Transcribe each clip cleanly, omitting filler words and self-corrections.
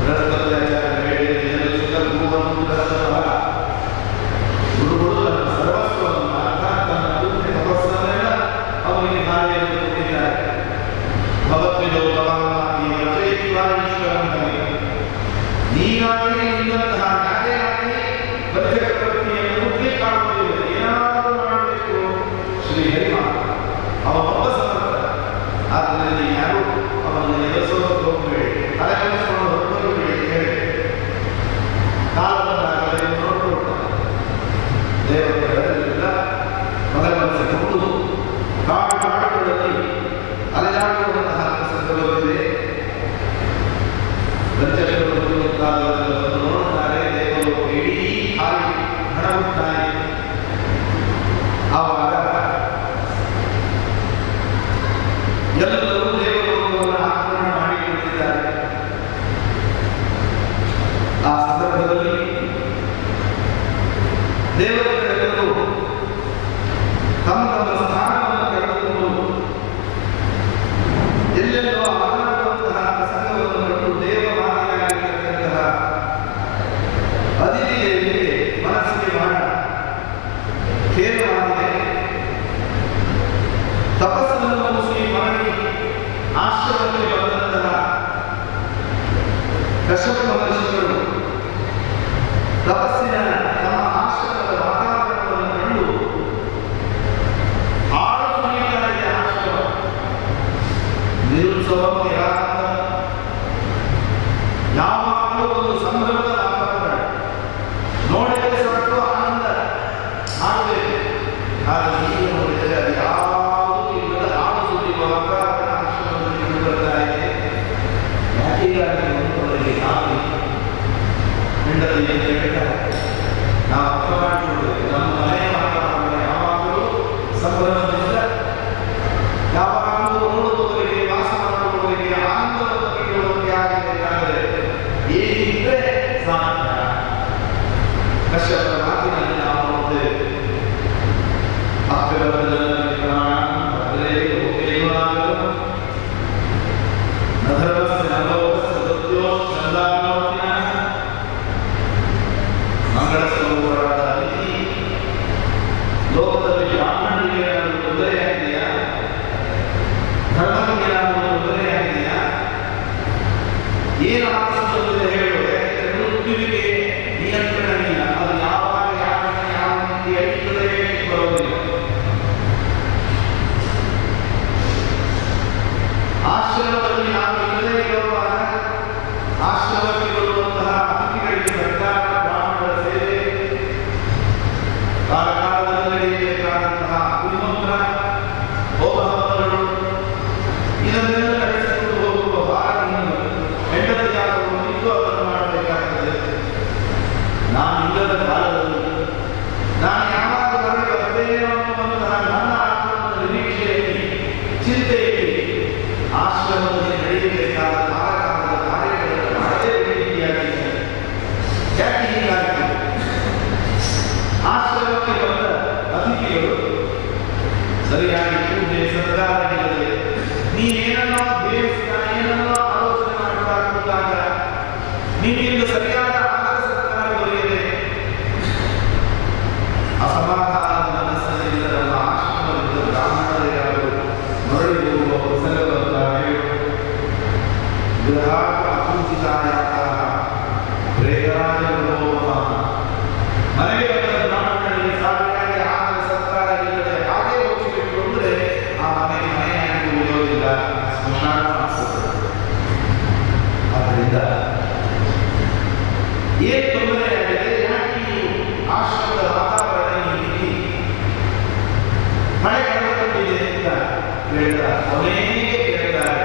ಬೃಹಸ್ಪತ್ಯಾಚಾರ್ಯ ಹೇಳಿದ ಜನರು ಸುಖ ನೀನಾಗಲಿ ನಿನ್ನಂತಹ ಯಾರೇ ಆಗಲಿ ಬಲಿಚಕ್ರವರ್ತಿಯನ್ನು ಮುಟ್ಲಿಕ್ಕಾಗುವುದಿಲ್ಲ. ಏನಾದರೂ ಮಾಡಬೇಕು ಶ್ರೀಹರಿ ಅವನೊಬ್ಬ ಸಮರ್ಥ. ಆದ್ದರಿಂದ ಯಾರು ಅವನನ್ನು ಎದುರಿಸೋದಕ್ಕೆ ಹೋಗಬೇಡಿ, ತಲೆ ಕೆಡಿಸಿಕೊಂಡು ಹೊರಟೋಗಬೇಡಿ ಹೇಳಿ ಕಾಲದಲ್ಲಿ ನೋಡ್ಕೊಳ್ತಾರೆ. ದೇವತೆಗಳೆಲ್ಲ ಮೊದಲ ಹುಡುದು ಕಾಡು ಕಾಡುಗಳಲ್ಲಿ ಅಲೆದಾಡುವಂತಹ ಸಂದರ್ಭವಿದೆ. ನೋಡುತ್ತಾರೆ, ದೇವರು ಇಡೀ ಹಾರಿ ಹಣಗುತ್ತಾರೆ. ಆವಾಗ ಎಲ್ಲರೂ ದೇವರನ್ನು ಆಕ್ರಮಣ ಮಾಡಿಕೊಳ್ಳುತ್ತಿದ್ದಾರೆ. ಆ ಸಂದರ್ಭದಲ್ಲಿ ದೇವತೆಗಳೆಲ್ಲರೂ ತಮ್ಮ ತಮ್ಮ ಸ್ಥಾನವನ್ನು ಕಳೆದುಕೊಂಡು ಎಲ್ಲೆಲ್ಲೋ ಆಗುವಂತಹ ಪ್ರಸಂಗವನ್ನು ಕಂಡು ದೇವಮಾತೆಯಾಗಿರತಕ್ಕಂತಹ ಅದಿತಿ ದೇವಿಗೆ ಮನಸ್ಸಿಗೆ ಬಹಳ ಖೇದವಾಗಿದೆ. ತಪಸ್ಸನ್ನು ಮುಗಿಸಿ ಮಾಡಿ ಆಶ್ರಮಕ್ಕೆ ಬಂದಂತಹ ಕಶ್ಯಪ ಮಹರ್ಷಿಗಳು ತಪಸ್ಸಿನ ತಮ್ಮ ಆಶ್ರಮದ ವಾತಾವರಣವನ್ನು ಕಂಡು ಆಳು ಸುರಿಯುತ್ತಾರೆ. ಆಶ್ರಮ ನಿರುತ್ಸವ ಯಾವಾಗಲೂ ಒಂದು ಸಂಭ್ರಮದ ವಾತಾವರಣ, ನೋಡಿದರೆ ಸಾಕು ಆನಂದ ಆಗಬೇಕು. ಆದರೆ ಈಗ ನೋಡಿದರೆ ಅದು ಯಾವುದೂ ಇಲ್ಲದ ಆಳು ಸುರಿಯುವ ವಾತಾವರಣ ಆಶ್ರಮದಲ್ಲಿ ಕಂಡು ಬರ್ತಾ ಇದೆ. ಯಾಕೆಗಾಗಿ ಒಂದೊಳಗೆ ನಾವು ಹೆಂಡತಿ ಅಂತ ಹೇಳ್ತಾರೆ. ನಾವು ಅರ್ಥ ಮಾಡಿಕೊಳ್ಳಬೇಕು. ನಮ್ಮ ಮನೆಯ ವಾತಾವರಣ ಯಾವಾಗಲೂ ಸಂಭ್ರಮದಿಂದ, ಯಾವಾಗಲೂ ನೋಡುವವರಿಗೆ, ವಾಸ ಮಾಡುವವರಿಗೆ ಆನಂದವನ್ನು ನೀಡುವಂತೆ ಆಗಬೇಕಾದರೆ ಏನಿದ್ರೆ ಸಾಧ್ಯ. ಕಶ್ಯಪರ ಮಾತಿನಲ್ಲಿ ನಾವು ನೋಡ್ತೇವೆ. ಮಂಗಳ ಸ್ವರೂಪರಾದ ಅತಿಥಿ ಲೋಕದಲ್ಲಿ ಬ್ರಾಹ್ಮಣರಿಗೆ ಏನಾದರೂ ತೊಂದರೆಯಾಗಿದೆಯಾ? ಧರ್ಮಕ್ಕೆ ಏನಾದರೂ ತೊಂದರೆಯಾಗಿದೆಯಾ? ಏನು ಆಸಕ್ತಿಯಿದೆ ಹೇಳು. ಯಾಕೆಂದರೆ ಮೃತ್ಯುವಿಗೆ ನಿಯಂತ್ರಣವಿಲ್ಲ. ಅದು ಯಾವಾಗ ಯಾವ ರೀತಿ ಅಳಿತದೆ ಬರೋದಿಲ್ಲ. ಆಶ್ರಮದಲ್ಲಿ ನಾವು ಇಲ್ಲದೇ ಇರುವಾಗ ಆಶ್ರಮಕ್ಕೆ ಬರುವಂತಹ ಅತಿಥಿಗಳಿಗೆ ಸರ್ಕಾರ ಬ್ರಾಹ್ಮಣರ ಸೇವೆ, ಕಾಲಕಾಲದಲ್ಲಿ ನಡೆಯಬೇಕಾದಂತಹ ಕುರಿಮಂತ್ರ, ಹೋಮಹವನಗಳು, ಇದನ್ನೆಲ್ಲ ನಡೆಸಿಕೊಂಡು ಹೋಗುವ ಭಾರವನ್ನು ಹೆಂಡತಿಯಾಗುವಂತಿದ್ದು ಅದನ್ನು ಮಾಡಬೇಕಾಗುತ್ತದೆ. ನಾನು ಇಲ್ಲದ ಕಾಲದಲ್ಲಿ ನಾನು ಯಾವಾಗ ಹೊರಗೆ ಬರ್ತೇನೆ ಅನ್ನುವಂತಹ ನನ್ನ ಆತ್ಮದ ನಿರೀಕ್ಷೆಯಲ್ಲಿ, ಚಿಂತೆಯಲ್ಲಿ ಆಶ್ರಮದಲ್ಲಿ ನಡೆಯಬೇಕಾದ ಕಾಲಕಾಲದ ಕಾರ್ಯಗಳನ್ನು ಮಾಡದೇ ರೀತಿಯಾಗಿದೆ. ಯಾಕೆ ಹೀಗಾಗಿ? ಆಶ್ರಮಕ್ಕೆ ಬಂದ ಅತಿಥಿಗಳು ಸರಿಯಾಗಿ ಪೂಜೆ ಸತ್ಕಾರವಿಲ್ಲದೆ ನೀನೇನನ್ನೋ ದೇವಸ್ಥಾನ ಏನನ್ನೋ ಆಲೋಚನೆ ಮಾಡ್ತಾ ಕೂತಾಗ ನೀನಿಂದ ಸರಿಯಾದ ಆದರ ಸತ್ಕಾರ ದೊರೆಯದೆ ಅಸಮಾಧಾನದ ಮನಸ್ಸಿನಿಂದ ನಮ್ಮ ಆಶ್ರಮದಿಂದ ಬ್ರಾಹ್ಮಣರಿಗಾದರೂ ಮರಳಿ ಹೋಗುವ ಪ್ರಸಂಗವನ್ನಾಗಿ ಮನೆಗೆ ಬಂದ ಬ್ರಾಹ್ಮಣರಿಗೆ ಸಾವಿರಾಗಿ ಆದರ ಸತ್ಕಾರ ಇಲ್ಲದೆ ಹಾಗೆ ಹೋಗಿಬಿಟ್ಟು ಅಂದರೆ ಆ ಮನೆಯಾಗಿ ಉಳಿಯೋದಿಲ್ಲ, ಸ್ಮಶಾನ ಆಗ್ತದೆ. ಆದ್ದರಿಂದ ಏನು ತೊಂದರೆಯಾಗಿದೆ? ಯಾಕೆ ಈ ಆಶ್ರಮದ ವಾತಾವರಣ ಈ ರೀತಿ ಮಳೆ ಕಳೆದುಕೊಂಡಿದೆ ಅಂತ ಹೇಳ್ತಾರೆ. ಕೊನೆಗೆ ಕೇಳ್ತಾರೆ,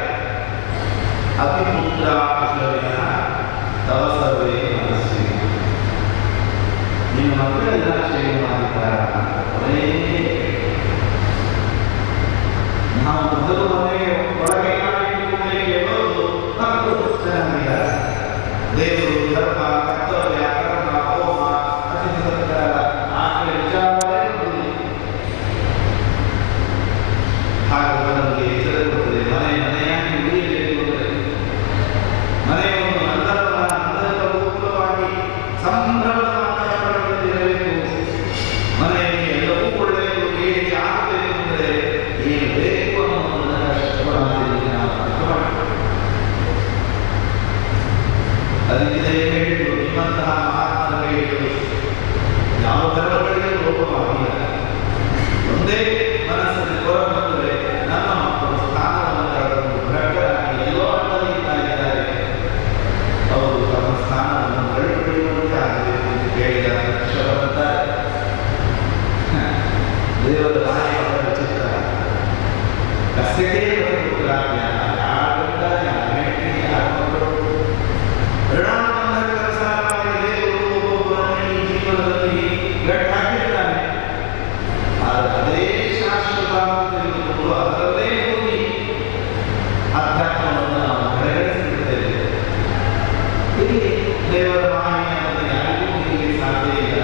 ಅತಿಪುತ್ರ ಕುಶಲಿನ ತವಸವೇ ಮನಸ್ಸಿ. ನಿಮ್ಮ ಮಕ್ಕಳೆಲ್ಲ ಕ್ಷೇಮ ಮಾಡಿದ್ದಾರ? ಕೊನೆಗೆ ನಾವು ಮೊದಲು ಮನೆಗೆ ಒಳಗೆ ಹೇಳೋದು ಮಕ್ಕಳು ಚೆನ್ನಾಗಿದ್ದಾರೆ. ದೇವರು, ಧರ್ಮ, ಕರ್ತವ್ಯ, ಕರ್ಮ, ಹೋಮ, ಅತಿಥಿ ಸತ್ಕಾರ ಆಕೆಯ ವಿಚಾರವೇ ಬಂದಿದೆ. ಹಾಗೆ ನಮಗೆ ಎಚ್ಚರ ಕೊಡುತ್ತದೆ. ಮನೆಯಾಗಿ ಉಳಿಯಬೇಕು ಅಂದರೆ ಮನೆಯನ್ನು ನಂತರವಾಗಿ ಸಂಭ್ರಮದ ವಾತಾವರಣದಲ್ಲಿ ಇರಬೇಕು. ಮನೆಯಲ್ಲಿ ಎಲ್ಲವೂ ಕೊಡಬೇಕು, ಹೇಗೆ ಆಗಬೇಕು ಅಂದರೆ ಏನು ಬೇಕು ಅನ್ನೋದನ್ನು ಕಷ್ಟಪಡೋದಕ್ಕೆ ನಾವು ಅರ್ಥ ಮಾಡಬೇಕು. ಅದಕ್ಕೆ ಹೇಳಿದ್ರು, ನಿಮ್ಮಂತಹ ಮಹಾತ್ಮರ ಹೇಳಿದ್ರು ಯಾವ ಧರ್ಮಗಳಿಗೆ ಲೋಪವಾಗಿಲ್ಲ. ಒಂದೇ ಮನಸ್ಸಲ್ಲಿ ಹೊರ ಬಂದರೆ ನಮ್ಮ ಮಕ್ಕಳು ಸ್ಥಾನವನ್ನು ಕಳೆದು ಭ್ರಷ್ಟರಾಗಿ ಎಲ್ಲೋ ಅಡ್ಡಲಿತಾ ಇದ್ದಾರೆ. ಅವರು ತಮ್ಮ ಸ್ಥಾನವನ್ನು ಬಳಿಪಡೆಯುವಂತೆ ಆಗಬೇಕು ಎಂದು ಕೇಳಿದ ಕೃಷ್ಣವಂತಾರೆ. ದೇವರ ನಾಯಕರ ಚಿತ್ರ ಕಸೆಗೆ ದೇವರ ಮಾಹಿತಿಯನ್ನು ಯಾರಿಗೂ ನೀಡಲಿಕ್ಕೆ ಸಾಧ್ಯ ಇಲ್ಲ.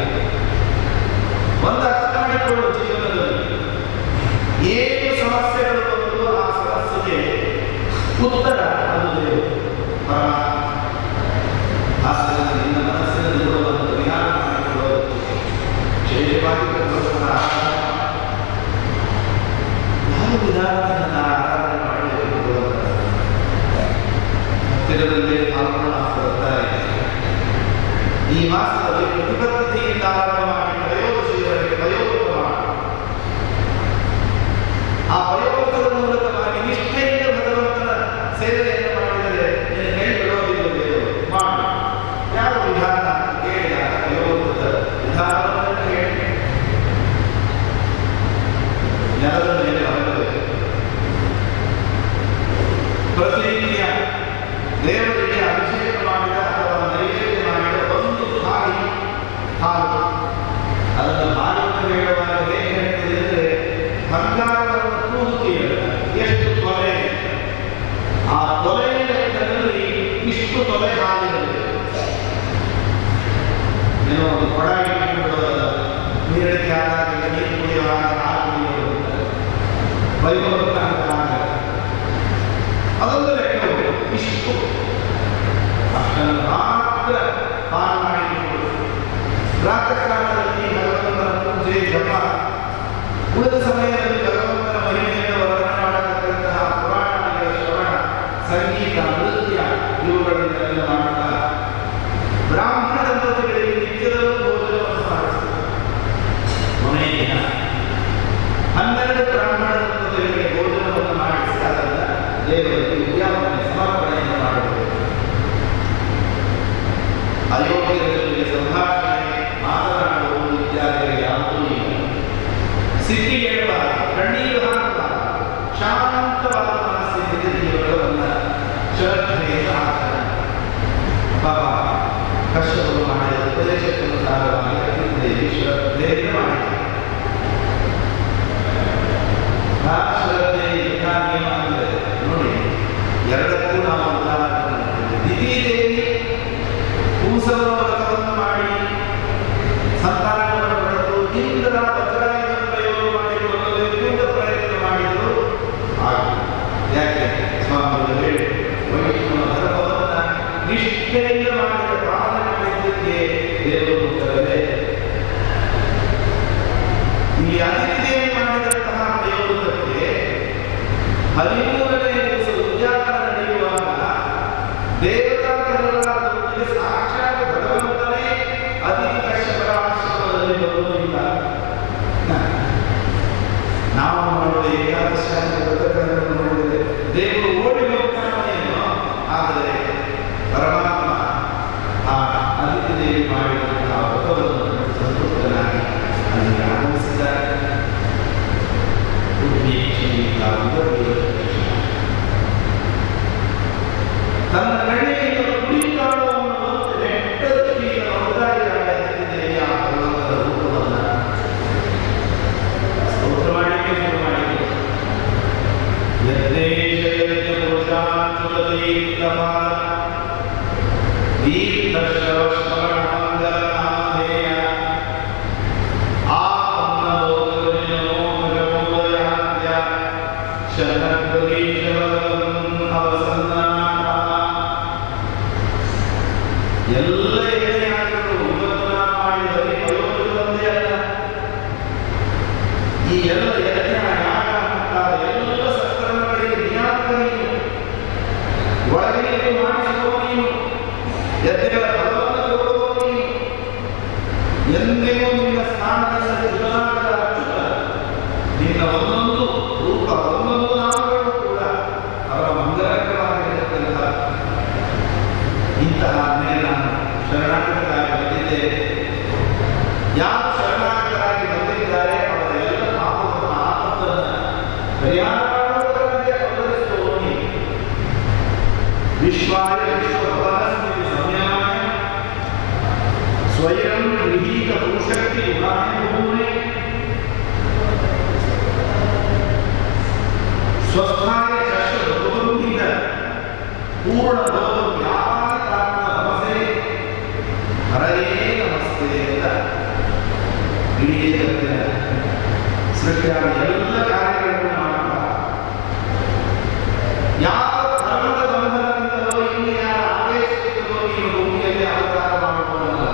ಒಂದು ಅರ್ಥ ಮಾಡಿಕೊಳ್ಳುವ ಜೀವನದಲ್ಲಿ ಏನು ಸಮಸ್ಯೆಗಳು ಬಂದರೂ ಆ ಸಮಸ್ಯೆಗೆ ಉತ್ತರ ಅದು ದೇವರು ಪರಮಾತ್ಮ. ಆದ್ದರಿಂದ ನಿನ್ನ ಮನಸ್ಸಿನಲ್ಲಿ ಇರುವುದನ್ನು ವಿಹಾರ ಮಾಡಿಕೊಳ್ಳುವುದಕ್ಕೆ ವಿಶೇಷವಾಗಿ ಯಾವ ವಿಧಾನದಿಂದ ಆರಾಧನೆ ಮಾಡಬೇಕು ಹತ್ತಿರದಲ್ಲೇ ಪಾಲ್ಗೊಳ್ಳ ಬರ್ತಾರೆ. ಈ ಮಾಸದಲ್ಲಿ ಪ್ರತಿಬದ್ಧತೆಯಿಂದ ಆರಂಭ ಮಾಡಿ ಪ್ರಯೋಗಿಸಿದವರಿಗೆ ಪ್ರಯೋಗ ಮಾಡಿ ಆ ಪ್ರಯೋಗದ ಮೂಲಕವಾಗಿ ನಿಷ್ಠೆಯಿಂದ ಭಗವಂತನ ಸೇವೆಯನ್ನು ಮಾಡಿದರೆ ನಿನ್ನ ಕೈ ಬಿಡೋದಿಲ್ಲ. ದೇವರು ಮಾಡಿ ಯಾವ ವಿಧಾನ ಕೇಳಿದ ಪ್ರಯೋಗದ ವಿಧಾನವನ್ನು ಹೇಳಿ ನೆಲದ ಮೇಲೆ ಬರಬೇಕು. ಪ್ರತಿನಿತ್ಯ ದೇವರಿಗೆ ಅಭಿಷೇಕ ಮಾಡಿದ ಅಥವಾ ನೈವೇದ್ಯ ಮಾಡಿದ ಒಂದು ಹಾಲು ಅದನ್ನು ಮಾರುತ್ತ ಹೇಳುವಾಗ ಹೇಗೆ ಹೇಳ್ತದೆ ಅಂದರೆ ಬಂಗಾರವನ್ನು ತೂಗಿ ಎಷ್ಟು ತೊಲೆ, ಆ ತೊಲೆಯ ಲೆಕ್ಕದಲ್ಲಿ ಇಷ್ಟು ತೊಲೆ ಹಾಲಿರಬೇಕು. ನೀವು ಒಂದು ಕೊಡ ಇಟ್ಟುಕೊಳ್ಳೋದಲ್ಲ, ನೀರಡಿಕೆ ಆದಾಗ ನೀರು ಕುಡಿಯುವಾಗ ಹಾಲು ಕುಡಿಯೋದು ಬೈಬಲ್ ಅದೊಂದು ಲೆಕ್ಕ ಇಷ್ಟು ಅಷ್ಟನ್ನು ಮಾತ್ರ ಪಾನ ಮಾಡಿಕೊಂಡು ಪ್ರಾತಃ ಕಾಲದಲ್ಲಿ ಭಗವಂತನ ಪೂಜೆ ಜಪ, ಉಳಿದ ಸಮಯದಲ್ಲಿ ಭಗವಂತನ ಮಹಿಮೆಯನ್ನು ವರ್ಣನೆ ಮಾಡತಕ್ಕಂತಹ ಪುರಾಣಗಳ ಶ್ರವಣ, ಸಂಗೀತ, ನೃತ್ಯ ಇವುಗಳನ್ನೆಲ್ಲ ಮಾಡುತ್ತಾ ಬ್ರಾಹ್ಮಣ ದಂಪತಿಗಳಿಗೆ ನಿತ್ಯದಲ್ಲೂ ಭೋಜನವನ್ನು ಮಾಡಿಸುತ್ತಾರೆ. ಕೊನೆಯ ದಿನ 12 ಬ್ರಾಹ್ಮಣ ದಂಪತಿಗಳಿಗೆ ಭೋಜನವನ್ನು ಮಾಡಿಸಿ ಅದನ್ನು ದೇವರಿಗೆ ಉದ್ಯಾಪನೆ ಸಮರ್ಪಣೆಯನ್ನು ಮಾಡಬೇಕು. ಅಯೋಗ್ಯರಿಗೆ ಸಂಭಾಷಣೆ ಮಾತನಾಡುವುದು ಇತ್ಯಾದಿಗಳಿಗೆ ಯಾವುದೂ ಇಲ್ಲ. ಸಿಕ್ಕಿ ಹೇಳಬಾರದು, ಕಣ್ಣೀರು ಹಾಕಬಾರದು, ಶಾಂತವಾದ ಮನಸ್ಸಿನಿಂದ ಜೀವನವನ್ನು ಶ್ರದ್ಧೆಯಿಂದ ಆಚರಣೆ. ಪಾಪ ಕಷ್ಟಗಳು ಮಾಡಿದ ಉಪದೇಶವನ್ನು ಸಾರವಾಗಿ ಶ್ರದ್ಧೆಯಿಂದ ಮಾಡಿದ ಶ್ರದ್ಧೆ ನಿಯಮ ಅಂದರೆ ನೋಡಿ, ಎರಡಕ್ಕೂ ನಾವು ಉದಾಹರಣೆ ದಿತಿದೇವಿ ಕೂಸವ ವ್ರತವನ್ನು ಮಾಡಿ ಸಂತಾನವನ್ನು ಪಡೆದು ಇಂದ್ರ ವಜ್ರಾಯುಧ ಪ್ರಯೋಗ ಮಾಡಿಕೊಳ್ಳಬೇಕು ಎಂದು ಪ್ರಯತ್ನ ಮಾಡಿದರು. ಯಾಕೆ ಸ್ವಾಮಿಗಳು ಹೇಳಿ ವೈಷ್ಣವ ಧರ್ಮವನ್ನು ನಿಷ್ಠೆಯಿಂದ ಮಾಡಿದ ಪಾಲನೆ ಮಾಡಿದ್ದಕ್ಕೆ ದೇವರು ಉತ್ತರವೇ. ಇಲ್ಲಿ ಅತಿಥಿದೇವಿ ಮಾಡಿದಂತಹ ಪ್ರಯೋಗಕ್ಕೆ 13ನೇ ದಿವಸ ಉದ್ಯಾಪನ ನಡೆಯುವಾಗ ದೇವತಾ ಕರುಣಾಗಿ ಸಾಕ್ಷಾತ್ ಭಗವಂತನೇ ಅತಿಥಿ ಕಶ್ಯಪರ ಆಶ್ರಮದಲ್ಲಿ ಬರುವುದಿಲ್ಲ. ನಾವು ಮಾಡುವ ಏಕಾದಶಿ ವ್ರತಗಳನ್ನು ನೋಡಿದರೆ ದೇವರು ಓಡಿ ಹೋಗ್ತಾನೇನೋ, ಆದರೆ ಪರಮಾತ್ಮ ಆ ಅತಿಥಿ ದೇವಿ ಮಾಡಿದಂತಹ ವ್ರತವನ್ನು ಸಂತೃಪ್ತನಾಗಿ ಅಲ್ಲಿ ಆಗಮಿಸಿದ್ದಾರೆ. ತನ್ನ ಕಣ್ಣಿಗೆ ಕುಡಿತಾಳವನ್ನು ನೆಟ್ಟದಕ್ಕೆ ನೋಡಿದಾಗ ಆ ಭಗವಂತನ ರೂಪವನ್ನು ಸ್ತೋತ್ರ ಮಾಡಲಿಕ್ಕೆ ಶುರು ಮಾಡಿದರು. ಎಲ್ಲ ಯಜ್ಞಗಳು ಉಪದ್ರವ ಮಾಡಿ ಬರೀ ಪ್ರಯೋಜನವೊಂದೇ ಅಲ್ಲ, ಈ ಎಲ್ಲ ಯಜ್ಞ ಯಾಗ ಮುಂತಾದ ಎಲ್ಲ ಸತ್ಕರ್ಮಗಳಿಗೆ ನಿಯಾಮಕ ನೀನು, ಒಳಗೆ ಮಾಡಿಸುವ ನೀನು, ಯಜ್ಞಗಳ ಫಲವನ್ನು ಕೊಡುವವರು ನೀನು. ಎಂದಿಗೂ ನಿನ್ನ ಸ್ಥಾನದಲ್ಲಿ ಬದಲಾಗದ ಅರ್ಥ. ನಿನ್ನ ಒಂದೊಂದು ರೂಪ, ಒಂದೊಂದು ನಾಮಗಳು ಕೂಡ ಅವರ ಮಂಗಲಕರವಾಗಿರತಕ್ಕಂಥ ಇಂತಹ ಮೇಲೆ ನಾನು ಶರಣಾಗತರಾಗಿ ಬಂದಿದ್ದೇನೆ. ಯಾರು ಶರಣಾಗತರಾಗಿ ಬಂದಿದ್ದಾರೆ ಅವರ ಎಲ್ಲ ಪಾಪದ ಆಪತ್ತನ್ನು ಪರಿಹಾರ ಮಾಡುವುದಕ್ಕೆ ಅವತರಿಸುವವರು ನೀನು. ವಿಶ್ವಾಯ ವಿಶ್ವಭವನಸ್ಥಿತಿ ಸಂಯಮಾಯ ಸ್ವಯಂ ಗೃಹೀತ ಭೂಶಕ್ತಿ ಗುಣಾನುಭೂನೆ ಸ್ವಸ್ಥಾಯ ಚಕ್ಷು ಭಗವಂತಿನ ಪೂರ್ಣ ನಮಸ್ತೆ ಹರಯೇ ನಮಸ್ತೆ ಅಂತ ಇಡೀ ಜಗತ್ತಿನ ಸೃಷ್ಟಿಯಾದ ಎಲ್ಲ ಕಾರ್ಯಗಳನ್ನು ಮಾಡ್ತಾ ಯಾವ ಧರ್ಮದ ಬಂಧನದಿಂದಲೋ ಇನ್ನು ಯಾರ ಆದೇಶದಿಂದಲೋ ನೀನು ಭೂಮಿಯಲ್ಲಿ ಅವತಾರ ಮಾಡುವುದಲ್ಲ.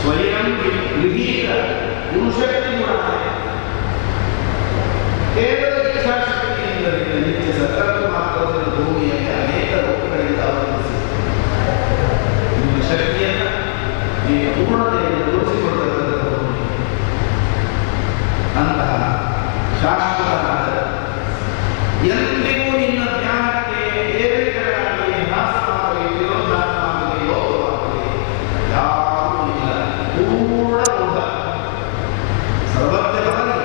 ಸ್ವಯಂ ಗೃಹೀತ ಗುರುಶಕ್ತಿ ಗುಣ ಕೇವಲ ಇಚ್ಛಾಶಕ್ತಿಯಿಂದ ನಿತ್ಯ ಸಕಲ ಮಾತ್ರದಲ್ಲಿ ಭೂಮಿಯಲ್ಲಿ ಅನೇಕ ರೂಪಗಳಿಂದ ಅವತರಿಸಿದೆ. ನಿಮ್ಮ ಶಕ್ತಿಯನ್ನು ನೀವು ಪೂರ್ಣತೆಯನ್ನು ತೋರಿಸಿಕೊಡತಕ್ಕಂಥದ್ದು ಅಂತಹ ಶಾಶ್ವತವಾದ ಎಂದಿಗೂ ನಿನ್ನ ಜ್ಞಾನಕ್ಕೆ ಏರಿಕೆಗಳಾಗಲಿ ನಾಶವಾಗಲಿ ವಿರೋಧಾತ್ಮಕವಾಗಿ ಲೋಕವಾಗಲಿ ಯಾವುದೂ ಇಲ್ಲ. ಪೂರ್ಣ ಬೋಧ ಸರ್ವಜ್ಞವಾಗಿ.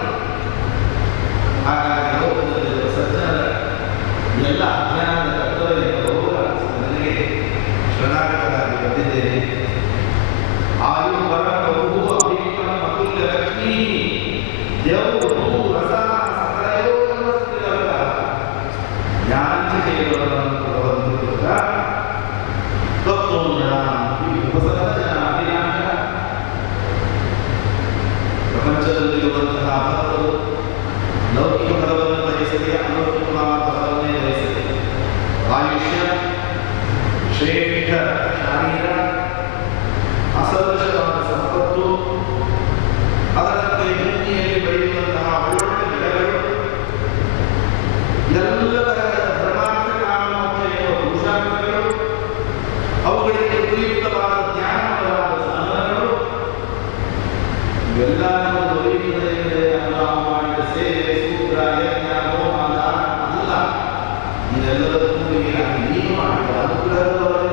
ಹಾಗಾಗಿ ಲೋಕದಲ್ಲಿರುವ ಸಜ್ಜನರ ಎಲ್ಲ ಅಜ್ಞಾನದ ಕರ್ತವ್ಯ ರೋಗ ನನಗೆ ಶರಣಾಗತರಾಗಿ ಬಂದಿದ್ದೇನೆ. ಆಯು ವರ ಬಹು ಅಭಿಕ್ರಮ ಅತುಲ್ಯ ಲಕ್ಷ್ಮೀ ದೇವರು ರಸಾನ ಸಕಲಯೋ ನಮಸ್ತಿರಲ್ಲ ಜ್ಞಾನಂಚಿಕೆಯವರನ್ನು ಪ್ರಬಂಧಿಸುತ್ತ ತತ್ವಜ್ಞ ಈ ಉಪಸರ್ಜನ ಅಭಿಲಾಷ ಪ್ರಪಂಚದಲ್ಲಿರುವಂತಹ ಭಕ್ತರು ಲೌಕಿಕ ಫಲವನ್ನು ಬಯಸದೆ ಅಲೌಕಿಕವಾದ ಫಲವನ್ನೇ ಬಯಸದೆ ಆಯುಷ್ಯ ಶ್ರೇಷ್ಠ ಶಾರೀರ ಅಸದೃಶವಾದ ಸಂಪತ್ತು ಅದರಂತೆ ಭೂಮಿಯಲ್ಲಿ ಬೆಳೆಯುವಂತಹ ಒಳ್ಳೊಳ್ಳೆ ಗಿಡಗಳು ಎಲ್ಲ ತರಹದ ಧರ್ಮಾರ್ಥ ಕಾಮಮೋಕ್ಷ ಎನ್ನುವ ಪುರುಷಾರ್ಥಗಳು ಅವುಗಳಿಗೆ ಉಪಯುಕ್ತವಾದ ಜ್ಞಾನ ಮೊದಲಾದ ಸಾಧನಗಳು ಇವೆಲ್ಲವೂ ದೊರೆಯುವುದರಿಂದ ನಾವು ಮಾಡಿದ ಸೇವೆ ಸೂತ್ರ ಯಜ್ಞ ಹೋಮ ದಾನ ಅಲ್ಲ. ಇದೆಲ್ಲದಕ್ಕೂ ನೀನು ಮಾಡಿದ ಅನುಗ್ರಹದವರೆಗೆ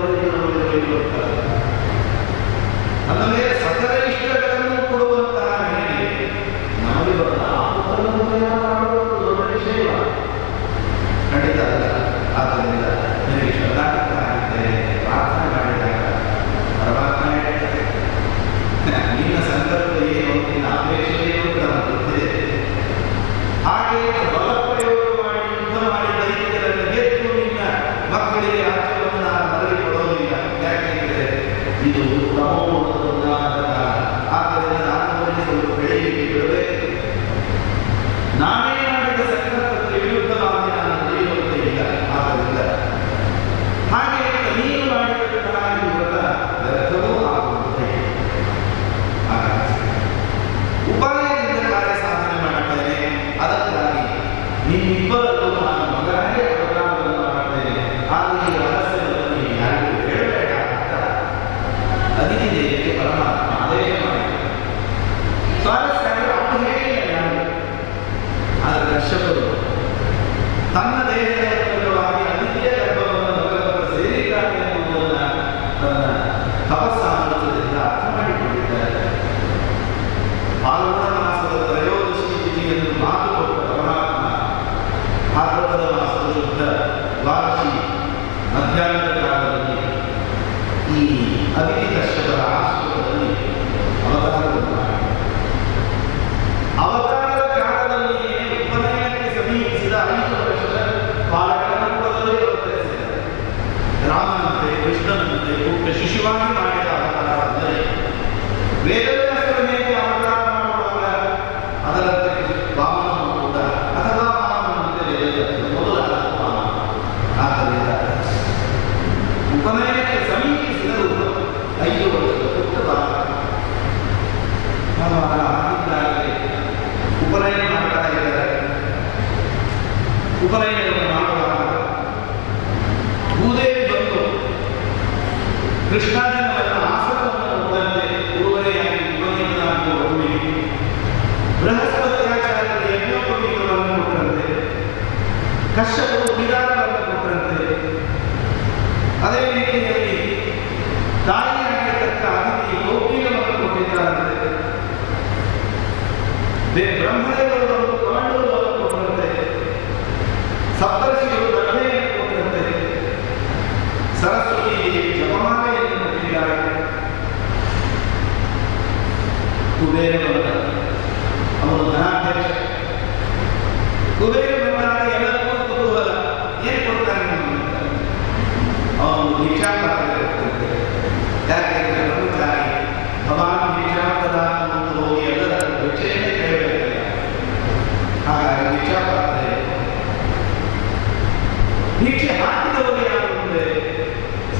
ಅಲ್ಲದೆ ಸಕಲ ಇಷ್ಟಗಳನ್ನು ಕೊಡುವಂತಹ ಹೇಗೆ ನಮಗೆ ಬರಲ್ಲ ಮಾಡುವುದು ದೊಡ್ಡ ವಿಷಯ ಖಂಡಿತ ಅಲ್ಲ. ಆದ್ದರಿಂದ ನನಗೆ ಶ್ರದ್ಧಾರ್ಥರಾಗಿದ್ದೇನೆ. ಪ್ರಾರ್ಥನೆ ಮಾಡಿದಾಗ ಪರಮಾತ್ಮ ಹೇಳ್ತಾರೆ ನಿನ್ನ ಸಂಕಲ್ಪ ಏನು, ನಿನ್ನ ಅಪೇಕ್ಷೆ ಏನು ನಮಗೆ ಗೊತ್ತಿದೆ. ಹಾಗೆ ಬಲಪ್ರಯೋಗ ಮಾಡಿ ಯುದ್ಧ ಮಾಡಿ ದೈತ್ಯರನ್ನು ಗೆದ್ದು ನಿನ್ನ ಮಕ್ಕಳಿಗೆ ರಾಜ್ಯವನ್ನು ನಾನು ಮರಳಿ ಕೊಡೋದಿಲ್ಲ. ಯಾಕೆಂದರೆ ಇದು ತಮೋಗುಣದ ಆದ್ದರಿಂದ ನಾನು ಸ್ವಲ್ಪ ಬೆಳೆಯಲಿಕ್ಕೆ ಬಿಡಬೇಕು. ನಾನೇ ಮಾಡಿದ ಸಂಕಲ್ಪಕ್ಕೆ ವಿರುದ್ಧವಾಗಿ ನಾನು ನಡೆಯುವಂತೆ ಇಲ್ಲ. ಆದ್ದರಿಂದ ಹಾಗೆ ನೀನು ಮಾಡಿದಂತಹ ವ್ಯರ್ಥವೂ ಆಗುವಂತೆ ಉಪಾಯದಿಂದ ಕಾರ್ಯ ಸಾಧನೆ ಮಾಡುತ್ತೇನೆ. ಅದಕ್ಕಾಗಿ ನಿಮ್ಮಿಬ್ಬರಲ್ಲೂ ನಾನು ಮಗನೇ ಪ್ರೋಗ್ರಾಮವನ್ನು ಮಾಡುತ್ತೇನೆ. ಆದರೆ ಈ ರಹಸ್ಯವನ್ನು ನೀವು ಯಾರಿಗೂ ಹೇಳಬೇಡ ಅಂತ ಅದಿತಿ ದೇವಿಗೆ ಪರಮಾತ್ಮ ಆದೇಶ ಮಾಡಿದರು. ಸ್ವಾರಸ್ಯವಾಗಿ ಅವನು ಹೇಳಿಲ್ಲ ಯಾರು. ಆದರೆ ಕಶ್ಯಪರು ತನ್ನ ದೇಹದಲ್ಲಿ ಅದಿತಿಯ ಗರ್ಭವನ್ನು ಭಗವಂತ ಸೇರಿದ್ದಾರೆ ಎನ್ನುವುದನ್ನು ತನ್ನ ತಪಸ್ಸಾಮರ್ಥ್ಯದಿಂದ ಅರ್ಥ ಮಾಡಿಕೊಂಡಿದ್ದಾರೆ. ಫಾಲ್ಗುಣ ಮಾಸದ ತ್ರಯೋದಶಿ ತಿಥಿಯನ್ನು ಮಾತು ಕೊಟ್ಟ ಪರಮಾತ್ಮ ಭಾದ್ರಪದ ಮಾಸದ ಶುದ್ಧ ದ್ವಾದಶಿ ಮಧ್ಯಾಹ್ನದ ಕಾಲದಲ್ಲಿ ಈ ಅದಿತಿ ಕಶ್ಯಪರ ಆಶ್ರಮದಲ್ಲಿ ಅವತಾರವನ್ನು ಮಾಡಿ ಅವತಾರದ ಕಾಲದಲ್ಲಿಯೇ ಉಪನಯನಕ್ಕೆ ಸಮೀಪಿಸಿದ 5 ವರ್ಷದ ಬಾಲಕರನ್ನು ಕೂಡಲೇ ಅವತರಿಸಿದ್ದಾರೆ. ರಾಮನಂತೆ ಕೃಷ್ಣನಂತೆ ಪುಟ್ಟ ಶಿಶುವಾಗಿ ಮಾಡಿದ ಅವತಾರ ಅಂದರೆ ವೇದವ್ಯಾಸರ ಮೇಲೆ ಅವತಾರ ಮಾಡುವಾಗ ಅದರಂತೆ ವಾಮನನು ಕೂಡ ಅಥವಾ ವಾಮನಂತೆ ವೇದವ್ಯಾಸರ ಮೊದಲಾದ ವಾಮನ. ಆದ್ದರಿಂದ ಉಪನಯನಕ್ಕೆ ಸಮೀಪಿಸಿದರು 5 ವರ್ಷದ ಪುಟ್ಟ ಬಾಲಕ. ಆಗಿದ್ದಾಗಲೇ ಉಪನಯನ ಮಾಡ್ತಾ ಇದ್ದಾರೆ. ಉಪನಯನವನ್ನು ಮಾಡುವಾಗ ಭೂದೇವಿ ಬಂದು ಕೃಷ್ಣಾಜನವನ್ನ ಆಸನವನ್ನು ಕೊಟ್ಟಂತೆ ಉರುವರೆಯಾಗಿ ಉಪನೀತನಾಗಿ ಒಬ್ಬನಿಗೆ ಬೃಹಸ್ಪತ್ಯಾಚಾರ್ಯರ ಯಜ್ಞೋಪವೀತವನ್ನು ಕೊಟ್ಟಂತೆ ಕಶ್ಯಪರು ವಿಧಾನವನ್ನು ಕೊಟ್ಟಂತೆ ಅದೇ ರೀತಿಯಲ್ಲಿ ತಾಯಿಯಾಗಿರತಕ್ಕ ಅತಿಥಿ ಕೌಪಿಕವನ್ನು ಕೊಟ್ಟಿದ್ದಾರಂತೆ ಬ್ರಹ್ಮದೇವರು ಕಮಂಡಲವನ್ನು ಕೊಟ್ಟಂತೆ ಸಪ್ತರ್ಷಿಗಳು ಗರ್ಭೆಯನ್ನು ಕೊಟ್ಟಂತೆ ಸರಸ್ವತಿ ಜಪಮಾಲೆಯನ್ನು ಕೊಟ್ಟಿದ್ದಾರೆ ಕುಬೇರ ಅವನು ಧನಾಧ್ಯಕ್ಷ ಕುಬೇರ ಬಂದಾಗ ಎಲ್ಲರಿಗೂ ಕುತೂಹಲ ಏನು ಕೊಡ್ತಾನೆ ಅವನು ಭಿಕ್ಷಾಪಾತ್ರ ಕೊಡ್ತಾನೆ ಯಾಕೆಂದ್ರೆ ಬ್ರಹ್ಮಚಾರಿ ಭವಾನ್ ಭಿಕ್ಷಾಪದ ಅಂತ ಹೋಗಿ ಎಲ್ಲರ ಭಿಕ್ಷೆಯನ್ನೇ ಕೇಳಬೇಕಲ್ಲ ಹಾಗಾಗಿ ಭಿಕ್ಷಾಪಾತ್ರ ಭಿಕ್ಷೆ ಹಾಕಿದವರು ಯಾರು ಅಂದರೆ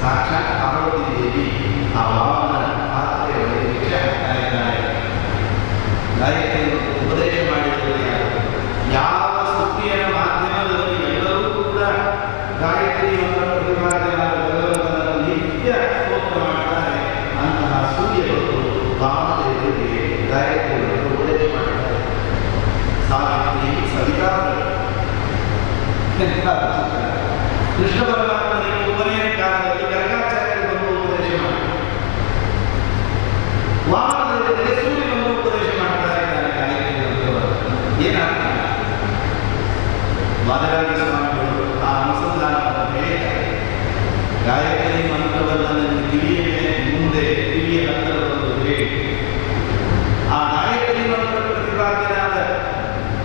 ಸಾಕ್ಷಾತ್ ಪಾರ್ವತಿ ದೇವಿ ಆ ವಾಮನ ಪಾತ್ರೆಯಲ್ಲಿ ಭಿಕ್ಷೆ ಹಾಕ್ತಾ ಇದ್ದಾರೆ ಗಾಯತ್ರಿಯನ್ನು ಉಪದೇಶ ಮಾಡಿದವರು ಯಾರು ಯಾವ ಸ್ತುತಿಯ ಮಾಧ್ಯಮದಲ್ಲಿ ಎಲ್ಲರೂ ಕೂಡ ಗಾಯತ್ರಿಯನ್ನು ಪ್ರತಿಪಾದನೆಯಾದ ಭಗವಂತನನ್ನು ನಿತ್ಯ ಸ್ತೋತ್ರ ಮಾಡ್ತಾರೆ ಅಂತಹ ಸೂರ್ಯಗಳು ವಾಮದೇವರಿಗೆ ಗಾಯತ್ರಿಯನ್ನು ಉಪದೇಶ ಮಾಡ್ತಾರೆ ಸಾವಿತ್ರಿ ಸವಿತಾ ಕೃಷ್ಣ ಪರಮಾತ್ಮನಿಗೆ ಉಪನಯನ ಕಾಲದಲ್ಲಿ ಗಂಗಾಚಾರ್ಯರು ಬಂದು ಉಪದೇಶ ಮಾಡ್ತಾರೆ ವಾಮನದೇವರಿಗೆ ಸೂರ್ಯ ಬಂದು ಉಪದೇಶ ಮಾಡ್ತಾ ಇದ್ದಾರೆ ಗಾಯತ್ರಿ ಏನಾಗ್ತದೆ ವಾದರಾಜ ಸ್ವಾಮಿಗಳು ಆ ಅನುಸಂಧಾನವನ್ನು ಹೇಳಿದ್ದಾರೆ ಗಾಯತ್ರಿ ಮಂತ್ರವನ್ನು ನನ್ನ ಕಿವಿಯ ಮುಂದೆ ಕಿವಿಯ ಹತ್ತಿರ ಬಂದು ಹೇಳಿ ಆ ಗಾಯತ್ರಿ ಮಂತ್ರ ಪ್ರತಿಪಾದನೆಯಾದ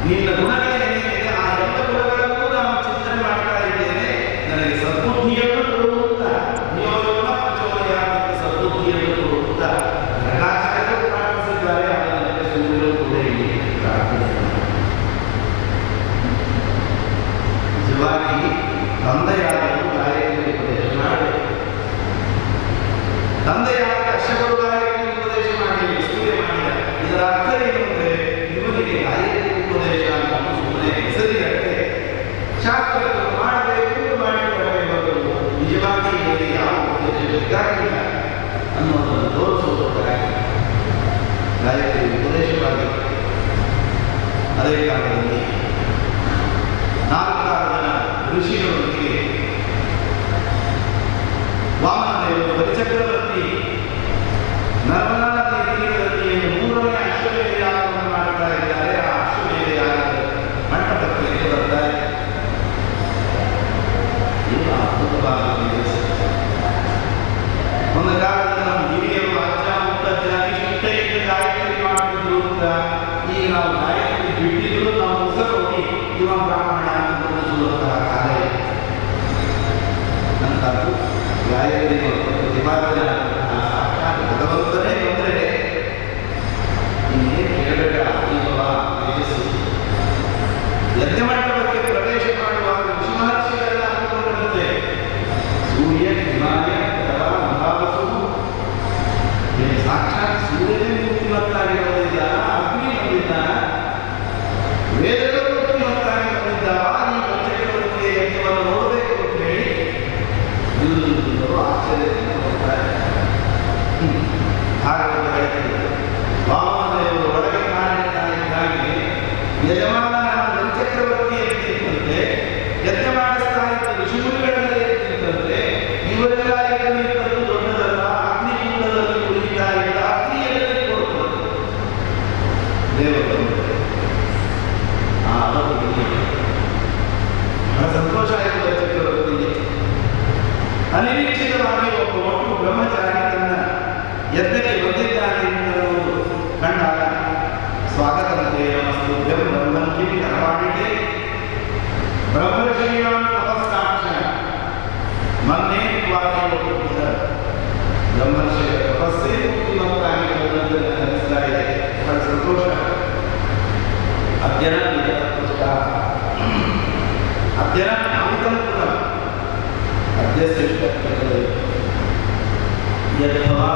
ನಿನ್ನ ಗುಣಗಳೇನಿದೆ ಆ ಎಲ್ಲ ಗುಣಗಳನ್ನು ನಾನು ಚಿಂತನೆ ಮಾಡ್ತಾ ಇದ್ದೇನೆ ನನಗೆ ಸದ್ಬುದ್ಧಿಯನ್ನು ಕೊಡುತ್ತಾ ನಿಯೋಗನ ಪ್ರಚೋದನೆಯಾದ ಸದ್ಬುದ್ಧಿಯನ್ನು ಕೊಡುತ್ತಾ ರಣಾಚಾರ್ಯರು ಪ್ರಾರ್ಥಿಸಿದ್ದಾರೆ ಅದನ್ನು ಸೂರ್ಯರು ಕೂಡ ಇಲ್ಲಿ ಪ್ರಾರ್ಥನೆ ನಿಜವಾಗಿ ತಂದೆಯಾದರೂ ಗಾಯತ್ರಿ ಉಪದೇಶ ಮಾಡಬೇಕು ತಂದೆಯಾದ ಕಶ್ಯಪರು ಗಾಯತ್ರಿ ಉಪದೇಶ ಮಾಡಿ ಸೂರ್ಯ ಮಾಡಿದ ಇದರ ಅರ್ಥ ಏನು ಅಂದರೆ ಇವನಿಗೆ ಗಾಯತ್ರಿ ಉಪದೇಶ ಅಂತ ಸುಮ್ಮನೆ ಹೆಸರಿಗಟ್ಟೆ ಶಾಸ್ತ್ರವನ್ನು ಮಾಡಬೇಕು ಮಾಡಿಕೊಳ್ಳಬೇಕು ನಿಜವಾಗಿ ಇವರಿಗೆ ಯಾವ ಉಪದೇಶ ಬೇಕಾಗಿಲ್ಲ ಅನ್ನೋದನ್ನು ತೋರಿಸುವುದಕ್ಕಾಗಿ ಗಾಯತ್ರಿ ಉಪದೇಶವಾಗಿ ಅದೇ ಕಾಲದಲ್ಲಿ 4 ಜನ ಋಷಿಗಳೊಂದಿಗೆ ವಾಮನದೇವರು ಬಲಿಚಕ್ರವರ್ತಿ ನರ್ಮದಾ ನದಿ ತೀರದಲ್ಲಿ 3ನೇ ಅಶ್ವಮೇಧ ಯಾಗವನ್ನು ಮಾಡ್ತಾ ಇದ್ದಾರೆ ಆ ಅಶ್ವಮೇಧ ಯಾಗದ ಮಂಟಪಕ್ಕೆ ಬರ್ತಾರೆ ಇದು ಅದ್ಭುತವಾದ ದಿವಸ ಒಂದು ಕಾಲದಲ್ಲಿ ನಮ್ಮ ಹಿರಿಯರು ಅಜ್ಜ ಮುತ್ತಜ್ಜ ಇಷ್ಟ ಗಾಯತ್ರಿ ಮಾಡ್ತಿದ್ರು ಅಂತ ಈಗ ನಾವು ಗಾಯತ್ರಿ ಬಿಟ್ಟಿದ್ರು ನಾವು ಮುಖ ಹೋಗಿ ಇವ ಬ್ರಾಹ್ಮಣ ಅನ್ನುವಂತಹ ಕಾಲ ಅಂತದ್ದು ಗಾಯತ್ರಿ ಪ್ರತಿಪಾದನೆ ಸಾಕ್ಷಾತ್ ಭಗವಂತನೇ ಬಂದರೆ ಇನ್ನೇನು ಕೇಳಬೇಡ ಅತೀವವಾ ತೇಜಸ್ಸು ಯಜ್ಞ ಮಂಟಪಕ್ಕೆ ಪ್ರವೇಶ ಮಾಡುವಾಗ ಋಷಿ ಮಹರ್ಷಿಗಳೆಲ್ಲ ಅಂದುಕೊಂಡಿರುತ್ತೆ ಸೂರ್ಯ ಹಿಮಾಲಯ ಮಹಾವಸು ಸಾಕ್ಷಾತ್ ಸೂರ್ಯನೇ ಮೂರ್ತಿಮತ್ತಾಗಿರೋದಿದ್ದಾನ ಅಗ್ನಿ ಬಂದಿದ್ದಾನ ವೇದಗಳು ಮೂರ್ತಿಮತ್ತಾಗಿ ಬಂದಿದ್ದಾವ ಈ ಪಂಚಕ್ರವರ್ತಿಯ ಯಜ್ಞವನ್ನು ನೋಡಬೇಕು ಅಂತ ಹೇಳಿ ಎಲ್ಲರೂ ಆಶ್ಚರ್ಯದಿಂದ ನೋಡ್ತಾರೆ ಭಾಗವತ ಹೇಳ್ತಿದ್ದಾರೆ ವಾಮನದೇವರು ಒಳಗೆ ಕಾಣಿದ್ದಾಗಿ ಯಜಮಾನ ಚಕ್ರವರ್ತಿ ಎತ್ತಿದ್ದಂತೆ ಯಜ್ಞ ಮಾಡಿಸ್ತಾ ಇದ್ದ ಋಷಿಮುನಿಗಳೆಲ್ಲ ಎತ್ತಿದ್ದಂತೆ ಇವರೆಲ್ಲ ಎತ್ತಿದ್ದು ದೊಡ್ಡದಲ್ಲ ಅಗ್ನಿಕುಂಡದಲ್ಲಿ ಉಳಿತಾ ಇದ್ದ ಅಗ್ನಿಯಲ್ಲಿ ಕೊಡ್ತಾರೆ ದೇವರು ಬಹಳ ಸಂತೋಷ ಆಯಿತು ಚಕ್ರವರ್ತಿಗೆ ಅನಿರೀಕ್ಷಿತವಾಗಿ ಒಬ್ಬ ಒಟ್ಟು ಬ್ರಹ್ಮಚಾರಿ ತನ್ನ ಯಜ್ಞಕ್ಕೆ ಬಂದಿದ್ದಾನೆ ಎನ್ನುವುದು ಕಂಡಾಗ ಸ್ವಾಗತಂತೆ ನಮಸ್ತುಭ್ಯಂ ಬ್ರಹ್ಮಂಕಿಂ ಕರವಾಣಿಗೆ ಬ್ರಹ್ಮರ್ಷೀಣಾಂ ತಪಸ್ಸಾಕ್ಷ ಮೊನ್ನೆ ಬ್ರಹ್ಮರ್ಷಿಯ ತಪಸ್ಸೇ ಮುಕ್ತಿಮತ್ತಾಗಿ ಬಂದಂತೆ ಅನಿಸ್ತಾ ಇದೆ ಬಹಳ ಸಂತೋಷ ಅಧ್ಯಯನ ಅಧ್ಯಯನ ಅನುಕಂಪುರ ಅಧ್ಯಶ್ರೇಷ್ಠ ಯಥವಾ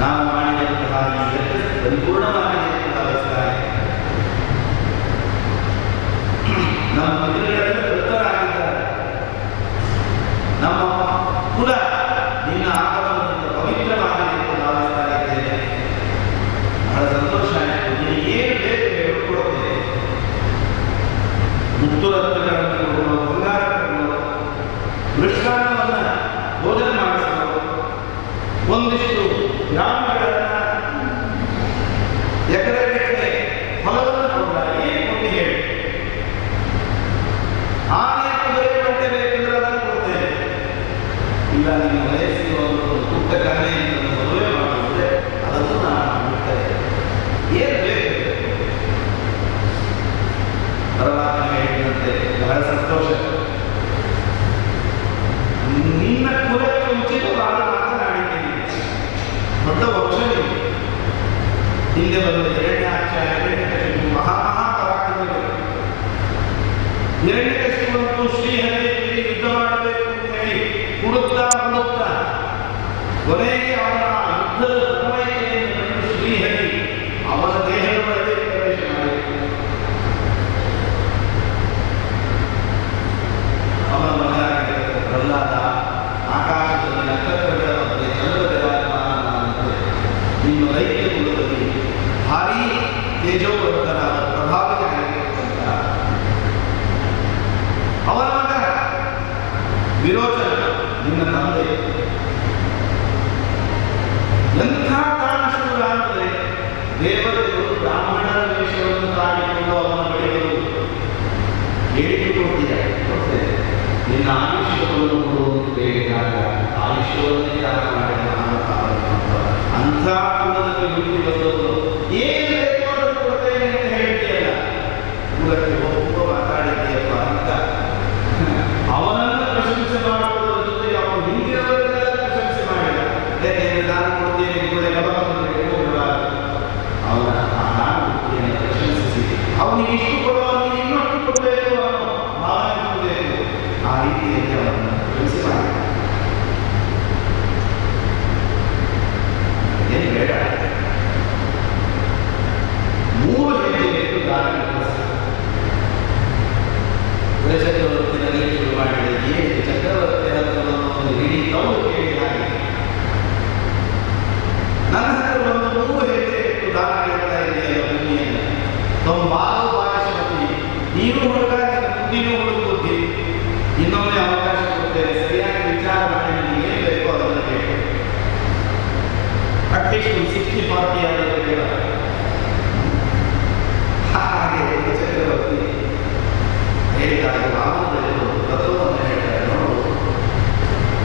ನಾವು ಮಾಡಿದಂತಹ ಈ ಯಜ್ಞ ಪರಿಪೂರ್ಣವಾಗಿ ಭಾವಿಸ್ತಾರೆ ನಮ್ಮ ಮಂದಿರಗಳೆಲ್ಲ ತೃಪ್ತರಾಗಿದ್ದಾರೆ ಕುಲ ನಿನ್ನ ಆಗಮನದಿಂದ ಪವಿತ್ರವಾಗಿದೆ ಎಂದು ಭಾವಿಸ್ತಾ ಇದ್ದೇನೆ. ಬಹಳ ಸಂತೋಷ ಆಯಿತು. ನಿನಗೆ ಏನು ಬೇಕು ಹೇಳಿಕೊಡುತ್ತೇನೆ. ಮುತ್ತುರತ್ನಗಳನ್ನು ಕೊಡುವ, ಬಂಗಾರ ಕೊಡುವ, ಮೃಷ್ಟಾನ್ನವನ್ನು ಭೋಜನ ಮಾಡಿಸುವ, ಒಂದಿಷ್ಟು ಗ್ರಾಮಗಳನ್ನು ಎಕರೆಗಟ್ಟಲೆ ಹೊಲವನ್ನು ಕೊಡ, ಏನು ಕೊಟ್ಟು ಹೇಳಿ. ಆನೆ ಕುದುರೆ ಗಂಟೆ ಬೇಕೆಂದ್ರೆ ಅದನ್ನು ಕೊಡ್ತೇನೆ. ಇಲ್ಲ ನಿಮ್ಮ ವಯಸ್ಸಿಗೆ ಒಂದು ಪುಟ್ಟ ಕನ್ನೆಯನ್ನು ಮದುವೆ ಮಾಡಿದ್ರೆ ಅದನ್ನು ನಾನು ಬಿಡ್ತೇನೆ. ಏನು ಬೇಕು? ಪರಮಾತ್ಮ ಹೇಳಿದಂತೆ ಬಹಳ ಸಂತೋಷ. ನಿನ್ನ ಕುಲಕ್ಕೆ ಉಚಿತವಾದ ಮಾತನಾಡಿದ್ದೀನಿ. ದೊಡ್ಡ ವಂಶ ನೀವು. ಹಿಂದೆ ಬಂದ ಹಿರಣ್ಯಾಕ್ಷ ಮಹಾಪರಾಕ್ರಮಿಗಳು. ಹಿರಣ್ಯಕಶಿಪುವಂತೂ ಶ್ರೀಹರಿಯಲ್ಲಿ ಯುದ್ಧ ಮಾಡಬೇಕು ಅಂತ ಹೇಳಿ ಹುಡುಕ್ತಾ ಕೊನೆಗೆ ಅವನ ಯುದ್ಧದ ತನ್ಮಯತೆಯನ್ನು ಕಂಡು ಶ್ರೀಹರಿ ಅವನ ದೇಹದ ಒಳಗೆ ಪ್ರವೇಶ ಮಾಡಿದರು. ಅವನ ಮಗನಾಗಿದ್ದ ಪ್ರಹ್ಲಾದ ಆಕಾಶದಲ್ಲಿ ನಕ್ಷತ್ರಗಳ ಮಧ್ಯೆ ಚಂದ್ರವಿರಾಜಮಾನನಾದಂತೆ ನಿಮ್ಮ ದೈತ್ಯ ಕುಲದಲ್ಲಿ ಭಾರೀ ತೇಜೋವಂತನಾದ ಪ್ರಭಾವಿತನಾಗಿರುವಂತ ಅವನ ಮಗ ವಿರೋಚನ ನಿನ್ನ ತಂದೆ ಎಂಥ ಕಾರಣಶೂರ ಅಂದರೆ ದೇವತೆಗಳು ಬ್ರಾಹ್ಮಣರ ವೇಷವನ್ನು ತಾಳಿಕೊಂಡು ಅವನ ಬಳಿಗಳು ಹೇಳಿಕೆ ಕೊಡ್ತೇವೆ. ನಿನ್ನ ಆಯುಷ್ಯವನ್ನು ಕೊಡುವುದು ಬೇಡಿದಾಗ ಆಯುಷ್ಯವನ್ನೇ ತ್ಯಾಗ ಮಾಡಿದ ಅಂಥ ಕುಲದಲ್ಲಿ ಹುಟ್ಟಿ ಬಂದವರು ಏನು ಬೇಕು ಅದನ್ನು ಕೊಡ್ತೇನೆ ಅಂತ ಹೇಳ್ತೀಯಲ್ಲ, ಕುಲಕ್ಕೆ ಒಬ್ಬ ಮಾತಾಡಿದ್ದೀಯಪ್ಪ ಅಂತ ಅವನನ್ನು ಪ್ರಶಂಸೆ ಮಾಡುವುದರ ಜೊತೆಗೆ ಅವನು ಹಿಂದಿನವರೆಲ್ಲ ಪ್ರಶಂಸೆ ಮಾಡಿದ. ಯಾಕೆಂದ್ರೆ ನಾನು ಕೊಡ್ತೇನೆ ಕೂಡ ಅವನ ನಾನು ಕೊಡ್ತೇನೆ ಪ್ರಶಂಸಿಸಿ ಅವನಿಗೆ ಇಷ್ಟು ಕೊಡುವ ನೀನು ಇನ್ನೊಟ್ಟು ಕೊಡಬೇಕು ಅನ್ನೋ ಭಾವನೆ ಕೊಡಬೇಕು. ಆ ರೀತಿಯಲ್ಲಿ ಅವನನ್ನು ಪ್ರಶಂಸೆ ಮಾಡಿ ಏನು ಬೇಡ. 3 ಹೆಜ್ಜೆ ಇಟ್ಟು ದಾರಿ ಚಕ್ರವರ್ತಿನಲ್ಲಿ ಶುರು ಮಾಡಿದೆ. ಏನು ಚಕ್ರವರ್ತಿ ಒಂದು ಇಡೀ ತೌರು ಕೇಳಿ ಹಾಗೆ ನನ್ನ ಹತ್ರ ಒಂದು 3 ಹೆಜ್ಜೆ ಇಟ್ಟು ದಾರಿ ಹೇಳ್ತಾ ಇದೆಯಲ್ಲ ಭೂಮಿಯನ್ನು. ಬಾಲು ಭಾಷೆ ನೀನು ಹುಡುಕಾಗಿ ಬುದ್ಧಿನೂ ಹುಡುಗ ಬುದ್ಧಿ. ಇನ್ನೊಮ್ಮೆ ಅವಕಾಶ ಕೊಡ್ತೇನೆ, ಸರಿಯಾಗಿ ವಿಚಾರ ಮಾಡಿ ನಿಮಗೆ ಏನು ಬೇಕೋ ಅದನ್ನು ಕೇಳಿ. ಅಟ್ಲೀಸ್ಟ್ 60-40 ಆದರೂ ಹೇಳ. ಹಾಗೆ ಚಕ್ರವರ್ತಿ ಹೇಳಿದಾಗ ರಾಮದಲ್ಲಿ ತತ್ವವನ್ನು ಹೇಳ್ತಾರೆ. ನೋಡು,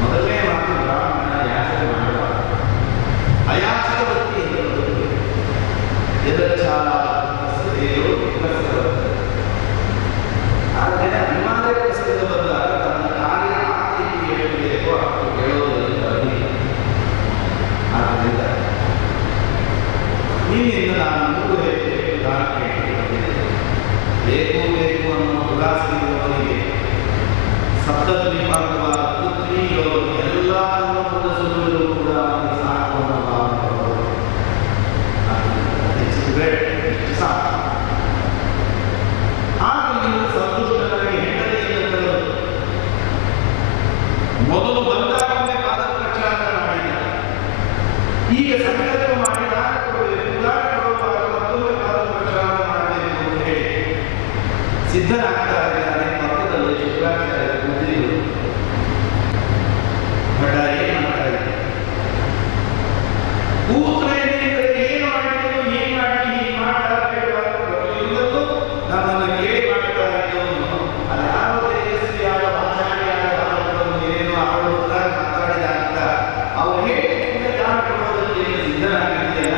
ಮೊದಲನೇ ಮಾತು ಬ್ರಾಹ್ಮಣ ಯಾಚನೆ ಮಾಡುವ ಅಯಾಚಕ ವೃತ್ತಿ ಎದಚ್ಚಾಲ ಆದರೆ ಅನಿವಾರ್ಯ ಪ್ರಸಂಗ ಬಂದಾಗ ತನ್ನ ಕಾರ್ಯ ಆ ರೀತಿ ಹೇಳಬೇಕು ಅಷ್ಟು ಹೇಳೋದರಿಂದ ಆದ್ದರಿಂದ ನಿನ್ನಿಂದ ನಾನು 3 ಹೆಜ್ಜೆ ಉದಾಹರಣೆ ಬೇಕು ಬೇಕು ಅನ್ನೋ ಉಲ್ಲಾಸಿರುವವನಿಗೆ ಸಪ್ತದ್ವೀಪಾಂತವಾದ ಪೃಥ್ವಿ ಎಲ್ಲರನ್ನೂ ಮುಗಿಸುವುದು ಕೂಡ ಅವನಿಗೆ ಸಾಕು ಅನ್ನೋ ಭಾವನೆ ಸಾಕು. ಆಗ ನೀವು ಸಂತುಷ್ಟನಾಗಿ ಹೆಂಡತಿಯಿಂದ ಕರೆದು ಮೊದಲು ಬಂದಾಗಲೇ ಪಾದ ಪ್ರಕ್ಷಾಳನ ಮಾಡಿದ. ಈಗ ಸಂಕಲ್ಪ ಮಾಡಿದಾಗ ಕೊಡಬೇಕು, ಉದಾಹರಣೆ ಕೊಡುವಾಗ ಮತ್ತೊಮ್ಮೆ ಪಾದ ಪ್ರಕ್ಷಾಳನ ಮಾಡಬೇಕು ಅಂತ ಹೇಳಿ ಸಿದ್ಧನಾಗ್ತಾ ಇದ್ದಾರೆ. ಪಕ್ಕದಲ್ಲಿ ಶುಕ್ರಾಚಾರ್ಯ ಕೂತಿದ್ರು. ಭಟ ಏನು ಮಾಡ್ತಾ ಇದ್ದಾರೆ? ಕೂತ್ರೆ ಏನು ಮಾಡಿದ್ರು, ಏನು ಮಾಡಿ ಹೀಗೆ ಮಾಡಬೇಕು ನಮ್ಮನ್ನು ಕೇಳಿ ಮಾಡ್ತಾ ಇದ್ದವನು ಅದು ಯಾವ ತೇಜಸ್ವಿಯಾದ ಭಾಷಾಣಿಯಾದ ಭಾರತವನ್ನು ಏನು ಆಡುವುದಾಗಿ ಮಾತಾಡಿದ ಅಂತ ಅವ್ರು ಹೇಳಿ ದಾನ ಕೊಡೋದಕ್ಕೆ ಸಿದ್ಧನಾಗಿದ್ದೀಯಲ್ಲ,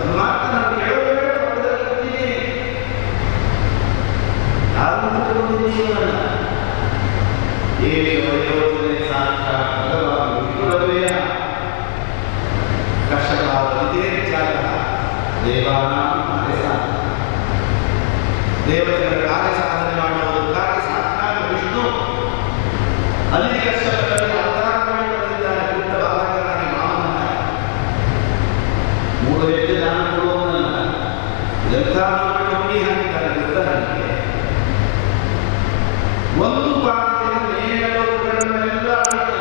ಒಂದು ಮಾತು ನಾನು ಕೇಳೋದೇ ಪಕ್ಕದಲ್ಲಿ ಕೂತಿದ್ದೀನಿ. ಯಾರನ್ನು ತಗೊಂಡಿದ್ದೀವಲ್ಲ ಯೋಜನೆ ಸಾಕ್ಷಾತ್ ಭಗವಾನ್ ವಿಪ್ರವೇಯ ಕಷ್ಟಕಾಲಂತೆ ಜಾಗ ದೇವಾನಾಂ ಕಾರ್ಯಸಾಧನ. ದೇವತೆಗಳ ಕಾರ್ಯ ಸಾಧನೆ ಮಾಡುವುದಕ್ಕಾಗಿ ಸಾಕ್ಷಾತ್ ವಿಷ್ಣು ಅಲ್ಲಿ ಕಷ್ಟಪಟ್ಟಲ್ಲಿ ಅವತಾರ ಮಾಡಿಕೊಂಡಿದ್ದಾನೆ. ಪುಟ್ಟ ಬಾಲಕನಾಗಿ ಮಾವನನ್ನ 3 ಹೆಜ್ಜೆ ದಾನ ಕೊಡುವವನನ್ನ ಎಂಥ ಮಾಡಿ ಹಾಕಿದ್ದಾರೆ ಗೊತ್ತಾಗಲಿಕ್ಕೆ. ಒಂದು ಪಾದದಿಂದ ನೇರಗಳನ್ನೆಲ್ಲ ಆಡಿದ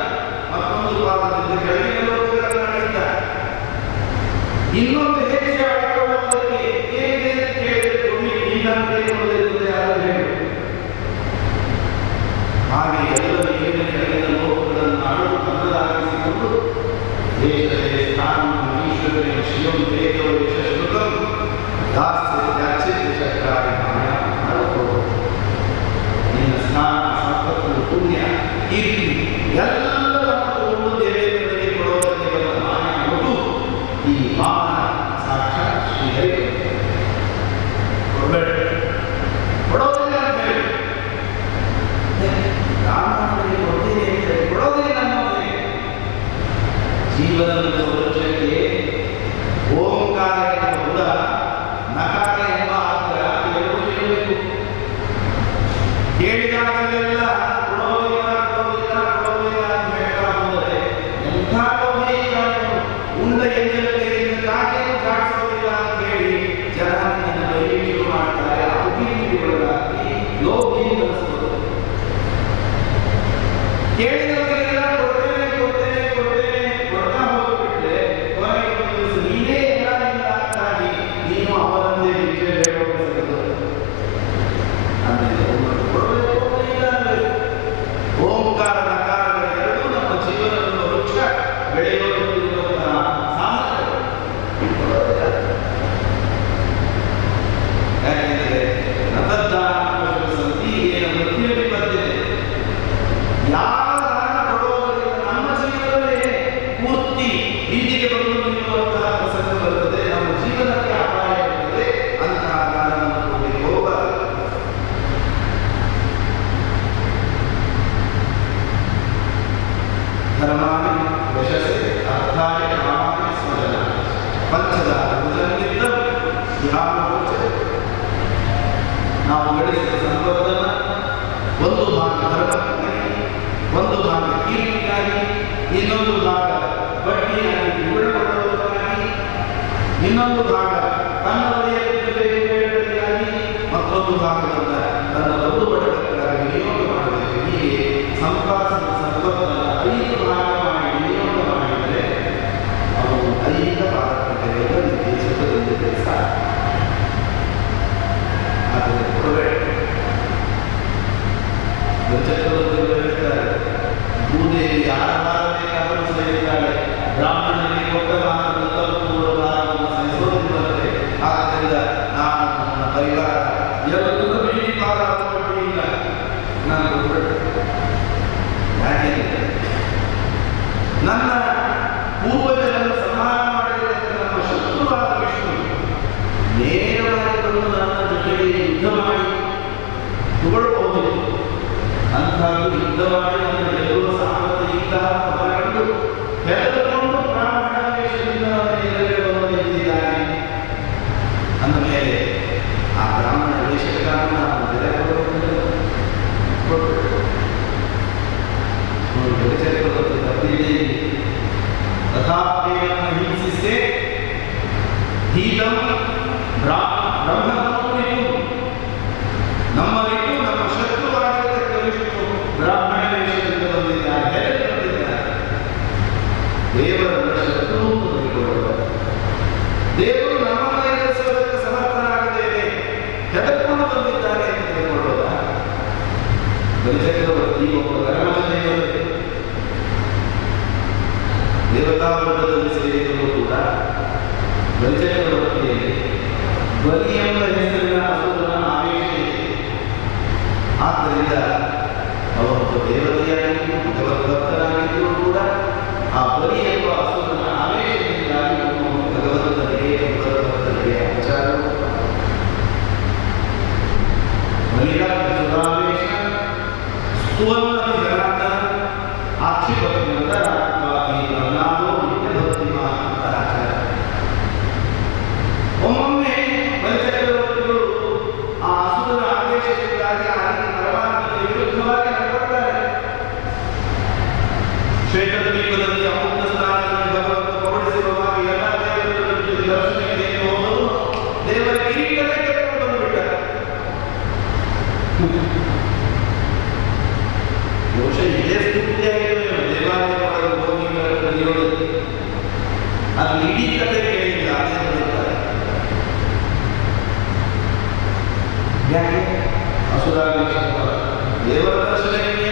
ಮತ್ತು ಹಾಗೆ ಎಲ್ಲ ನೀರಿನ ಕೆಳಗಿನ ಲೋಕಗಳನ್ನು ಆಳು ತನ್ನದಾಗಿಸಿಕೊಂಡು ದೇಶದಲ್ಲಿ ಸ್ಥಾನ ಈಶ್ವರನೇ ಶಿವಂ ದೇವೋ ಯಶಸ್ಸುತಂ ದಾಸ್ಯ ತ್ಯಾಚ್ಯತೆ ಶಕ್ರಾಯ ಮಾಯ ಮಾಡಿಕೊಳ್ಳು. ನಿನ್ನ ಸ್ನಾನ ಸಂಪತ್ತು ಪುಣ್ಯ ಕೀರ್ತಿ ಎಲ್ಲವನ್ನು ತಗೊಂಡು ದೇವೇಂದ್ರನಿಗೆ ಕೊಡೋದಕ್ಕೆ ಬಂದ ಮಾಯ ಕೊಟ್ಟು ಈ ವಾಮನ ಸಾಕ್ಷಾತ್ ಶ್ರೀಹರಿ ಕೊಡಬೇಡ ಕೊಡೋದಿಲ್ಲ ಅಂತ ಹೇಳಿ ರಾಮನಿಗೆ ಕೊಡ್ತೀನಿ ಅಂತ ಕೊಡೋದಿಲ್ಲ ನಮಗೆ. ಜೀವನದ ವೃಕ್ಷಕ್ಕೆ ಓಂಕಾರ ಎಂಬ ಹುಳ, ನಕಾರ ಎಂಬ ಆದ್ರ ಎರಡು ಇರಬೇಕು. ಕೇಳಿದಾಗಲೆಲ್ಲ ಕೊಡೋದಿಲ್ಲ ಕೊಡೋದಿಲ್ಲ ಕೊಡೋದಿಲ್ಲ ಅಂತ ಹೇಳ್ತಾ ಹೋದರೆ ಎಂಥ ಉಂಡ ಎಂಜಲ ಕೈಯಿಂದ ಕಾಟೇನು ಕಾಣಿಸೋದಿಲ್ಲ ಅಂತ ಹೇಳಿ ಜನ ಶುರು ಮಾಡ್ತಾರೆ. ಅಭಿವೃದ್ಧಿಗೊಳಗಾಗಿ ಲೋಭಿ ಕಲಿಸೋದು. ಕೇಳಿದವರಿಗೆಲ್ಲ ಕೊಡ್ತೇನೆ ಕೊಡ್ತೇನೆ ಕೊಡ್ತೇನೆ ಕೊಡ್ತಾ ಹೋಗ್ಬಿಟ್ರೆ ಕೊನೆಗೆ ಒಂದು ದಿವಸ ನೀನೇ ಎಲ್ಲ ಇಲ್ಲ ಅಂತಾಗಿ ನೀನು ಅವರನ್ನೇ ಭಿಕ್ಷೆ ಬೇಡೋದು. ಕೊಡಬೇಕು ಇಲ್ಲ ಅಂದರೆ ಓಂಕಾರ ನಕಾರಗಳು ಎರಡೂ ನಮ್ಮ ಜೀವನದ ವೃಕ್ಷ ಬೆಳೆಯೋದಿರುವಂತಹ ಸಾಮರ್ಥ್ಯ. ಯಾಕೆಂದರೆ ನತದ್ದಾನೀ ಏನು ಮೃತ್ಯುವಿಗೆ ಬಂದಿದೆ. ಯಾವ ದಾನ ಕೊಡುವುದರಿಂದ ನಮ್ಮ ಜೀವನವೇ ಪೂರ್ತಿ ಬೀದಿಗೆ ಬಂದು ನಿಲ್ಲುವಂತಹ ಪ್ರಸಂಗ ಬರುತ್ತದೆ. ನಮ್ಮ ಜೀವನಕ್ಕೆ ಅಪಾಯ ಇರುತ್ತದೆ. ಅಂತಹ ದಾನವನ್ನು ಕೊಡಲಿಕ್ಕೆ ಹೋಗಬಾರದು. ಧರ್ಮಾನಿ ಯಶಸ್ಸೆ ಅರ್ಥಾಯ ಕಾಮಾಯ ಸ್ವಜನ ಪಂಚದ ಭುಜನಿಂದ ಧ್ಯಾನ. ನಾವು ಗಳಿಸಿದ ಸಂಪತ್ತನ್ನು ಒಂದು ಭಾಗ ಧರ್ಮಕ್ಕಾಗಿ, ಒಂದು ಭಾಗ ಕೀರ್ತಿಗಾಗಿ, ಇನ್ನೊಂದು ಭಾಗ ಬಡ್ಡಿಯಾಗಿ ಬಿಡುಗಡೆಗೊಳ್ಳುವುದಕ್ಕಾಗಿ, ಇನ್ನೊಂದು ಭಾಗ ತನ್ನ ವೈಯಕ್ತಿಕತೆಗಾಗಿ, ಮತ್ತೊಂದು ಭಾಗದಿಂದ ತನ್ನ ಒಂದು ಬಡವರಿಗಾಗಿ ವಿನಿಯೋಗ ಮಾಡಬೇಕು. ಹೀಗೆ ಸಂಪಾದಿಸಿದ ಸಂಪತ್ತನ್ನು 5 ಭಾಗ ಮಾಡಿ ವಿನಿಯೋಗ ಮಾಡಿದರೆ ಅವು 5 ಭಾಗಕ್ಕೆ ದೇಶದಲ್ಲಿ ಕೆಲಸ. ಆದರೆ ಕೊಡಬೇಡ. ಚಕ್ರವರ್ತಿಗಳು ಹೇಳ್ತಾರೆ, ಭೂದೇವಿ ಯಾರ ಭಾರ ಬೇಕಾದರೂ ಸಹಿಸುತ್ತಾಳೆ, ಬ್ರಾಹ್ಮಣನಿಗೆ ಕೊಟ್ಟ ಭಾರವನ್ನು ತಲುಪುವ ಭಾರವನ್ನು ಸಹಿಸೋದಿಲ್ಲಂತೆ. ಆದ್ದರಿಂದ ನಾನು ನನ್ನ ಪರಿವಾರ ಎಲ್ಲರೂ ಬೀದಿ ಭಾರ ಕೊಟ್ಟಿಲ್ಲ, ನಾನು ಕೊಡಬೇಡ. ಯಾಕೆಂದರೆ ನನ್ನ ಪೂರ್ವಜರನ್ನು ಸಂಹಾರ ಮಾಡಿದಂತೆ ನಮ್ಮ ಶತ್ರುವಾದ ವಿಷ್ಣು ನೇರವಾಗಿ ಬಂದು ನನ್ನ ಜೊತೆಗೆ ಯುದ್ಧ ಮಾಡಿ ತಗೊಳ್ಬಹುದು. ಅಂಥದ್ದು ಯುದ್ಧ ಮಾಡಿ ನನ್ನ ಗೆಲ್ಲುವ ಸಾಮರ್ಥ್ಯ ಇಲ್ಲ ಹೊರಗಂಡು ಹೆದರಿಕೊಂಡು ಬ್ರಾಹ್ಮಣ ವೇಷದಿಂದ ಎದುರಿಗೆ ಬಂದು ನಿಂತಿದ್ದಾನೆ ಅಂದ ಮೇಲೆ ಆ ಬ್ರಾಹ್ಮಣ ವೇಷಕ್ಕಾಗಿ ನಾನು ಬೆಲೆ ಕೊಡಬೇಕು. ತಪ್ಪಿದೆ. ತಥಾಪ್ಯವನ್ನು ಹಿಂಸಿಸೆ ಹೀಗಂ ಬ್ರಹ್ಮರಿಗೂ ನಮ್ಮರಿಗೂ ನಮ್ಮ ಶತ್ರುವಾಗಿರತಕ್ಕ ವಿಷ್ಣು ಬ್ರಾಹ್ಮಣ ವೇಷದಿಂದ ಬಂದಿದ್ದಾರೆ, ಬಂದಿದ್ದಾರೆ. ದೇವರನ್ನ ಶತ್ರು ತಂದುಕೊಳ್ಳುತ್ತಾರೆ. ದೇವರು ನಮ್ಮನ್ನು ಎದುರಿಸುವುದಕ್ಕೆ ಸಮರ್ಥನಾಗಿದ್ದೇನೆ, ಹೆದರ್ಕೊಂಡು ಬಂದಿದ್ದಾರೆ ಅಂತ ಹೇಳಿಕೊಳ್ಳುವ ಬಲಿಚಕ್ರವರ್ತಿ ಒಬ್ಬ ಗಣಮನ ದೇವತೆ. ದೇವತಾ ವರ್ಗದಲ್ಲಿ ಸೇರಿದರೂ ಕೂಡ ಬಲಿಚಕ್ರವರ್ತಿಯಲ್ಲಿ ಬಲಿ ಎಂಬ ಹೆಸರಿನ ಅಸುರನ ಆವೇಶ ಇದೆ. ಆದ್ದರಿಂದ ಅವರೊಬ್ಬ ದೇವತೆಯಾಗಿದ್ದು ಭಗವದ್ಭಕ್ತರಾಗಿದ್ದರೂ ಕೂಡ ಆ ಬಲಿ ಎಂಬ ಅಸುರನ ಆವೇಶದಿಂದಾಗಿ ಭಗವಂತನಿಗೆ ಭಗವದ್ಭಕ್ತರಿಗೆ ಅಪಚಾರ. ಬಲಿರಾಜ ಸುರಾವೇಶ ಸ್ತುವನ್ನ ಜನಾರ್ದನ ಆಕ್ಷೇಪದಿಂದ ಪ್ರಹ್ಲಾದೋ ನಿತ್ಯ ಭಕ್ತಿಮ ಅಂತ ಆಚಾರ. ಒಮ್ಮೊಮ್ಮೆ ಬಲಿಚಕ್ರವರ್ತಿಗಳು ಆ ಅಸುರನ ಆವೇಶದಿಂದಾಗಿ ಆಗಿ ಪರಮಾತ್ಮನ ವಿರುದ್ಧವಾಗಿ ನಡ್ಕೊಳ್ತಾರೆ. ಶ್ವೇತದ್ವೀಪದಲ್ಲಿ ಅಮೃತ ಸ್ಥಾನದಲ್ಲಿ ಭಗವಂತ ಹೊರಡಿಸಿರುವಾಗ ಎಲ್ಲ ದೇವರ ದರ್ಶನಕ್ಕೆ ಹೋದರು. ದೇವರ ಕಿರೀಟನೇ ಕೆತ್ಕೊಂಡು ಬಂದುಬಿಟ್ಟ. ಬಹುಶಃ ಇದೇ ಸ್ಥಿತಿಯಾಗಿದೆ ದೇವಾಲಯ ಹೋಗಿ ಕಲಿಯೋದು. ಅದು ಇಡೀ ಕಥೆ ಕೇಳಿಲ್ಲ, ಅದೇ ಬರುತ್ತಾರೆ. ಯಾಕೆ ಅಸುರಾವೇಶ ದೇವರ ದರ್ಶನಕ್ಕೆ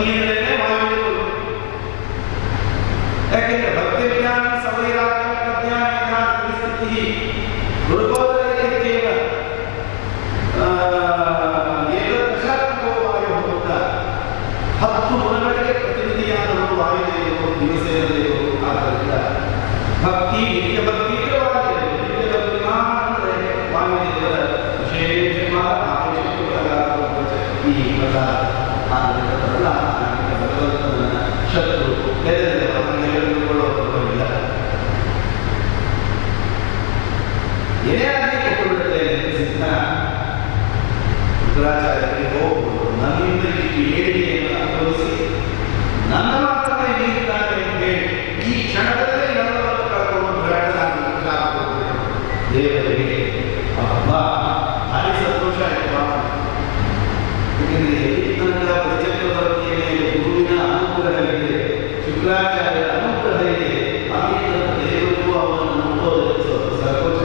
ಭಕ್ತಿ ಅಂದ್ರೇನೆ ವಾಯುದೇವರು. ಯಾಕೆಂದ್ರೆ ಭಕ್ತಿ ಜ್ಞಾನ ಸವೈರಾಗ್ಯ ಪ್ರಜ್ಞಾನ ಸ್ಥಿತಿ ಗುರುಗೋದರೇ ಕೇವಲ ಏಕದಶಾತ್ಮಕೋ ವಾಯು ಅಂತ 10 ಗುಣಗಳಿಗೆ ಪ್ರತಿನಿಧಿಯಾದವರು ವಾಯುದೇವರು, ದಿವಸೇನದೇವರು. ಆದ್ದರಿಂದ ಭಕ್ತಿ ನಿತ್ಯ ಭಕ್ತಿ ನಿತ್ಯ ಭಕ್ತಿ ಮಾತ್ರ ವಾಯುದೇವರ ವಿಶೇಷವಾದ ಈ ಪ್ರಕಾರ. ಆದ್ದರಿಂದ ಭಗವಂತನ ಶತ್ರು ಹೇಳಿಕೊಳ್ಳುವುದಿಲ್ಲ. ಏನೇ ಆಗಲಿ ಕೊಟ್ಟುಬಿಡುತ್ತೆ ಸಿದ್ಧ ಶುಕ್ರಾಚಾರ್ಯರಿಗೆ ಹೋಗುವುದು ನನ್ನಿಂದ ಈ ಏಳಿಗೆಯನ್ನು ಅನುಭವಿಸಿ ನನ್ನ ಮಾತ್ರನೇ ನೀಡಿದ್ದಾರೆ ಎಂದು ಹೇಳಿ ಈ ಕ್ಷಣದಲ್ಲೇ ಎಲ್ಲವನ್ನು ಕಳ್ಕೊಂಡು ದೇವರಿಗೆ ಹಬ್ಬ ಭಾರಿ ಸಂತೋಷ ಆಯಿತು. ಏಕೆಂದರೆ ನನ್ನ ಪರಿಚಯದವರಿಗೆ ಮೇಲೆ ಗುರುವಿನ ಅನುಗ್ರಹವಿದೆ, ಶುಕ್ರಾಚಾರ್ಯರ ಅನುಗ್ರಹ ಇದೆ. ಅಲ್ಲಿಂದ ದೇವರಿಗೂ ಅವರನ್ನು ಮುಟ್ಟೋದು ಸಂತೋಷ.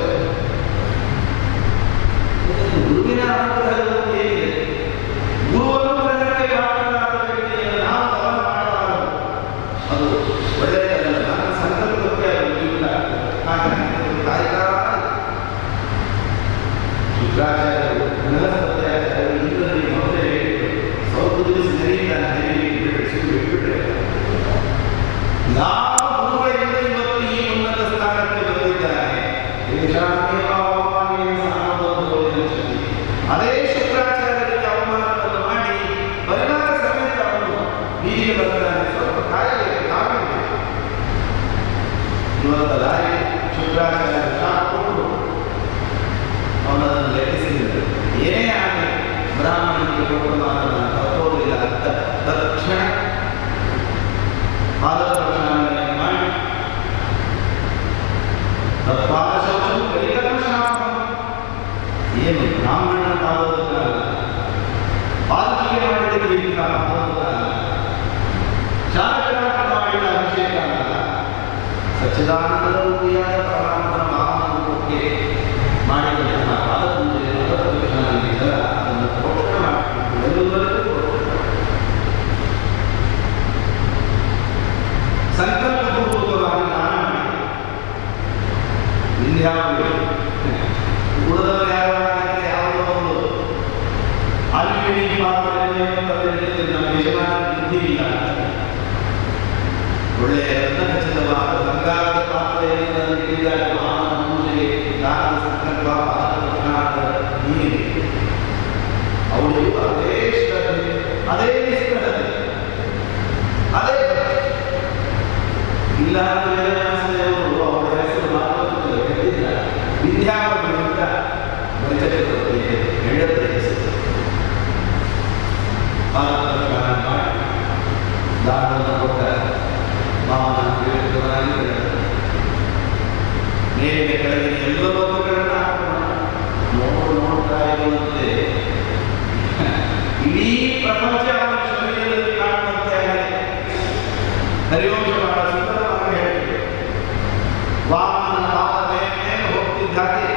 ಗುರುವಿನ ಅನುಗ್ರಹದಲ್ಲಿ ಏನಿದೆ? ಗುರು ಅನುಗ್ರಹಕ್ಕೆ ಕಾರಣವಾದ ವ್ಯಕ್ತಿಯನ್ನು ನಾವು ಗಮನ ಮಾಡಬಾರದು. ಅದು ಒಳ್ಳೆಯದಲ್ಲ. ನನ್ನ ಸಂಕಲ್ಪಕ್ಕೆ ಅದು ಉಪಯುಕ್ತ. ಹಾಗಾಗಿ ಕಾರ್ಯಕ್ರಮ ಶುಕ್ರಾಚಾರ್ಯರು ಬೃಹಸ್ಪತ್ಯಾಚಾರ್ಯರು ಇಂದ್ರನಿಗೆ ಮೊದಲೇ ಹೇಳಿದರು, ಸ್ವಲ್ಪ ದಿವಸ ನಡೀತಾನೆ ಬಿಟ್ಟುಬಿಟ್ರೆ ಯಾವ ಗುರುಗಳಿಂದ ಇವತ್ತು ಈ ಉನ್ನತ ಸ್ಥಾನಕ್ಕೆ ಬಂದಿದ್ದಾರೆ. ಅದೇ ಶುಕ್ರಾಚಾರ್ಯರಿಗೆ ಅವಮಾನವನ್ನು ಮಾಡಿ ಪರಿವಾರ ಸಮೇತ ಅವನು ಬೀದಿಗೆ ಬಂದಿದ್ದಾನೆ. ಸ್ವಲ್ಪ ಕಾಯಬೇಕು, ಕಾಯಬೇಕು. ಇವತ್ತು ದಾರಿ ಶುಕ್ರಾಚಾರ್ಯ ಕೊಟ್ಟು ಅವನನ್ನು ಲೆಕ್ಕಿಸಿದರು. ಏನೇ ಆಗಲಿ ಬ್ರಾಹ್ಮಣನಿಗೆ ಕೊಟ್ಟು ಮಾತನ್ನು ತಪ್ಪೋದಿಲ್ಲ ಅಂತ ತಕ್ಷಣ ಪಾದಪ್ರಕ್ಷಾಲನೆ ಮಾಡಿ ತಪ್ಪಾದ ಶೌಚವು ಕಲಿಕರ್ಮಶಾಪ. ಏನು ಬ್ರಾಹ್ಮಣನ ಪಾದೋದಕಲ್ಲ, ಪಾದಕಿಗೆ ಮಾಡಿದ ಇಲ್ಲ ಪಾದೋದಕಲ್ಲ, ಶಾಸಕರಾಟ ಮಾಡಿದ ಅಭಿಷೇಕ ಅಲ್ಲ, ಸಚ್ಚಿದಾನಂದ ರೂಪಿಯಾದ ಪರಮಾತ್ಮನ ಮಹಾಮೂರ್ತಿಗೆ ಮಾಡಿದಂತಹ ಪಾದಪೂಜೆ ಪಾದಪ್ರಕ್ಷಾಲನೆಯಿಂದ ಅದನ್ನು ಪ್ರೋಕ್ಷಣೆ ಮಾಡಬೇಕು. ಎಲ್ಲದರಲ್ಲೂ ಸಂಕಲ್ಪಪೂರ್ವಕವಾಗಿ ದಾನ ಮಾಡಿ ಇನ್ಯಾವುದು ಉಳಿದವರು ಯಾವುದೋ ಒಂದು ಅಲ್ಯೂಮಿನಿಯಂ ಪಾತ್ರೆಯನ್ನು ನಮ್ಮ ಯಜಮಾನ ಬುದ್ಧಿ ಇಲ್ಲ. ಒಳ್ಳೆಯ ರತ್ನಖಚಿತವಾದ ಬಂಗಾರದ ಪಾತ್ರೆಯನ್ನು ನೀಡಿದಾಗ ಮಹಾನ ಪೂಜೆಗೆ ದಾನದ ಸಂಕಲ್ಪ ಪಾದಪ್ರಕ್ಷಾಲನದ ನೀರು ಅವಳು ಅದೇ ಶ್ರದ್ಧೆ, ಅದೇ ನಿಷ್ಠತೆ, ಅದೇ ಇಲ್ಲ. ವೇದವ್ಯಾಸದೇವರು ಅವರ ಹೆಸರು ಮಾತಾಡುತ್ತದೆ ಹೇಳಿದ್ದಾರೆ. ವಿದ್ಯಾವಳಿಯಿಂದ ಪರಿಚಯಕ್ಕೆ ಹೇಳದೇ ಹೆಸರು ಪಾದಪ್ರಕ್ಷಾಲನೆ ಮಾಡಿ ದಾನವನ್ನು ಕೊಟ್ಟ ಮಾವನ ವಿವೇಕವಾಗಿ ಮೇಲಿನ ಕೆಳಗಿನ ಎಲ್ಲ ವಸ್ತುಗಳನ್ನು ನೋಡ್ತಾ ಇರುವಂತೆ ಇಡೀ ಪ್ರಪಂಚ ಅವನ ಶರೀರದಲ್ಲಿ ಕಾಣುವಂತೆ ಆಗಿದೆ. ಹರಿವಂಶ ಬಹಳ ಸುಂದರವಾಗಿ ಹೇಳಿದೆ. ವಾಮನ ಪಾದ ಮೇಲೆ ಹೋಗ್ತಿದ್ದಾಗೆ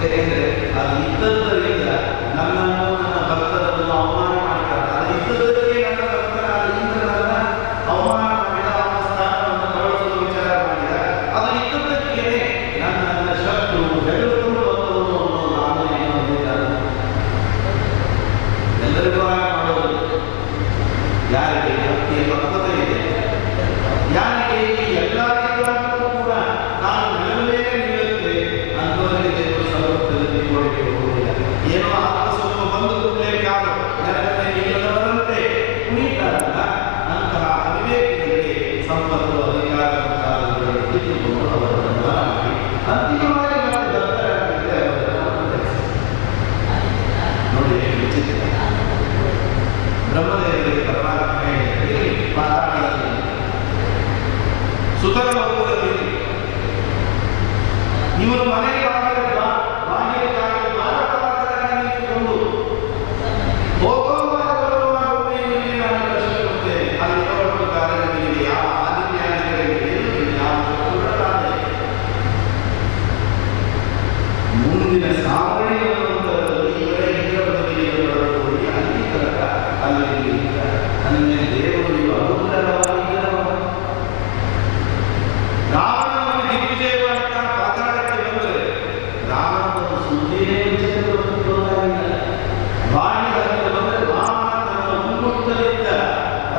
ಯಾಕೆಂದ್ರೆ ಅದು ಇದ್ದದ್ದರಿಂದ ನನ್ನನ್ನು ನನ್ನ ಭಕ್ತರನ್ನು ಅವಮಾನ ಮಾಡಿದ್ದಾರೆ. ಅದು ಇದ್ದದಕ್ಕೆ ನನ್ನ ಭಕ್ತರ ಇಂದ್ರನನ್ನ ಅವಮಾನ ಮಾಡಿದ, ಅವನ ಸ್ಥಾನವನ್ನು ಬಳಸಲು ವಿಚಾರ ಮಾಡಿದ. ಅದು ಇದ್ದದಕ್ಕೆ ನನ್ನನ್ನ ಶತ್ರು ಹೆದರಿಕೊಂಡು ಬಂದವನು ಅನ್ನೋ ನಾನು ಏನು ಹೊಂದಿದ್ದಾನೆ. ಎಲ್ಲರಿಗೂ ಮಾಡೋದು ಯಾರಿಗೆ ಭಕ್ತಿಯ ಪಕ್ವತೆ ಇದೆ, ಯಾರಿಗೆ ಈ ಎಲ್ಲ ರೀತಿಯಾದರೂ ಕೂಡ ನಾನು ನೆಲವೇ ನಿಲ್ಲುತ್ತೆ ಅಂಥವರಿಗೆ ದೇವರು ಸರ್ವತ್ರದಲ್ಲಿ ಹೋಗುವುದಿಲ್ಲ. ಏನೋ ಆತ್ಮ ಸ್ವಲ್ಪ ಬಂದು ಕೂಡಲೇ ಕಾಲು ನೆಲವೇ ನಿಲ್ಲದವರಂತೆ ಕುಣಿತಾರಲ್ಲ, ಅಂತಹ ಅವಿವೇಕಿಗಳಿಗೆ ಸಂಪತ್ತು ಅಧಿಕಾರ ಮುಂತಾದವುಗಳನ್ನು ಕಿತ್ತುಕೊಂಡು ಅವರನ್ನು ಮಾಡಿ ಅಂತಿಮವಾಗಿ ಮತ್ತೆ ದತ್ತರಾಗಿದ್ದರೆ ನೋಡಿ ವಿಚಿತ್ರ. ಬ್ರಹ್ಮದೇವರಿಗೆ ಪರಮಾತ್ಮ ಹೇಳಿದರೆ ಪಾತಾಳದಲ್ಲಿ ಸುತರ ಲೋಕದಲ್ಲಿ ಇವನು ಮನೆಗೆ ನಿಂತುಕೊಂಡು ಅಲ್ಲಿ ಯಾವ ಆದಿತ್ಯಾದಿಗಳಿಗೆ ಮುಂದಿನ ಸಾವಣಿಯಲ್ಲಿ ಅಲ್ಲಿ ತನಕ ಅಲ್ಲಿ ನನ್ನ ದೇವರು ಅನುಗ್ರಹವಾಗಿದ್ದರು. ರಾಮನನ್ನು ದಿಗ್ವಿಜಯ ಮಾಡ್ತಾ ಪಾತಾಳಕ್ಕೆ ಬಂದರೆ ರಾಮನನ್ನು ಸುದ್ದಿಯೇ ವಿಚಾರವಾಗಿಲ್ಲ. ಬಾಣಿಗಳನ್ನು ಬಂದರೆ ರಾಮನ ತನ್ನ ಮುನ್ನುಟ್ಟಲಿದ್ದ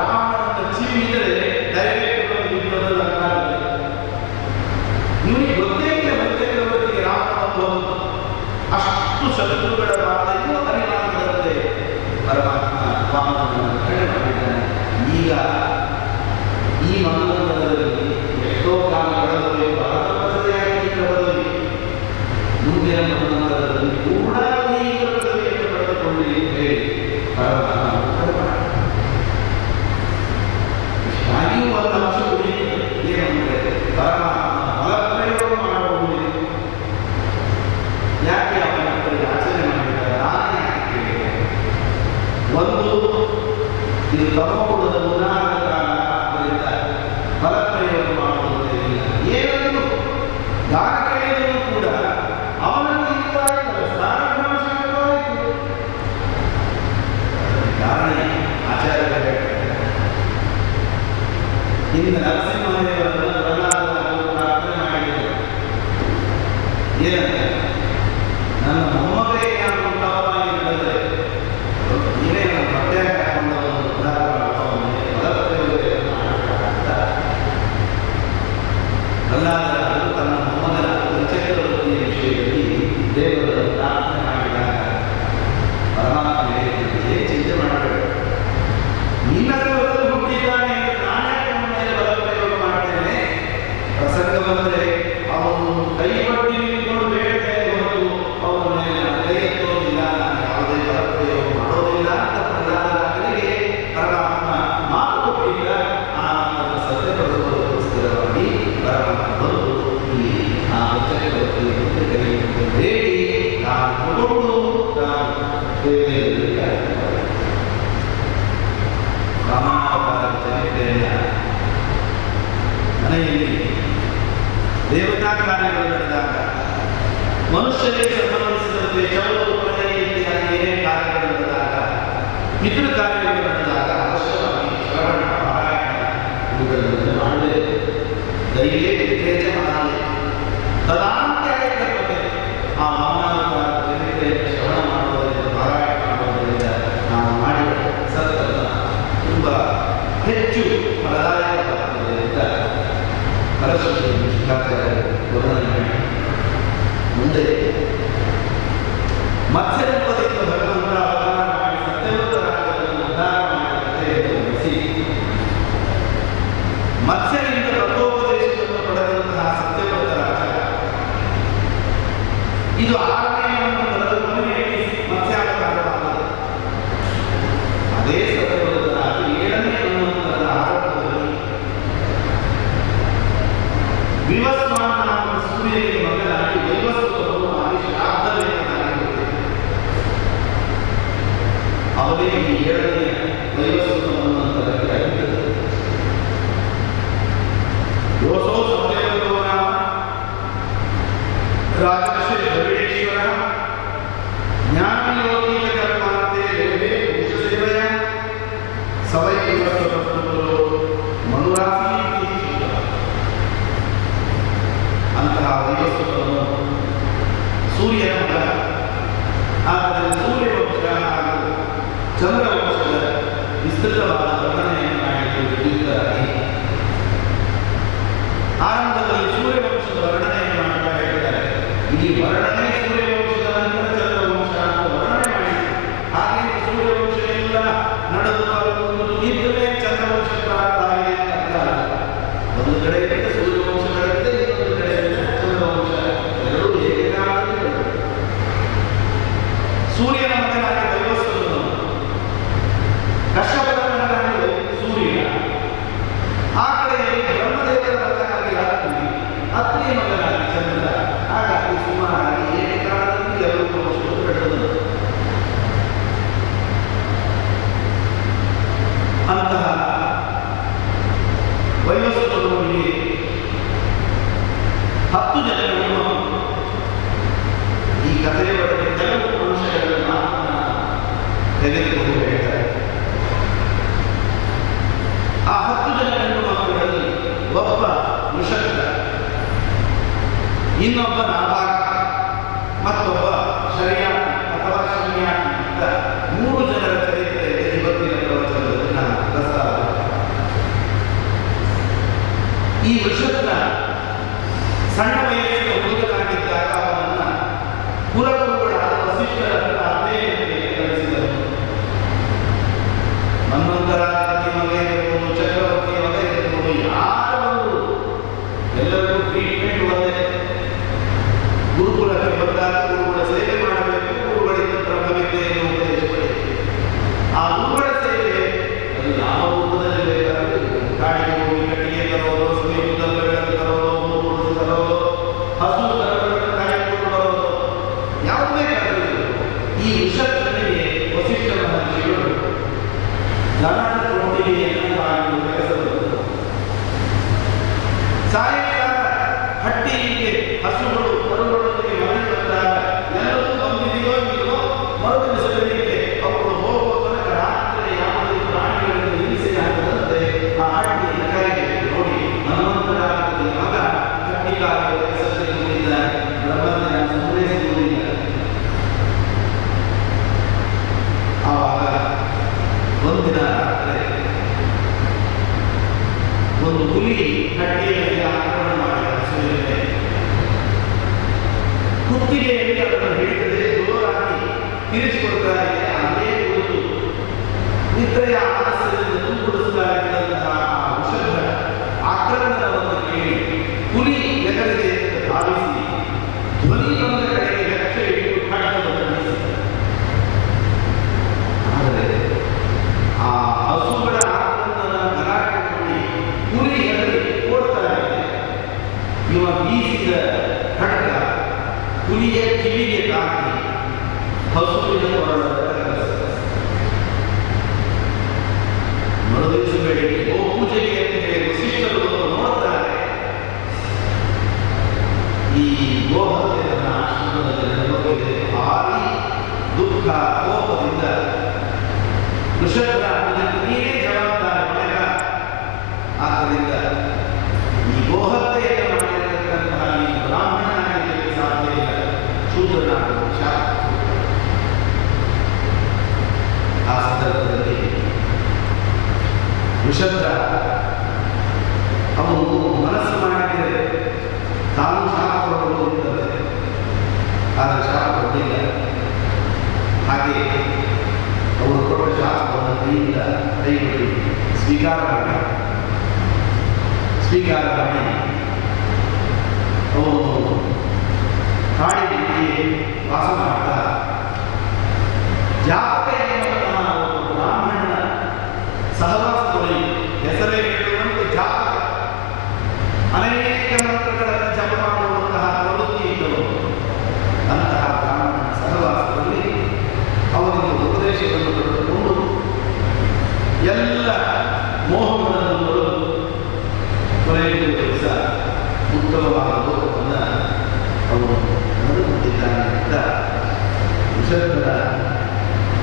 ರಾಮನನ್ನು ಚೀವಿದರೆ ಡೈರೆಕ್ಟ್ ಯುದ್ಧದಲ್ಲಾಗಿದೆ. ಇವನಿಗೆ ಗೊತ್ತೇ ಇಲ್ಲ ಮಧ್ಯಕ್ಕೆ ರಾಮನನ್ನು ಅಷ್ಟು ಶತ್ರುಗಳ ಮಾತೆಯೂ ಪರಿಣಾಮದಂತೆ ಪರಮಾತ್ಮ ರಾಮನನ್ನು ಕಡೆ ಮಾಡಿದ್ದಾನೆ. ಈಗ ಈ ಮನೋರಂಗದಲ್ಲಿ ಎಷ್ಟೋ ಕಾಲಗಳಲ್ಲಿ ಬಹಳವಾಗಿ ಮುಂದಿನ ಮನೋರಂಗದಲ್ಲಿ ಕೂಡ ಈ ಪದವಿಯನ್ನು ಪಡೆದುಕೊಳ್ಳಿ ಹೇಳಿ ಪರಮಾತ್ಮ ಹಾಗೆಯೂ ಒಂದು ಅಂಶ ಏನಂದ್ರೆ ಪರಮಾತ್ಮ ಫಲಪ್ರಯೋಗ ಮಾಡಬಹುದು. ಯಾಕೆ ಅವನ ಮಕ್ಕಳಿಗೆ ಆಚರಣೆ ಮಾಡಿದ್ದಾರೆ? ನಾನೇ ಯಾಕೆ ಕೇಳಿದೆ? ಒಂದು ಇದು ತಮೋಗುಣದ ಉದಾಹರಣೆ ಕಾರಣದಿಂದ ಫಲಪ್ರಯೋಗ ಮಾಡುವುದೇ ಇಲ್ಲ. ಏನಂದ್ರು ದಾನ ಕೇಳಿದರೂ ಕೂಡ ಅವನನ್ನು ಇರುವಾಯಿತು, ಸ್ಥಾನಭ್ರಂಶವಾಯಿತು. ಕಾರಣ ಆಚಾರ್ಯರು ಹೇಳ್ತಾರೆ, ಇಂದು ನರಸಿಂಹದೇವರನ್ನು ಪ್ರಹ್ಲಾದನನ್ನು ಪ್ರಾರ್ಥನೆ ಮಾಡಿದರು. ಏನಂತ? ನನ್ನ ಮೊಮ್ಮಗೇ ನಾನು ಉತ್ತಮವಾಗಿ ನಡೆದರೆ ನೀವೇ ನನ್ನ ಪ್ರತ್ಯೇಕ ಹಾಕೊಂಡವನ್ನು ಉದ್ಧಾರ ಮಾಡುವವನಿಗೆ ಫಲಪ್ರಯೋಗ ಮಾಡಬೇಕಂತ ಪ್ರಹ್ಲಾದನು ತನ್ನ ಮೊಮ್ಮಗನ ಚಕ್ರವರ್ತಿಯ ವಿಷಯದಲ್ಲಿ ದೇವರ ಪ್ರಾರ್ಥನೆ ಮಾಡಿದಾಗ ಪರಮಾತ್ಮ ಹೇಳಿದಂತೆ ಚಿಂತೆ ಮಾಡಬೇಡ, ನಿನ್ನ ಕೈಯಲ್ಲಿ ಹುಟ್ಟಿದ್ದಾನೆ ಎಂದು ನಾನೇ ಅವನ ಮೇಲೆ ಫಲಪ್ರಯೋಗ ಮಾಡ್ತೇನೆ. ಪ್ರಸಂಗ ಬಂದರೆ ಅವನು ಕೈ ಪಟ್ಟಿ ನಿಂತುಕೊಂಡು ಬೇಡದೆ ಹೊರತು ಅವನ ಮೇಲೆ ಕೈ ಎತ್ತೋದಿಲ್ಲ, ನಾನು ಯಾವುದೇ ಫಲಪ್ರಯೋಗ ಮಾಡೋದಿಲ್ಲ ಅಂತ ಪ್ರಹ್ಲಾದನಿಗೆ ಪರಮಾತ್ಮ ಮಾತು ಕೊಟ್ಟಿದ್ದ. ಆ ಮಾತನ್ನು ಸತ್ಯಪಡಿಸುವುದಕ್ಕೋಸ್ಕರವಾಗಿ ಪರಮಾತ್ಮ ಬಂದು ಇಲ್ಲಿ ಆ ಚಕ್ರವರ್ತಿಯನ್ನು ಕರೆಯುವಂತೆ ಬೇಡಿ ತಾನು ತಗೊಂಡು ತಾನು ರಾಮಾವತಾರದ ಚರಿತ್ರೆಯ ಮನೆಯಲ್ಲಿ ದೇವತಾ ಕಾರ್ಯಗಳು ನಡೆದಾಗ ಮನುಷ್ಯರಿಗೆ ಸಂಬಂಧಿಸಿದಂತೆ ಚೌರು ಇತ್ಯಾದಿ ಏನೇ ಕಾರ್ಯಗಳು ನಡೆದಾಗ ಮಿತ್ರ ಕಾರ್ಯಗಳು ನಡೆದಾಗ ಅವಶ್ಯವಾಗಿ ಶ್ರವಣ ಪಾರಾಯಣ ಇವುಗಳನ್ನು ಮಾಡಬೇಕು. ದೈವೇ ವಿವೇಚ ಮಾಡಲಿ ತದಾಂತ್ಯಾಯ ಕರ್ಮತೆ. ಆ ವಾಮನಾವತಾರ ಚರಿತ್ರೆಯನ್ನು ಶ್ರವಣ ಮಾಡುವುದರಿಂದ ಪಾರಾಯಣ ಮಾಡುವುದರಿಂದ ನಾವು ಮಾಡಿದ ಸತ್ಕರ್ಮ ತುಂಬ ಹೆಚ್ಚು ಫಲದಾಯಕವಾಗುತ್ತದೆ ಅಂತ ಫಲಶ್ರುತಿಯನ್ನು ಶುಕಾಚಾರ್ಯರು ವರ್ಣನೆ ಮಾಡಿ ಮುಂದೆ ಮತ್ಸ್ಯರೂಪದಿಂದ ಭಗವಂತ ಅವತಾರ ಮಾಡಿ ಸತ್ಯವಂತರಾಗದನ್ನು ಉದ್ಧಾರ ಮಾಡಿದ ಕಥೆಯನ್ನು ಗಮನಿಸಿ ಮತ್ಸ್ಯರಿಂದ ತತ್ವೋಪದೇಶವನ್ನು ಪಡೆದಂತಹ ಸತ್ಯವಂತ ರಾಜ ಇದು 6ನೇ ಬರೆದ ಕೊನೆಯಲ್ಲಿ ಮತ್ಸ್ಯಾವತಾರವಾಗಿದೆ. ಅದೇ ಸತ್ಯವಂತ ರಾಜ 7ನೇ ಮನ್ವಂತರದ ಆರಂಭದಲ್ಲಿ ವಿವಸ್ವಾನ ಸೂರ್ಯನಿಗೆ ಮಗನಾಗಿ ವೈವಸ್ವತವನ್ನು ಮಾಡಿ ಶ್ರಾದ್ದವೇನಾಗಿರುತ್ತದೆ. ಅವರೇ ಈ 7ನೇ ವೈವಸ್ವತವನ್ನು ಅಂತರಕ್ಕೆ ಆಗಿರುತ್ತದೆ. ಯೋಸೋ ಸತ್ಯವಂತೋ ನಾಮ ರಾಜರ್ಷಿ ದ್ರವಿಡೇಶ್ವರ ಆದ್ದರಿಂದ ಸೂರ್ಯವಂಶ ಹಾಗೂ ಚಂದ್ರವಂಶದ ವಿಸ್ತೃತವಾದ ವರ್ಣನೆಯನ್ನು ಮಾಡಿದ್ದಾರೆ. ಆರಂಭದಲ್ಲಿ ಸೂರ್ಯವಂಶದ ವರ್ಣನೆಯನ್ನು ಮಾಡ್ತಾ ಹೇಳಿದ್ದಾರೆ. ಈ ವರ್ಣನೆ ಸೂರ್ಯವಂಶದ ನಂತರ ಚಂದ್ರವಂಶ ಅಂತ ವರ್ಣನೆ ಮಾಡಿ, ಹಾಗೆ ಸೂರ್ಯವಂಶ ಎಲ್ಲ ನಡೆದು ಇದ್ದರೆ ಚಂದ್ರವಂಶ ಪ್ರಾರಂಭ ಆಗಿದೆ ಅಂತ ಅರ್ಥ. ಒಂದು ಕಡೆಯಿಂದ ಸೂರ್ಯವಂಶ ನಡೆದಿದೆ, ಇನ್ನೊಂದು ಕಡೆಯಿಂದ ಚಂದ್ರವಂಶ, ಎರಡೂ ಏಕಕಾಲದಲ್ಲಿ. ಸೂರ್ಯನ ಮಗನಾಗಿ ವೈವಸ್ವತನು, ಕಶ್ಯಪನ ಮಗನಾಗಿ ಸೂರ್ಯ, ಆ ಕಡೆಯಲ್ಲಿ ಬ್ರಹ್ಮದೇವರ ಮಗನಾಗಿ ಅಗ್ನಿ, ಅಗ್ನಿಯ ಮಗನಾಗಿ ಚಂದ್ರ. ಹಾಗಾಗಿ ಸುಮಾರಾಗಿ ಏಕಕಾಲದಲ್ಲಿ ಎರಡು ವರ್ಷಗಳು ಬೆಳೆದವು. ಅಂತಹ ವೈವಸ್ವತನಿಗೆ 10 ಜನ ಹೆಣ್ಣು. ಈ ಕಥೆಯ ಒಳಗೆ ಕೆಲವು ಅಂಶಗಳನ್ನು ತೆಗೆದುಕೊಂಡು ಹೇಳ್ತಾರೆ. ಆ 10 ಜನ ಹೆಣ್ಣು ಮಕ್ಕಳಲ್ಲಿ ಒಬ್ಬ ವೃಷಭ, ಇನ್ನೊಬ್ಬ ನಾಭಾಗ, ಮತ್ತೊಬ್ಬ ಶರ್ಯಾತಿ ಅಥವಾ ಶಮ್ಯಾತಿ ಅಂತ 3 ಜನರ ಚರಿತ್ರೆ ಇದೆ ಇವತ್ತಿನ ಪ್ರವಚನದಲ್ಲಿ ನಾನು ಪ್ರಸ್ತಾವ. ಈ ವೃಷಭನ ಸಣ್ಣ ವಯಸ್ಸಿನ ಹುಡುಗನಾಗಿದ್ದಾಗ ಅವನನ್ನ ಕುಲಗುರುಗಳಾದ ವಸಿಷ್ಠರನ್ನು ಅಧ್ಯಯನಕ್ಕೆ ಕಳಿಸಿದರು. ಮನ್ವಂತರಾವತಿ ಮಗ ಇರಬಹುದು, ಚಕ್ರವರ್ತಿ ಮಗ ಇರಬಹುದು, ಯಾರು ಎಲ್ಲರಿಗೂ ಟ್ರೀಟ್ಮೆಂಟ್ ಒಂದೇ. ಗುರುಕುಲಕ್ಕೆ ಬಂದಾಗ ಗುರುಗಳ ಸೇವೆ ಮಾಡಬೇಕು, ಗುರುಗಳಿಂದ ಬ್ರಹ್ಮವಿದ್ಯೆಯನ್ನು ಉಪದೇಶಿಸಬೇಕು. ಆ ಗುರುಗಳ ಸೇವೆ ಅದು ಯಾವ ರೂಪದಲ್ಲಿ ಬೇಕಾದ್ರೆ, ಕಾಡಿಗೆ ಹೋಗಿ ಕಟ್ಟಿಗೆ ತರೋದು, ಸಮೀಪದಲ್ಲಿ ತರೋದು, ಮೂರು ತರೋದು, ಹಸು ಕರುಗಳನ್ನು ಕಾಯ್ದುಕೊಂಡು ಬರೋದು, ಯಾವುದು ಬೇಕಾದರೂ ಈ ವಿಷಯದಲ್ಲಿ ವಸಿಷ್ಠ ಮಹರ್ಷಿಗಳು ಧನದ ಕೊಂಡಿಗೆಯನ್ನು ಮಾಡಿ ಕೆಲಸಗಳು. ಸಾಯಂಕಾಲ ಹಟ್ಟಿಗೆ ಹಸುಗಳು ಕರುಗಳೊಂದಿಗೆ ಮನೆ ಬಂದಾಗ ಎಲ್ಲರೂ ಬಂದಿದೆಯೋ ಇಲ್ಲೋ ಮರುದಿನ ಬೆಳಿಗ್ಗೆ ಅವರು ಹೋಗುವ ತನಕ ರಾತ್ರಿ ಯಾವುದೇ ಪ್ರಾಣಿಗಳನ್ನು ಹಿಂಸೆ ಆಗದಂತೆ ಆ ಹಟ್ಟಿಯನ್ನು ಕರೆಗೆ ನೋಡಿ ಹನುಮಂತರಾಗಲಿ ಮಗ ಹಟ್ಟಿಗಾರರ ಕೆಲಸದಲ್ಲಿ ಕೂಡಿದ್ದಾರೆ, ಬ್ರಹ್ಮನ ಸಂಗ್ರಹಿಸಿಕೊಂಡಿದ್ದಾರೆ. ಆವಾಗ ಒಂದಿನ ರಾತ್ರಿ ಒಂದು ಹುಲಿ ಹಟ್ಟಿಯ ಮೇಲೆ ಆಕ್ರಮಣ ಮಾಡಿದ ಹಸುವಿನ ಕುತ್ತಿಗೆಯಲ್ಲಿ ಅದನ್ನು ಹಿಡಿದರೆ ಜೋರಾಗಿ ತಿರುಚಿಕೊಡ್ತಾ ಇದೆ. ಅದೇ ಕುರಿತು ನಿದ್ರೆಯ ಆಲಸ್ಯದಿಂದ ತುಂಬಿಡಿಸ್ತಾ ಇದ್ದಂತಹ ವೃಷಭ ಆಕ್ರಮಣವನ್ನು ಕೇಳಿ ಹುಲಿ ಎದುರಿಗೆ ಧಾವಿಸಿ ಧ್ವನಿ ಬಂದ ಕಡೆಗೆ ಲಕ್ಷ್ಯ ಇಟ್ಟು ಖಡ್ಗವನ್ನು ಬೀಸಿದ. ಆದರೆ ಆ ಹಸುಗಳ ಆಕ್ರಮಣ ಗಲಾಟೆ ಮಾಡಿ ಹುಲಿ ಎದುರಿಗೆ ಓಡ್ತಾ ಇದೆ. ಇವ ಬೀಸಿದ ಖಡ್ಗ ಹುಲಿಯ ಕಿವಿಗೆ ತಾಕಿ ಹಸುವಿನ ಹೊರಡದ ಮರುದಿವಸ ಬೆಳಿಗ್ಗೆ ಗೋಪೂಜೆಗೆ ಅಂತ ಹೇಳಿ ವಸಿಷ್ಠರು ನೋಡ್ತಾರೆ. ಈ ಗೋಹತ್ಯೆ ಆಶ್ರಮದಲ್ಲಿ ನಡೆದಿದೆ. ಭಾರಿ ದುಃಖ ಕೋಪದಿಂದ ವೃಷಭ ನೀನೇ ಜವಾಬ್ದಾರಿ ಮನೆಗ. ಆದ್ದರಿಂದ ಈ ಗೋಹತ್ಯೆಯನ್ನು ಮಾಡಿರತಕ್ಕಂತಹ ಈ ಬ್ರಾಹ್ಮಣನಾಗಿರಲಿಕ್ಕೆ ಸಾಧ್ಯ ಇಲ್ಲ, ಶೂದ್ರನಾಗುವ ಶಾಪ. ಆ ಸಂದರ್ಭದಲ್ಲಿ ವೃಷಭ ಅವನು ಮನಸ್ಸು ಮಾಡಿದರೆ ತಾನು ಶಾಪ ಕೊಡಬಹುದಿರುತ್ತದೆ, ಆದರೆ ಶಾಪ ಕೊಡಲಿಲ್ಲ. ಹಾಗೆ ಅವರು ಕೊಟ್ಟ ಶಾಪವನ್ನು ಕೈಯಿಂದ ಕೈಬಿಡಿ ಸ್ವೀಕಾರ ಮಾಡಿ ಅವನು ಕಾಡಿಗೆ ವಾಸ ಮಾಡ್ತಾ ಜಾತಕ ಎನ್ನುವಂತಹ ಬ್ರಾಹ್ಮಣನ ಸಹವಾಸದಲ್ಲಿ ಹೆಸರೇ ಹೇಳುವಂತೆ ಜಾತಕ ಅನೇಕ ಮಂತ್ರಗಳನ್ನು ಜಪ ಮಾಡುವಂತಹ ಪ್ರವೃತ್ತಿ ಇದ್ದವು. ಅಂತಹ ಬ್ರಾಹ್ಮಣನ ಸಹವಾಸದಲ್ಲಿ ಅವನಿಗೆ ಉಪದೇಶವನ್ನು ಪಡೆದುಕೊಂಡು ಎಲ್ಲ ಮೋಹಗಳನ್ನು ತೊರೆದು ಕೊನೆಯ ದಿವಸ ಉತ್ತಮವಾದ ಲೋಕವನ್ನು ಅವನು ನಡೆದುಕೊಂಡಿದ್ದಾನೆ ಅಂತ ವೃಷಭರ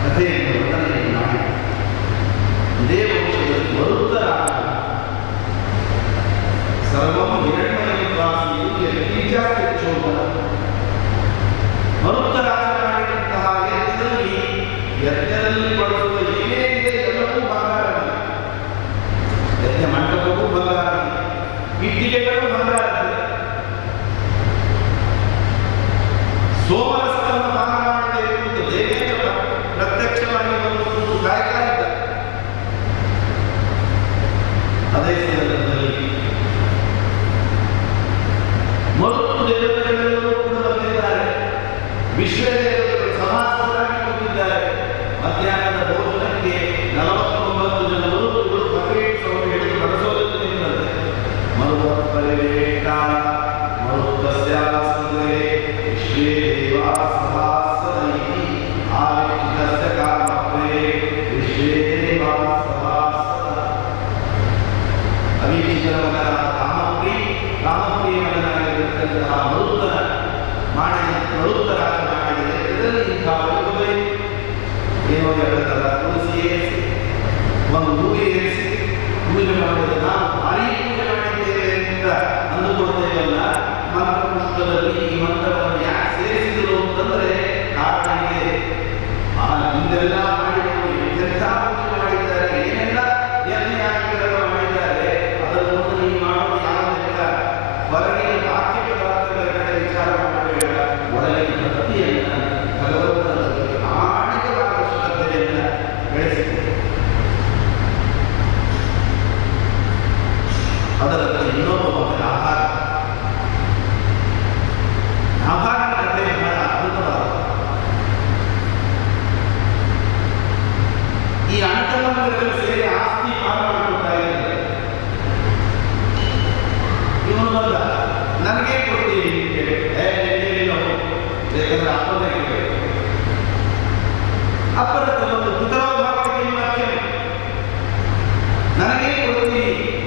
ಕಥೆಯನ್ನು ವರ್ಣನೆಯನ್ನು ಮಾಡಿ ಇದೇ ವಂಶದಲ್ಲಿ ಮರುತ್ತರಾದ ಸರ್ವಂ ಹಿರಣ್ಮಯವಾಸಿಯು ಯಜ್ಞೋಪನ ಮರುತ್ತರಾಜನಾಗಿದ್ದಂತಹ ಸೋಮರಸವನ್ನು ಪಾನ ಮಾಡಬೇಕು ಅಂತ ದೇವೇಂದ್ರ ಪ್ರತ್ಯಕ್ಷವಾಗಿ ಒಂದು ಕಾಯ್ತಾ ಇದ್ದ. ಅದೇ ಸಂದರ್ಭದಲ್ಲಿ ಮರುತ್ತು ದೇವತೆಗಳೆಲ್ಲರೂ ಕೂಡ ಬಂದಿದ್ದಾರೆ. ವಿಶ್ವದೇವತೆಗಳು ಸಮಾಸರಾಗಿ ಬಂದಿದ್ದಾರೆ. ಮಧ್ಯಾಹ್ನದ ಭೋಜನಕ್ಕೆ 49 ಜನ ಮರುತ್ತುಗಳು ಪರಮೇಶ್ವರರು ಹಿಡಿದು ನಡೆಸೋದಕ್ಕೆ ನಿಂತಂತೆ. ಮರುಪರಿವೇಟ ಮರುತ್ತಸ್ಯಾಸಂದ್ರೆ ವಿಶ್ವೇ ದೇವಾ ಸಭಾಸದೈಃ ಆವಿಷ್ಕೃತಸ್ಯ ಕಾಮಪ್ರೇ ವಿಶ್ವೇ ದೇವಾ ಸಭಾಸದ. ಅವಿಷ್ಕೃತ ಮಗನಾದ ಕಾಮಪ್ರಿಯ ಮಗನಾಗಿರತಕ್ಕಂತಹ ಮರುತ್ತರಾಗ ಮಾಡಿದರೆ ಇದರಲ್ಲಿ ಇಂಥ ವೈಭವೇ ಏನೋ ಹೇಳ್ತಾರ. ತುಳಸಿ ಏರಿಸಿ ಒಂದು ಹೂವು ಏರಿಸಿ ಪೂಜೆ ಮಾಡಿದರೆ ನಾವು ಭಾರೀ ಪೂಜೆ ಮಾಡಿದ್ದೇವೆ ಅಂತ ಅಂದುಕೊಳ್ತೇವಲ್ಲ. ಮಂತ್ರಪುಷ್ಪದಲ್ಲಿ ಈ ಮಂತ್ರವನ್ನು ಯಾಕೆ ಸೇರಿಸಿದರು ಅಂತಂದ್ರೆ ಕಾರಣ ಇದೆ. ಹಿಂದೆಲ್ಲ ಮಾಡಿಕೊಂಡು ಎಂತೆಂಥ ಪೂಜೆ ಮಾಡಿದ್ದಾರೆ, ಏನೆಲ್ಲ ಯಜ್ಞಯಾಗಗಳನ್ನು ಮಾಡಿದ್ದಾರೆ. ಅದನ್ನು ನೀವು ಮಾಡೋದು ಯಾವುದೆಲ್ಲ ಹೊರಗಿನ ಬಾಹ್ಯ ಪದಾರ್ಥಗಳ ಕಡೆ ವಿಚಾರ ಮಾಡಬೇಡ. ಒಳಗಿನ ಭಕ್ತಿಯನ್ನು ಭಗವಂತನ ಪ್ರಾಮಾಣಿಕವಾದ ಶ್ರದ್ಧೆಯನ್ನು ಬೆಳೆಸಿಕೊಳ್ಳಿ. ಅದರಲ್ಲಿ ಇನ್ನೊಬ್ಬ ಮಗನ ಆಹಾರದ ಕಥೆ ಬಹಳ ಅದ್ಭುತವಾದ. ಈ ಅಣ್ಣತಮ್ಮಂದಿರೆಲ್ಲ ಸೇರಿ ಆಸ್ತಿ ಪಾಲು ಮಾಡಿಕೊಳ್ತಾ ಇದ್ದಾರೆ. ಇವನು ಬಂದ, ನನಗೆ ಕೊಡ್ತೀವಿ ಯಾಕಂದ್ರೆ ಅಪ್ಪನೇ ಅಪ್ಪನ ಒಂದು ಉತ್ತರಭಾಗಕ್ಕೆ ವಾಕ್ಯ ನನಗೆ ಕೊಡ್ತೀವಿ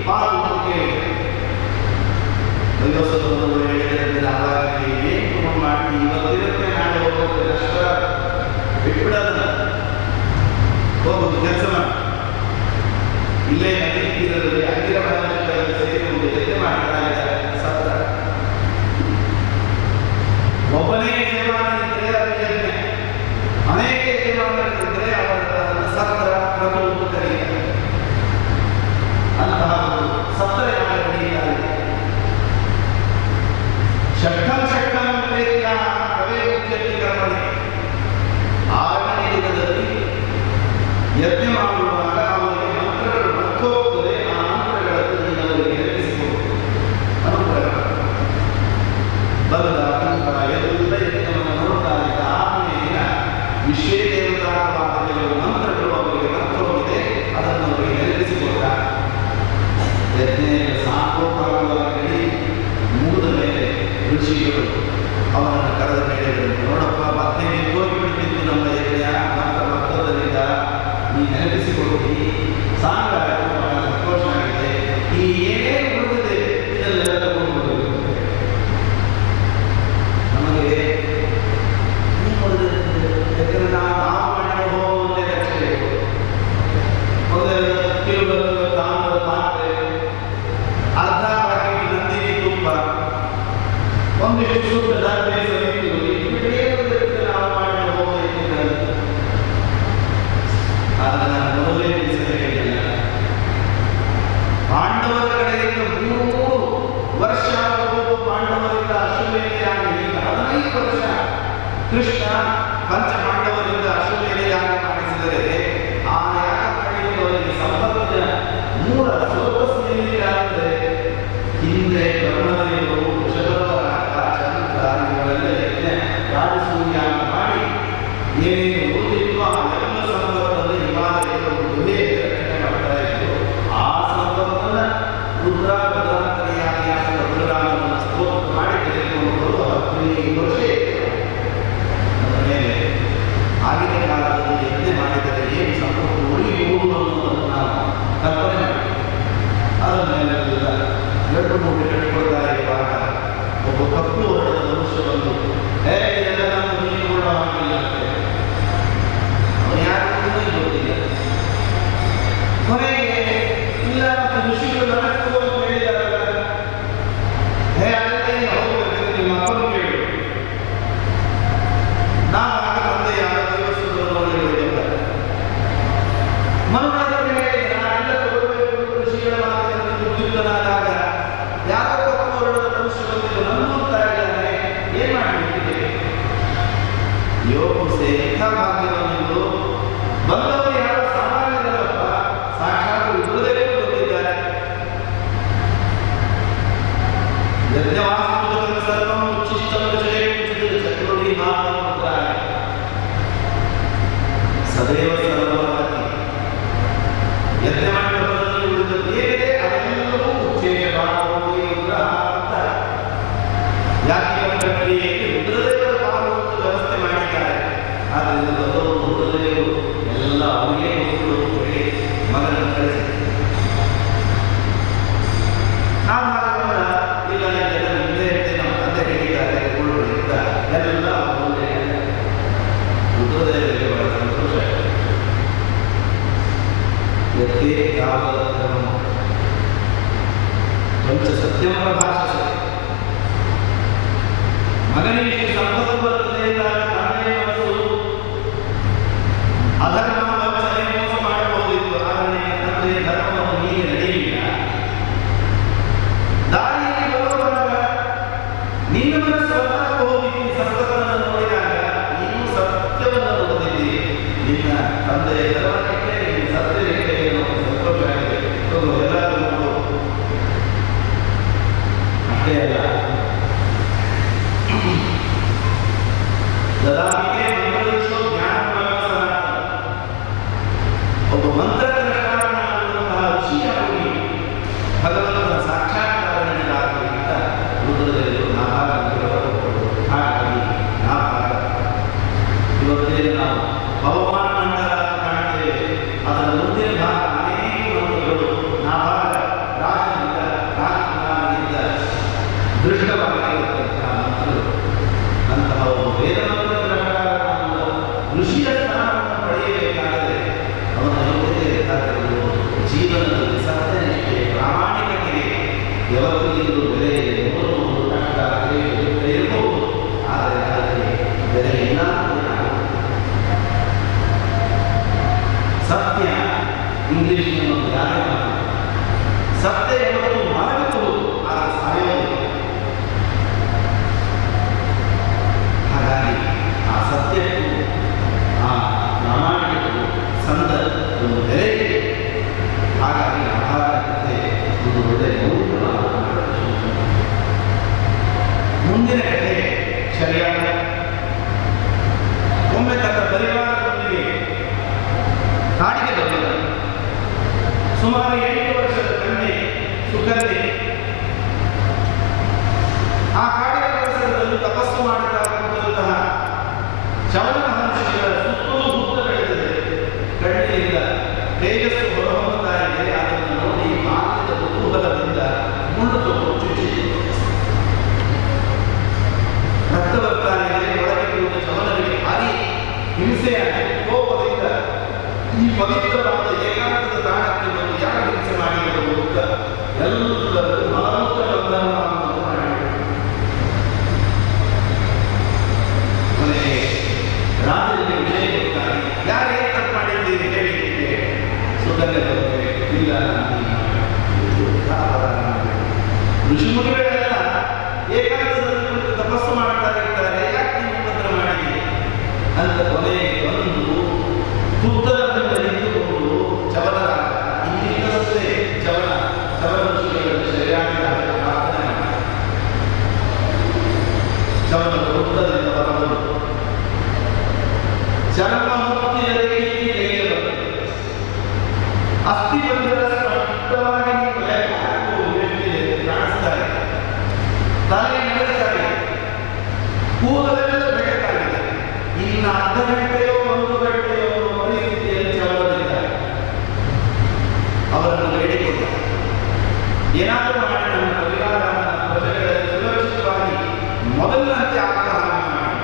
ಪಾಲು ಅಂತ ಕೇಳಿ ಏನು ಮಾಡಿ ಇವತ್ತಿರುತ್ತೆ ನಾಳೆ ಹೋಗೋದು ಕಷ್ಟ ಬಿಟ್ಬಿಡೋದನ್ನ ಹೋಗುದು ಕೆಲಸ ಮಾಡಿ. ಇಲ್ಲೇ ನದಿ ತೀರದಲ್ಲಿ ಅಂಗಿರ ಮನೆಗಳಲ್ಲಿ ಸೇರಿ ಒಂದು ಯಜ್ಞ ಮಾಡ್ತಾ ಇದ್ದಾರೆ. ಸತ್ತ ಒಬ್ಬನೇ ಯಜಮಾನನಿದ್ರೆ ಅದು ಯಜ್ಞ, ಅನೇಕ ಯಜಮಾನರಿದ್ದರೆ ಅವರ ಸತ್ರ ಕ್ರತು ಅಂತ ಕರೀತಾರೆ. ಅಂತಹ ಸತ್ರ ಯಾಗ ನಡೀತಾ ಇದೆ. ಷಟ್ಟಂ ಪ್ರೇತ್ಯ ಕವೇ ಮುಖ್ಯಕ್ಕೆ ಕರ್ಮಣಿ. 6ನೇ ದಿನದಲ್ಲಿ ಯಜ್ಞ ಮಾಡುವಾಗ ಅವರಿಗೆ ಮಂತ್ರಗಳು ಮರ್ತೋಗ್ತದೆ. ಆ ಮಂತ್ರಗಳನ್ನು ನೀನು ಅವರಿಗೆ ನೆನಪಿಸಿಕೊಡು. ಅನುಗ್ರಹ ಬಂದ ನಂತರ ಎಲ್ಲ ಯಜ್ಞವನ್ನು ನೋಡ್ತಾ ಇದ್ದ 6ನೇ ದಿನ ವಿಶ್ವೇ ದೇವತಾವಾದ ಕೆಲವು ಮಂತ್ರಗಳು ಅವರಿಗೆ ಮರ್ತೋಗಿದೆ. ಅದನ್ನು ಅವರಿಗೆ ನೆನಪಿಸಿಕೊಟ್ಟ. ಯಜ್ಞ ಸಾಂಗೋಪವಾಗಿ ಮುಗಿದ ಮೇಲೆ ಋಷಿಗಳು ಅವನನ್ನು ಕರೆದ ಮೇಲೆ ನೋಡಪ್ಪ ಮತ್ತೆ ನೀನು ಹೋಗಿಬಿಡ್ತಿದ್ದು ನಮ್ಮ ಯಜ್ಞ ಮತ್ತದರಿಂದ ನೀ ನೆನಪಿಸಿಕೊಡ್ತೀನಿ. ಸಾಂಗ ಸಂತೋಷ ಆಗಿದೆ. ಈ ಏನೇನು ಉಳಿದಿದೆ ಇದನ್ನೆಲ್ಲ ತಗೊಂಡು ನಮಗೆ ಯಾಕಂದ್ರೆ ನಾವು ಮಾಡಿ ಹೋಗುವಂತೆ ರಕ್ಷಣೆ ಒಂದೆರಡು ಕಿಲೋಮೀಟರ್ ತಾಮ್ರದ ಪಾತ್ರೆ, ಅರ್ಧ ಬಾಕಿ ನಂದಿನಿ ತುಪ್ಪ, ಒಂದಿಷ್ಟು ಶುದ್ಧ ಧಾನ್ಯ ನಾವು ಮಾಡಿ ಹೋಗುತ್ತಿದ್ದ. ಅದನ್ನು ಮೊದಲೇ ತಿಳಿಸಬೇಕಿಲ್ಲ. ಪಾಂಡವರ ಕಡೆಯಿಂದ 3 ವರ್ಷ ಒಬ್ಬೊಬ್ಬ ಪಾಂಡವರಿಂದ ಅಶ್ವಮೇಧಯಾಗ 15 ವರ್ಷ ಕೃಷ್ಣ ಪಂಚಪಾಂಡವರಿಂದ ಅಶ್ವಮೇಧಯಾಗ ಮಾಡಿಸಿದರೆ ಆ ಯಾಗ ಮಾಡಿದವರಿಗೆ ಸಂಬಂಧದ 3 ಸ್ವಲ್ಪ ಸ್ನೇಹಿತರಾದರೆ ಹಿಂದೆ ಬ್ರಹ್ಮದೇವರು ರಾಜಸೂಯಾಗ ಮಾಡಿ ಏನೇನು ಓದಿಲ್ವೋ ಆ ಎಲ್ಲ ಸಂಪತ್ತನ್ನು ಹಿಮಾಲಯದ ಒಂದೇ ರಕ್ಷಣೆ ಮಾಡ್ತಾ ಇದ್ರು. ಆ ಸಂಪತ್ತನ್ನು ರುದ್ರ ಭದ್ರಾಂತರಿಯಾಗಿ ರುದ್ರರಾಮನ ಸ್ತೋತ್ರ ಮಾಡಿ ತೆಗೆದುಕೊಂಡು 15 ವರ್ಷ ಅದರ ಮೇಲೆ ಆಗಿನ ಕಾಲದಲ್ಲಿ ಯಜ್ಞ ಮಾಡಿದರೆ ಏನು ಸಂಪತ್ತು ಉಳಿಯುವುದು ಅನ್ನೋದನ್ನು ನಾವು ಕಲ್ಪನೆ ಮಾಡಿ ಅದರ ಮೇಲೆಲ್ಲ 2-3 ಕಟ್ಟಿಕೊಳ್ತಾ ಇರುವಾಗ ಒಬ್ಬ ಕಪ್ಪು ವರ್ಣದ ಮನುಷ್ಯ ಬಂದು ಇದೆಲ್ಲ ನಾನು ನೀನು ಕೂಡ ಆಗಿಲ್ಲ ಯೋಗಿಸೆ ಎಂಥ ಭಾಗ್ಯವನ್ನು ಬಂದವರು ಯಾರು ಸಾಮಾನ್ಯರಲ್ಲಪ್ಪ, ಸಾಕ್ಷಾತ್ ರುದ್ರದೇವರು ಬಂದಿದ್ದಾರೆ. ಯಜ್ಞವಾಸ್ತುತಂ ಸರ್ವಂ ಉಚ್ಚಿಷ್ಟಂ ವಿಷಯಂ ಚಕ್ರುಡಿ ಮಾತೃತ್ರಾಯ ಸದೈವ ಸರ್ವಭಾತಿ. ಯಜ್ಞಮಂಡಪದಲ್ಲಿ ಉಳಿದದ್ದು ಏನಿದೆ ಅದೆಲ್ಲವೂ ಉಚ್ಚೇಶ ಬಾಣವಾಗಿ ವಿಗ್ರಹ ಅಂತ ಯಾಜ್ಞಿಕ ಕ್ರಿಯೆಯಲ್ಲಿ ರುದ್ರದೇವರ ಪಾಲುವಂತ ವ್ಯವಸ್ಥೆ ಮಾಡಿದ್ದಾರೆ. ಆದ್ದರಿಂದ ಬಂದವರು ರುದ್ರದೇವರು ಎಲ್ಲ ಅವರಿಗೆ ಮಕ್ಕಳು ಕೊಡಿ ಮಗನನ್ನು ಕಳಿಸಿ ಇಲ್ಲ ಎಲ್ಲ ನಿಂದೆ ಇರ್ತೇನೆ ನಮ್ಮ ತಂದೆ ಹೇಳಿದ್ದಾರೆ ಅಂತ ಎಲ್ಲ ರುದ್ರದೇವರಿಗೆ ಬಹಳ ಸಂತೋಷ. ಯತ್ತೇ ಯಾವಧರ್ಮ ಪಂಚ ಸತ್ಯಂ ಪ್ರಭಾಷತೆ. ಮಗನಿಗೆ ಸಂಪತ್ತು ಬರ್ತದೆ ಅಂತ ತಂದೆ ಮತ್ತು ಅಧರ್ಮ ವಚನೆ ಮೋಸ ಮಾಡಬಹುದಿತ್ತು. ಆದರೆ ತಂದೆ ಧರ್ಮವನ್ನು ಹೀಗೆ ನಡೆಯಲಿಲ್ಲ. ದಾರಿಯಲ್ಲಿ ಬರುವಾಗ ನಿನ್ನ ಮನಸ್ಸು ಹೊರಟಾಗ ಹೋಗಿ ಸತ್ಯವನ್ನು ನೋಡಿದಾಗ ನೀನು ಸತ್ಯವನ್ನು ನೋಡಿದ್ದೀರಿ. ನಿನ್ನ ತಂದೆಯ ಧರ್ಮಕ್ಕೆ ನಿನ್ನ ಸತ್ಯಕ್ಕೆ ಸಂತೋಷ ಆಗಿದೆ. ಎಲ್ಲರೂ ನೋಡು ಅಷ್ಟೇ ಅಲ್ಲ, ದದಾಮಿಗೆ ಮಂತ್ರವಿಶ್ವ ಜ್ಞಾನಮನಸ್ಸನಾದ ಒಬ್ಬ ಮಂತ್ರಕೃಷ್ಣನಾದಂತಹ ಋಷಿಯಾಗಿ ಭಗವಂತನ ಸಾಕ್ಷಾತ್ಕಾರನಾಗಲಿ ಅಂತ ರುದ್ರದೇವರು ಹಾಗಾಗಿ ಇವತ್ತೇನು ನಾವು ಪವಮಾನ ಮಂಡಲ ಕಾಣ್ತೇವೆ. ಅದರ ಮುಂದಿನ ಭಾಗ ಅನೇಕ ಮಂತ್ರಗಳು ನಾಭಾಗ ರಾಜನಿಂದ ರಾಜಕುಮಾರನಿಂದ ದೃಷ್ಟವಾಗಿರುವಂತಹ ಮಂತ್ರಗಳು. ಅಂತಹ ಒಂದು ವೇದ ಋಷಿಯ ಸ್ಥಾನವನ್ನು ಪಡೆಯಬೇಕಾದರೆ ಅವನ ಯೋಗ್ಯತೆ ಬೇಕಾದರೂ ಜೀವನದಲ್ಲಿ ಸತ್ಯನಿಷ್ಠೆ ಪ್ರಾಮಾಣಿಕತೆಗೆ ಯಾವತ್ತಿಗೂ ಬೆಲೆ ನೋಡುವುದು ಕಷ್ಟ ಇರಬಹುದು. ಆದರೆ ಅದಕ್ಕೆ ಬೆಲೆ ಇಲ್ಲ. ಸತ್ಯ ಇಂಗ್ಲಿಷ್ ಒಂದು ಯಾರೇ ಮಾತು ಸತ್ಯ ಯಾವತ್ತು ಮಾಡಬಹುದು, ಆದರೆ ಸಾಯೋದು. ಹಾಗಾಗಿ ಆ ಸತ್ಯಕ್ಕೂ ಆ ಪ್ರಾಮಾಣಿಕಕ್ಕೂ ಸಂದ ಒಂದು ಬೆಲೆ ಇದೆ. ಹಾಗಾಗಿ ಮಹಾಭಾರತಕ್ಕೆ ಒಂದು ಒಳ್ಳೆಯ ಮುಂದಿನ ಕಥೆ ಸರಿಯಾದ ಒಮ್ಮೆ ತನ್ನ ಪರಿವಾರದೊಂದಿಗೆ ಕಾಡಿಗೆ ಬಂದ ಸುಮಾರು 8 ವರ್ಷದ ಕನ್ಯೆ ಸುಕನ್ಯೆ ಆ ಕಾಡಿನ ಪರಿಸರದಲ್ಲಿ ತಪಸ್ಸು ಮಾಡುತ್ತಾ ಕುಳಿತಂತಹ ಶವನ ಮಹರ್ಷಿಗಳ ಸುತ್ತಲೂ ಹುತ್ತ ಬೆಳೆದಿದೆ. ಕಣ್ಣಿನಿಂದ ತೇಜಸ್ಸು ಹೊರಹೊಮ್ಮುತ್ತಾ ಇದೆ. ಅದನ್ನು ನೋಡಿ ಬಾಲ್ಯದ ಕುತೂಹಲದಿಂದ ಮುಳ್ಳು ತಗೊಂಡು ಚುಚ್ಚಿ ರಕ್ತ ಬರ್ತಾ ಇದೆ. ಒಳಗೆ ಕುಳಿತ ಶವನರಿಗೆ ಭಾರಿ ಹಿಂಸೆಯಾಗಿ ಕೋಪದಿಂದ ಈ ಪವಿತ್ರವಾದ ಏಕಾಂತದ ತಾಣಕ್ಕೆ ಬಂದು ಯಾರು ಹಿಂಸೆ ಮಾಡಿದರು ಅಂತ ಎಲ್ಲರೂ ಮನಮುಕ್ತ ಬಂಧನವನ್ನು ಮಾಡಿದರು. ಕೊನೆಗೆ ರಾಜರಿಗೆ ವಿಷಯ ಗೊತ್ತಾಗಿ ಯಾರು ಏನು ತಪ್ಪು ಮಾಡಿದ್ದೀರಿ ಹೇಳಿದ್ದೀರಿ ಸುಕನ್ಯೆ ಇಲ್ಲ ಋಷಿಮುನಿಗಳೆಲ್ಲ ಏಕಾಂತದಲ್ಲಿ ಕುರಿತು ತಪಸ್ಸು ಮಾಡ್ತಾ ಇರ್ತಾರೆ. ಯಾಕೆ ನೀವು ಪತ್ರ ಮಾಡಿದ್ದೀರಿ ಅಂತ ಕೊನೆಗೆ ಬಂದು ತುತ್ತರದಿಂದ ನಿಂತುಕೊಂಡು ಚವನ ಇಲ್ಲಿಂದಲೇ ಚವನ ಋಷಿಗಳಲ್ಲಿ ಸರಿಯಾಗಿ ಪ್ರಾರ್ಥನೆ ಮಾಡಿ ಚವನದ ವೃತ್ತದಿಂದ ಹೊರಬಂದು ಚರ್ಮ ಮುಕ್ತಿಯ ರೀತಿ ಕೈಗೆ ಬಂದಿದೆ. ಅಸ್ಥಿ ಬಂದಿರ ಸ್ಪಷ್ಟವಾಗಿ ಕಾಣಿಸ್ತಾ ಇದೆ. ತಲೆ ನಡೆಸ್ತಾರೆ, ಕೂದಲೆಲ್ಲ ಬೆಳಕಾಗಿದೆ. ಇನ್ನು ಅರ್ಧ ಗಂಟೆಯೋ 1 ಗಂಟೆಯೋ ಪರಿಸ್ಥಿತಿಯಲ್ಲಿ ಚವನದಿದ್ದಾರೆ. ಅವರನ್ನು ಬೇಡಿಕೊಂಡ ಏನಾದರೂ ಮಾಡಿ ನನ್ನ ಪರಿವಾರ ಪ್ರಜೆಗಳಲ್ಲಿ ಸುರಕ್ಷಿತವಾಗಿ ಮೊದಲಿನಂತೆ ಆಗ್ರಹ ಮಾಡಿ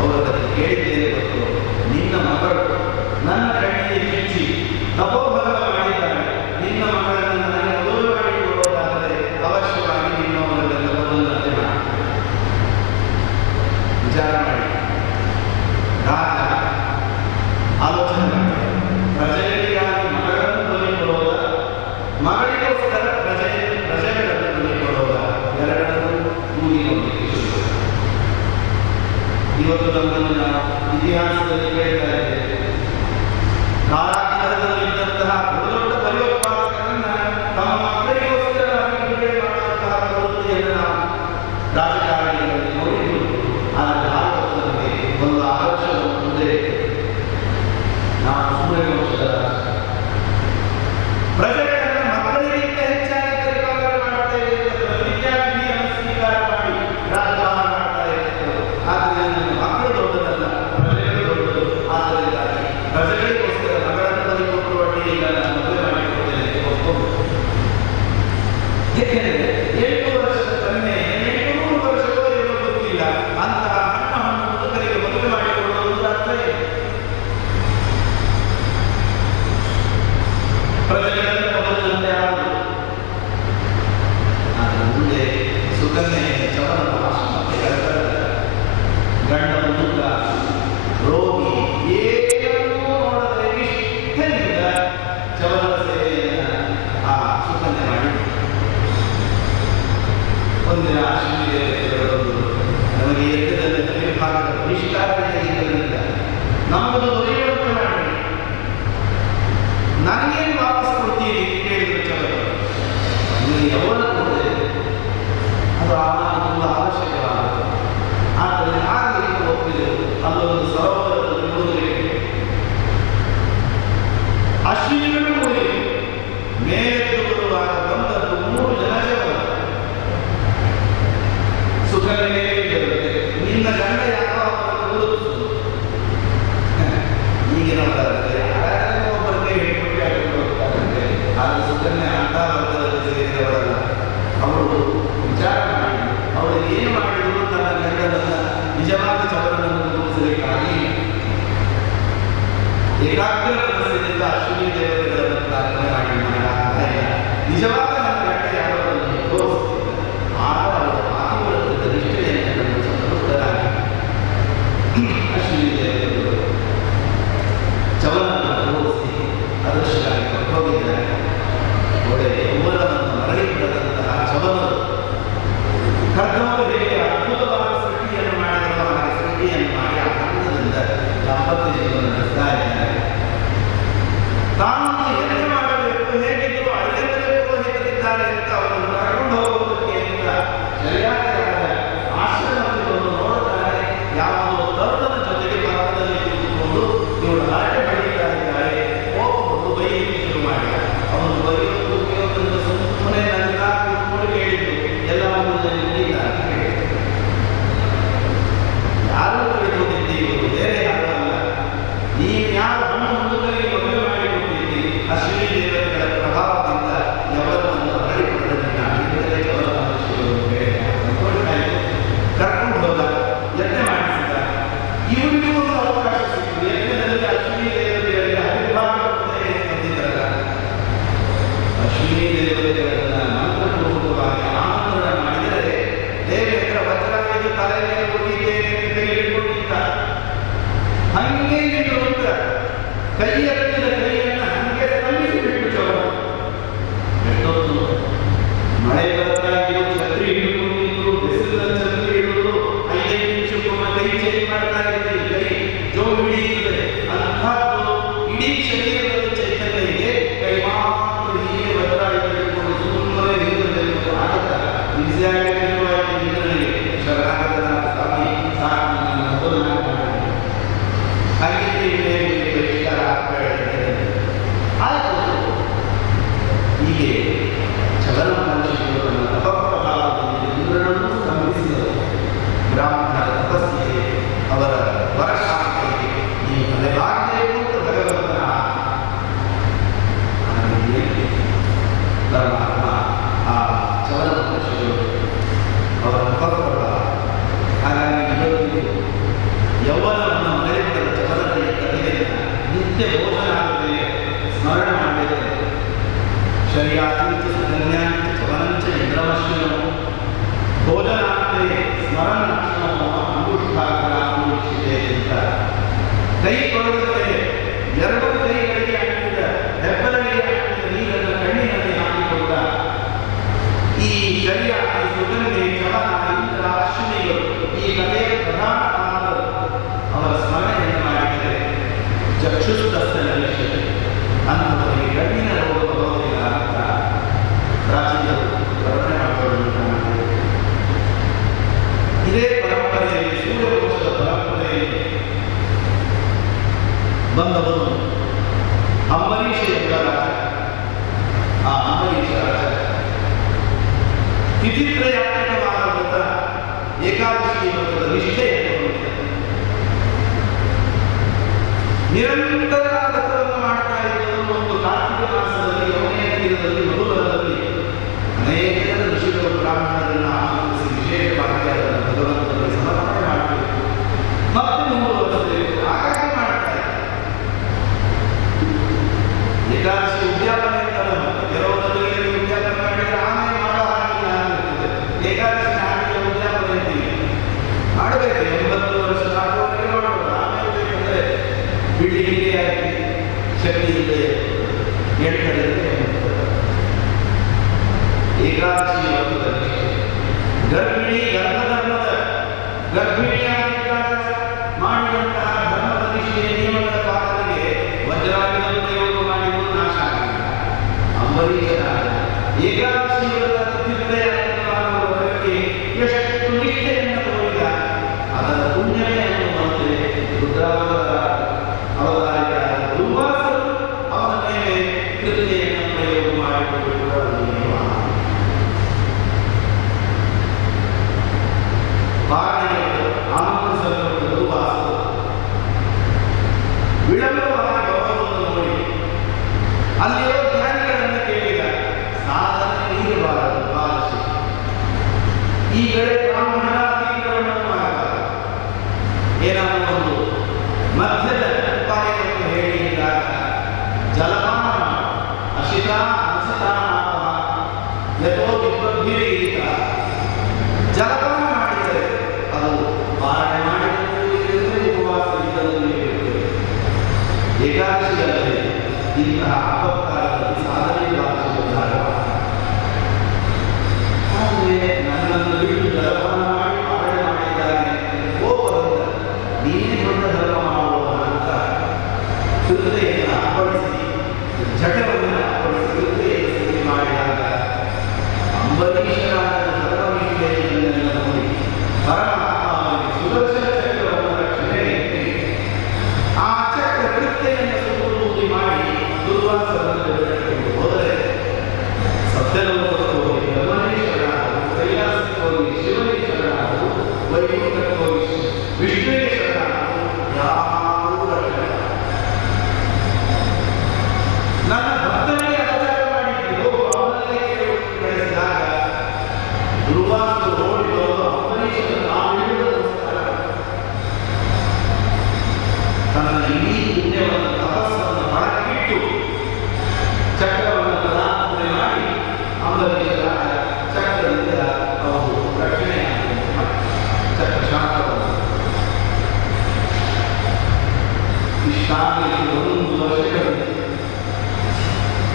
ಅವರನ್ನು ಕೇಳಿದ್ದೇನೆ ಗೊತ್ತು. ನಿನ್ನ ಮಗಳು ನನ್ನ ಕಣ್ಣಿಗೆ ಕಿಚ್ಚಿ ತಪೋಭಂಗ ಮಾಡಿದ್ದಾಳೆ. ನಿನ್ನ ಮಗಳನ್ನು ನನಗೆ ಮದುವೆ ಮಾಡಿಕೊಡುವುದಾದರೆ ಅವಶ್ಯವಾಗಿ ನಿನ್ನವರನ್ನೆಲ್ಲ ಮೊದಲಿನಂತೆ ಮಾಡಿ ವಿಚಾರ ಮಾಡಿ. ರಾಜ ಆಲೋಚನೆ ಮಾಡಿ ಪ್ರಜೆಗಳಿಗಾಗಿ ಮಗಳನ್ನು ಬಲಿ ಕೊಡುವುದ, ಮಗಳಿಗೋಸ್ಕರ ಪ್ರಜೆಗಳನ್ನು ಬಲಿ ಕೊಡುವುದ, ಎರಡನ್ನೂ ಕೂಡಿ ನೋಡಲಿಕ್ಕೆ ಶುರು. ಇವತ್ತು ನಮ್ಮನ್ನು ನಾವು ಇತಿಹಾಸದಲ್ಲಿ ಕೇಳ್ತಾ ಇದ್ದೇವೆ. ಕಾರಾಗೃಹದಲ್ಲಿದ್ದಂತಹ ದೊಡ್ಡ ಭಯೋತ್ಪಾದಕರನ್ನ ತಮ್ಮ ಮಕ್ಕಳಿಗೋಸ್ಕರವಾಗಿ ಬಿಡುಗಡೆ ಮಾಡುವಂತಹ ಪ್ರವೃತ್ತಿಯನ್ನು ನಾವು ರಾಜಕಾರಣಿಗಳಲ್ಲಿ ನೋಡಿದ್ದು. ಆದರೆ ಭಾರತದ ನಮಗೆ ಒಂದು ಆದರ್ಶವನ್ನು ಮುಂದೆ ನಾವು ಸೂರ್ಯವಂಶದ ಪ್ರಜೆಗಳನ್ನ ಮಕ್ಕಳಿಗಿಂತ ಹೆಚ್ಚಾಗಿ ಪರಿಪಾಲನೆ ಮಾಡ್ತಾ ಇರ್ತಕ್ಕಂಥ ವಿದ್ಯಾರ್ಥಿಯನ್ನು ಸ್ವೀಕಾರ ಮಾಡಿ ರಾಜಭಾರ ಮಾಡ್ತಾ ಇರ್ತಕ್ಕಂಥ. ಆದ್ದರಿಂದ ಮಕ್ಕಳು ದೊಡ್ಡದಲ್ಲ, ಪ್ರಜೆಗಳು ದೊಡ್ಡದು. ಆದ್ದರಿಂದಾಗಿ ಪ್ರಜೆಗಳಿಗೋಸ್ಕರ ಮಗಳನ್ನು ಬಲಿಕೊಟ್ಟು ಅಡ್ಡಿ ಇಲ್ಲ, ನಾನು ಮದುವೆ ಮಾಡಿಕೊಡ್ತೇನೆ ಒಪ್ಕೊಂಡು. ಏಕೆಂದರೆ 8 ವರ್ಷದ ಕನ್ಯೆ 800 ವರ್ಷವೋ ಏನೋ ಗೊತ್ತಿಲ್ಲ, ಅಂತಹ ಹಣ್ಣು ಮುದುಕರಿಗೆ ಮದುವೆ ಮಾಡಿಕೊಳ್ಳುವುದು ಅರ್ಥ ಇದೆ. ಪ್ರಜೆಗಳನ್ನು ಮೊದಲಿನಂತೆ ಆಡುವುದು. ಆದರೆ ಮುಂದೆ ಸುಕನ್ಯೆ ಚವನ ಆಶ್ರಮಕ್ಕೆ ಕರೆತರ್ತಾರೆ. ಗಂಡ ಮುದುಕ ರೋಗಿ ಏನನ್ನೂ ನೋಡದೆ ನಿಷ್ಠೆಯಿಂದ ಚವನದ ಸೇವೆಯನ್ನು ಆ ಸುಕನ್ಯೆ ಮಾಡಿ ಒಂದಿನ ಶ್ರೀದೇವರು ನಮಗೆ ಯಜ್ಞದಲ್ಲಿ ಹರಿಭಾಗದ ಪರಿಷ್ಕಾರದಿಂದ ಇಲ್ಲದಿಲ್ಲ, ನಮ್ಮದು ದೊರೆಯುವಂತೆ ಮಾಡಿ ನನಗೇನು ವಾಪಸ್ ಕೊಡ್ತೀರಿ ಕೇಳಿದ್ರು ಚವನ. ನಿಮಗೆ ಯಾವಾಗ ಕೊಡದೆ ಅದು ಆವಾಗ ತುಂಬ ಅವಶ್ಯಕವಾದ. ಆದ್ದರಿಂದ ಆಗಲಿ ಒಪ್ಪಿದರು. ಅಲ್ಲೊಂದು ಸರೋವರದಲ್ಲಿ ಮುಳುಗಲಿಕ್ಕೆ ಅಶ್ವಿನಿಗಳು ಮುಳುಗಿ ಮೇಲೆದ್ದು ಬರುವಾಗ ಬಂದದ್ದು 3 ಜನ ಚವನ. ಸುಕನ್ಯೆ ಹೇಳಿರುತ್ತೆ, ನಿನ್ನ ಗಂಡ ಯಾರೋ ಅವರನ್ನು ಗುರುತಿಸುವುದು. ಈಗಿನ ಒಬ್ಬರಿಗೆ ಹಿಡ್ಕೊಂಡು ಹಾಕಿಕೊಂಡು ಹೋಗ್ತಾರಂತೆ. ಆದರೆ ಸುಕನ್ಯೆ ಅಂತ ವರ್ಗದಲ್ಲಿ ಸೇರಿದವಳಲ್ಲ. ಅವಳು ವಿಚಾರ ಮಾಡಿ ಅವಳಿಗೆ ಏನು ಮಾಡಿದ್ರು ತನ್ನ ಗಂಡನನ್ನ ನಿಜವಾದ ಚವನನ್ನು ಗುರುತಿಸಲಿಕ್ಕಾಗಿ ಏಕಾಗ್ರ ಮನಸ್ಸಿನಿಂದ ಅಶ್ವಿನಿ ದೇವತೆಗಳನ್ನು ಪ್ರಾರ್ಥನೆ ಮಾಡಿ ನಿಜವಾದ ನನ್ನ ಗಂಡ ಯಾರನ್ನು ತೋರಿಸ್ತಿದ್ದ. ಆಗ ಅವರ ಮಾತುಗಳ ನಿಷ್ಠೆಯನ್ನು ಸಂತೃಪ್ತರಾಗಿ ಅಶ್ವಿನಿ ದೇವತೆಗಳು ಚವನವನ್ನು ತೋರಿಸಿ ಅದೃಷ್ಟವಾಗಿ ಹೊರಟೋಗಿದ್ದಾರೆ. ಒಳ್ಳೆ ಯೌವನವನ್ನು ಮರಳಿಬಿಡದಂತಹ ಚವನರು ಕರ್ಣವರು ಹೇಗೆ ಅದ್ಭುತವಾದ ಸೃಷ್ಟಿಯನ್ನು ಮಾಡಿದರೋ ಹಾಗೆ ಸೃಷ್ಟಿಯನ್ನು ಮಾಡಿ ಆನಂದದಿಂದ ದಾಂಪತ್ಯ ಜೀವನ ನಡೆಸ್ತಾ ಇದ್ದಾರೆ. ತಾನು ಯಜ್ಞ ಮಾಡಬೇಕು, ಹೇಗಿದ್ರು ಅಡಿಗೆಂದರೆ ಪುರೋಹಿತರಿದ್ದಾರೆ ಅಂತ ಅವರನ್ನು ಕರ್ಕೊಂಡು ಹೋಗುವುದಕ್ಕೆ ಅಂತ ಸರಿಯಾದ ಆಶ್ರಮಕ್ಕೆ ಬಂದು ನೋಡುತ್ತಾರೆ. ಯಾವುದೋ ತರುಣನ ಜೊತೆಗೆ ಪಕ್ಕದಲ್ಲಿ ಕೂತ್ಕೊಂಡು ಇವಳು ಹರಟೆ ಬಡಿತಾ ಇದ್ದಾರೆ. ಹೋಗ್ಕೊಂಡು ಬೈಲಿಕ್ಕೆ ಶುರು ಮಾಡಿ ಅವನು ಬೈಯೋದು ಸುಮ್ಮನೆ ನನ್ನ ಕೂತ್ಕೊಂಡು ಕೇಳಿದ್ದು ಎಲ್ಲ ನಿಂತಿದ್ದಾರೆ. ಯಾರು ತಿಳಿದುಕೊಂಡಿದ್ದೀವಿ, ಬೇರೆ ಯಾರು ಅಲ್ಲ. ನೀವು ಯಾರು ಹಣ್ಣು ಮುದುಕರಿಗೆ ಮದುವೆ ಮಾಡಿಕೊಟ್ಟಿದ್ದೀರಿ, ಅಶ್ವಿನಿ ದೇವತೆಗಳ ಪ್ರಭಾವದಿಂದ ಯವನವನ್ನು ಹೊರಡಿಕೊಳ್ಳಲಿಲ್ಲ. ಇದರಲ್ಲೇ ಯವನ ಕರ್ಕೊಂಡು ಹೋದ, ಯಜ್ಞ ಮಾಡಿಸಿದ. ಇವರಿಗೂ ಒಂದು ಅವಕಾಶ ಸಿಕ್ಕಿತು. ಯಜ್ಞದಲ್ಲಿ ಅಶ್ವಿನಿ ದೇವತೆಗಳಿಗೆ ಹರಿಭಾಗ ಬಂದಿದ್ದಲ್ಲ, ಅಶ್ವಿನಿ ದೇವತೆಗಳನ್ನ ಮಂತ್ರಪೂರ್ವಕವಾಗಿ ಆಮಂತ್ರಣ ಮಾಡಿದರೆ ದೇವೇಂದ್ರ ವಜ್ರಾಯುಧ ತಲೆಗೆ ಹೋಗಿದ್ದೇನೆ ಅಂತ ಹೇಳಿಕೊಂಡಿದ್ದ. ಹಂಗೆ ನಿಲ್ಲುವಂತ ಕೈ ಎತ್ತಿದ ಕೈಯನ್ನು ಹಂಗೆ ತಳ್ಳಿಸಿಬಿಟ್ಟು ಚವನ. ಎಷ್ಟೊತ್ತು ಮಳೆ ಬರ್ತಾ ಇದ್ದು ಛತ್ರಿ ಹಿಡಿದುಕೊಂಡಿದ್ದು, ಬಿಸಿಲಿನ ಛತ್ರಿ ಹಿಡಿದು 5 ನಿಮಿಷಕ್ಕೊಮ್ಮೆ ಕೈ ಚೇಂಜ್ ಮಾಡ್ತಾ ಇದ್ದೀವಿ. ಕೈ ಜೋರು ಹಿಡಿಯುತ್ತದೆ. ಅಂಥದ್ದು ಇಡೀ ಶರೀರದಲ್ಲಿ ಚೈತನ್ಯ ಇದೆ, ಕೈ ಮಾತ್ರ ಹೀಗೆ ವಜ್ರಾಯುಧ ಹಿಡಿದುಕೊಂಡು ಸುಮ್ಮನೆ ನಿಲ್ಲಬೇಕು. ಆಗುತ್ತಾರೆ ನಿಜವಾಗಿ ನಿಲ್ಲಲಿಕ್ಕೆ ಶರಣಾಗತನ ಸ್ವಾಮಿ ಸಾಕು ನನ್ನ ಮೊದಲು ಹಾಗೆ ಪರಿಷ್ಕಾರ ಆಯಿತು. ಹೀಗೆ ಚವನ ಮಹರ್ಷಿಗಳು ತಪಪ್ರಭಾವದಿಂದ ಇಂದ್ರನನ್ನು ಸ್ತಂಭಿಸಿದರು. ಬ್ರಾಹ್ಮಣರ ತಪಸ್ಸಿಗೆ, ಅವರ ವರಶಾಂತಿಗೆ ನೀವು ತಲೆಬಾಗಬೇಕು ಅಂತ ಭಗವಂತನ ಪರಮಾತ್ಮ ಆ ಚವನ ಮಹರ್ಷಿಗಳು ಅವರ ತಪಪ್ರಭಾವ. ಹಾಗಾಗಿ ಇವತ್ತಿಗೂ ಯೌವನವನ್ನು ಮರೆಯುವ ಚವನದಲ್ಲಿ ಕಥೆಯನ್ನು ನಿತ್ಯ ಭೋಜನಾಗದೆ ಸ್ಮರಣ ಮಾಡಬೇಕು. ಶರ್ಯಾತೀರ್ಥ ಸುಕನ್ಯಾಂತ ಚವನಂಚ ಇಂದ್ರಮಶ್ವಿನೋ ಭೋಜನಾಂತೆ ಸ್ಮರಣ ಅಂಗುಷ್ಠಾಗ್ರಾಮುಕ್ಷಿತೆ ಅಂತ ಕೈ ತೊಳೆದರೆ 2 ಕೈಗಳಿಗೆ ಹಾಕಿದ ಹೆಬ್ಬೆರಳಿಗೆ ಹಾಕಿದ ನೀರನ್ನು ಕಣ್ಣಿನಲ್ಲಿ ಹಾಕಿಕೊಂಡ ಈ ಶರ್ಯಾತಿ ಸುಕನ್ಯೆ ಚವನ ಇಂದ್ರ ಅಶ್ವಿನಿಗಳು ಈ ಕಥೆಯ ಪ್ರಧಾನ ಬಂದವನು ಅಂಬರೀಷ ಎಂಬ ಆ ಅಂಬರೀಷ ರಾಜ ತಿಥಿತ್ರಯಾತ್ಮಕವಾದ ವ್ರತ ಏಕಾದಶಿ ವ್ರತದ ನಿಷ್ಠೆಯನ್ನು ಹೊಂದಿದ್ದ. ನಿರಂತರ ವ್ರತವನ್ನು ಮಾಡ್ತಾ ಇದ್ದವರು ಒಂದು ಕಾರ್ತಿಕ ಮಾಸದಲ್ಲಿ ಯಮುನೆಯ ತೀರದಲ್ಲಿ ಮಧುರದಲ್ಲಿ ಅನೇಕ ಋಷಿಗಳು ಬ್ರಾಹ್ಮಣರನ್ನು ಆಮಂತ್ರಿಸಿ ವಿಶೇಷವಾಗಿ ಅದನ್ನು ಭಗವಂತನಿಗೆ ಸಮರ್ಪಣೆ ಮಾಡಬೇಕು ಮತ್ತೆ 3 ವರ್ಷದಲ್ಲಿ ಆಗಾಗ ಮಾಡ್ತಾರೆ. ಏಕಾದಶಿ ಉದ್ಯಾಪನೆ ಅಂತಲ್ಲ, ಕೆಲವೊಂದರಲ್ಲಿ ಉದ್ಯಾಪನೆ ಮಾಡಿದರೆ ಆಮೇಲೆ ಮಾಡೋ ಹಾಗಿಲ್ಲ ಅನ್ನಿರ್ತದೆ. ಏಕಾದಶಿ ಹಾಗೆ ಉದ್ಯಾಪನೆ ಅಂತೀವಿ ಮಾಡಬೇಕು. 80 ವರ್ಷ ಆಗುವವರೆಗೆ ಮಾಡಬಹುದು. ಆಮೇಲೆ ಬೇಕಂದ್ರೆ ಬಿಡಿ ಹಿರಿಯಾಗಿ ಶಕ್ತಿ ಇದೆ ಹೇಳ್ತಾರೆ. ಏಕಾದಶಿ ವ್ರತದಲ್ಲಿ ಗರ್ಭಿಣಿ ಗರ್ಭಧರ್ಮದ ಗರ್ಭಿಣಿಯಾಗಿದ್ದಾಗ ಮಾಡಿದಂತಹ ಧರ್ಮದ ನಿಷ್ಠೆಯ ನಿಯಮಗಳ ಪಾಲನೆಗೆ ವಜ್ರಾಯುಧದ ಪ್ರಯೋಗ ಮಾಡಿರುವುದು ನಾಶ ಆಗಿಲ್ಲ. ಅಂಬರೀಷನಾದ ಏಕಾದಶಿ ವ್ರತ ತಿಥಿತ್ರಯಾತ್ಮಕವಾಗುವವರೆಗೆ ಎಷ್ಟು ನಿಷ್ಠೆಯನ್ನು ತೋರಿದ ಅದರ ಪುಣ್ಯವೇ ಅನ್ನುವಂತೆ ರುದ್ರಾವತಾರ ಅವತಾರಿಯಾದ ದುರ್ವಾಸರು ಅವನ ಮೇಲೆ ಕೃತ್ಯೆಯನ್ನು ಪ್ರಯೋಗ ಮಾಡಿಕೊಳ್ಳುವ ಪಾಲನೆಗಳು ಆನಂದಿಸಲ್ಪಟ್ಟ ದುರ್ವಾಸರು ವಿಳಂಬವಾಗಿ ಬರುವುದನ್ನು ನೋಡಿ ಅಲ್ಲಿರೋ ಜ್ಞಾನಿಗಳನ್ನು ಕೇಳಿದ. ಸಾಧನೆ ಇರಬಾರದು ಪಾಲಿಸಿ, ಈ ಕಡೆ ಬ್ರಾಹ್ಮಣರ ಅತಿಕ್ರಮಣವನ್ನು ಮಾಡಬಾರದು. ಏನಾದರೂ ಒಂದು ಮಧ್ಯದ ಉಪಾಯವನ್ನು ಹೇಳಿದಾಗ ಜಲಪಾನ ಅಶಿತ ಅಸಿತ ಯಥೋ ವಿಪದ್ಭಿರೀತ ಜಲಪಾನ ಮಾಡಿದರೆ ಅದು ಪಾಲನೆ ಮಾಡಿದರೆ ಉಪವಾಸ ಇದ್ದದಲ್ಲಿ ಏಕಾದಶಿಯಲ್ಲಿ ಇಂತಹ ಅಪಕಾರದಲ್ಲಿ ಸಾಧನೆ ಭಾವಿಸಿದ್ದಾರೆ. ಆದರೆ ನನ್ನನ್ನು ಬಿಟ್ಟು ಜಲಪಾನ ಮಾಡಿ ಪಾಲನೆ ಮಾಡಿದ್ದಾನೆ ಕೋಪದಿಂದ ನೀನೇ ದೊಡ್ಡ ಧರ್ಮ ಮಾಡುವ ಅಂತ ಕೃತ್ಯೆಯನ್ನು ಅರ್ಪಣಿಸಿ ಜಟವನ್ನು ಅರ್ಪಣಿಸಿ ಕೃತ್ಯೆಯನ್ನು ಸ್ಥಿತಿ ಮಾಡಿದಾಗ ಅಂಬರೀಷರಾದ ಧರ್ಮನಿಷ್ಠೆಯನ್ನೆಲ್ಲ ನೋಡಿ ಪರಮಾತ್ಮ ಅವನಿಗೆ ಸುದರ್ಶನ ಚಕ್ರವನ್ನು ರಕ್ಷಣೆ ನೀಡಿ ಆ ಚಕ್ರ ಕೃತ್ಯೆಯನ್ನು ಸುಪೂರ್ತಿ ಮಾಡಿ ದುರ್ವಾಸವನ್ನು ಬಿಟ್ಟುಕೊಂಡು ಹೋದರೆ ಸತ್ಯಲೋಕಕ್ಕೆ ಹೋಗಿ ಬ್ರಹ್ಮನೇಶ್ವರನಾದರು, ಕೈಲಾಸಕ್ಕೆ ಹೋಗಿ ಶಿವನೇಶ್ವರನಾದರು, ವೈಕುಂಠಕ್ಕೆ ಹೋಗಿ ವಿಷ್ಣುವೇಶ್ವರನಾದರು, ಯಾರೂ ರಕ್ಷಣೆ ನನ್ನ ಭಕ್ತನಿಗೆ ಅಪಚಾರ ಮಾಡಿದ್ದು ಅವನಲ್ಲೇ ಬೆಳೆಸಿದಾಗ ದುರ್ವಾಸರು ನೋಡಿದವರು ಅಂಬರೀಷನ ನಮಸ್ಕಾರ ತನ್ನ ಇಡೀ ಪುಣ್ಯವನ್ನು ತಪಸ್ಸನ್ನು ಹೊರಗಿಟ್ಟು ಚಕ್ರವನ್ನು ಪ್ರದಾನ ಮಾಡಿ ಅಂಬರೀಷರ ಚಕ್ರದಿಂದ ಅವರು ರಕ್ಷಣೆ ಚಕ್ರ ಶಾಂತವನ್ನು ಇಷ್ಟಾಗಲಿ 1 ವರ್ಷಗಳಲ್ಲಿ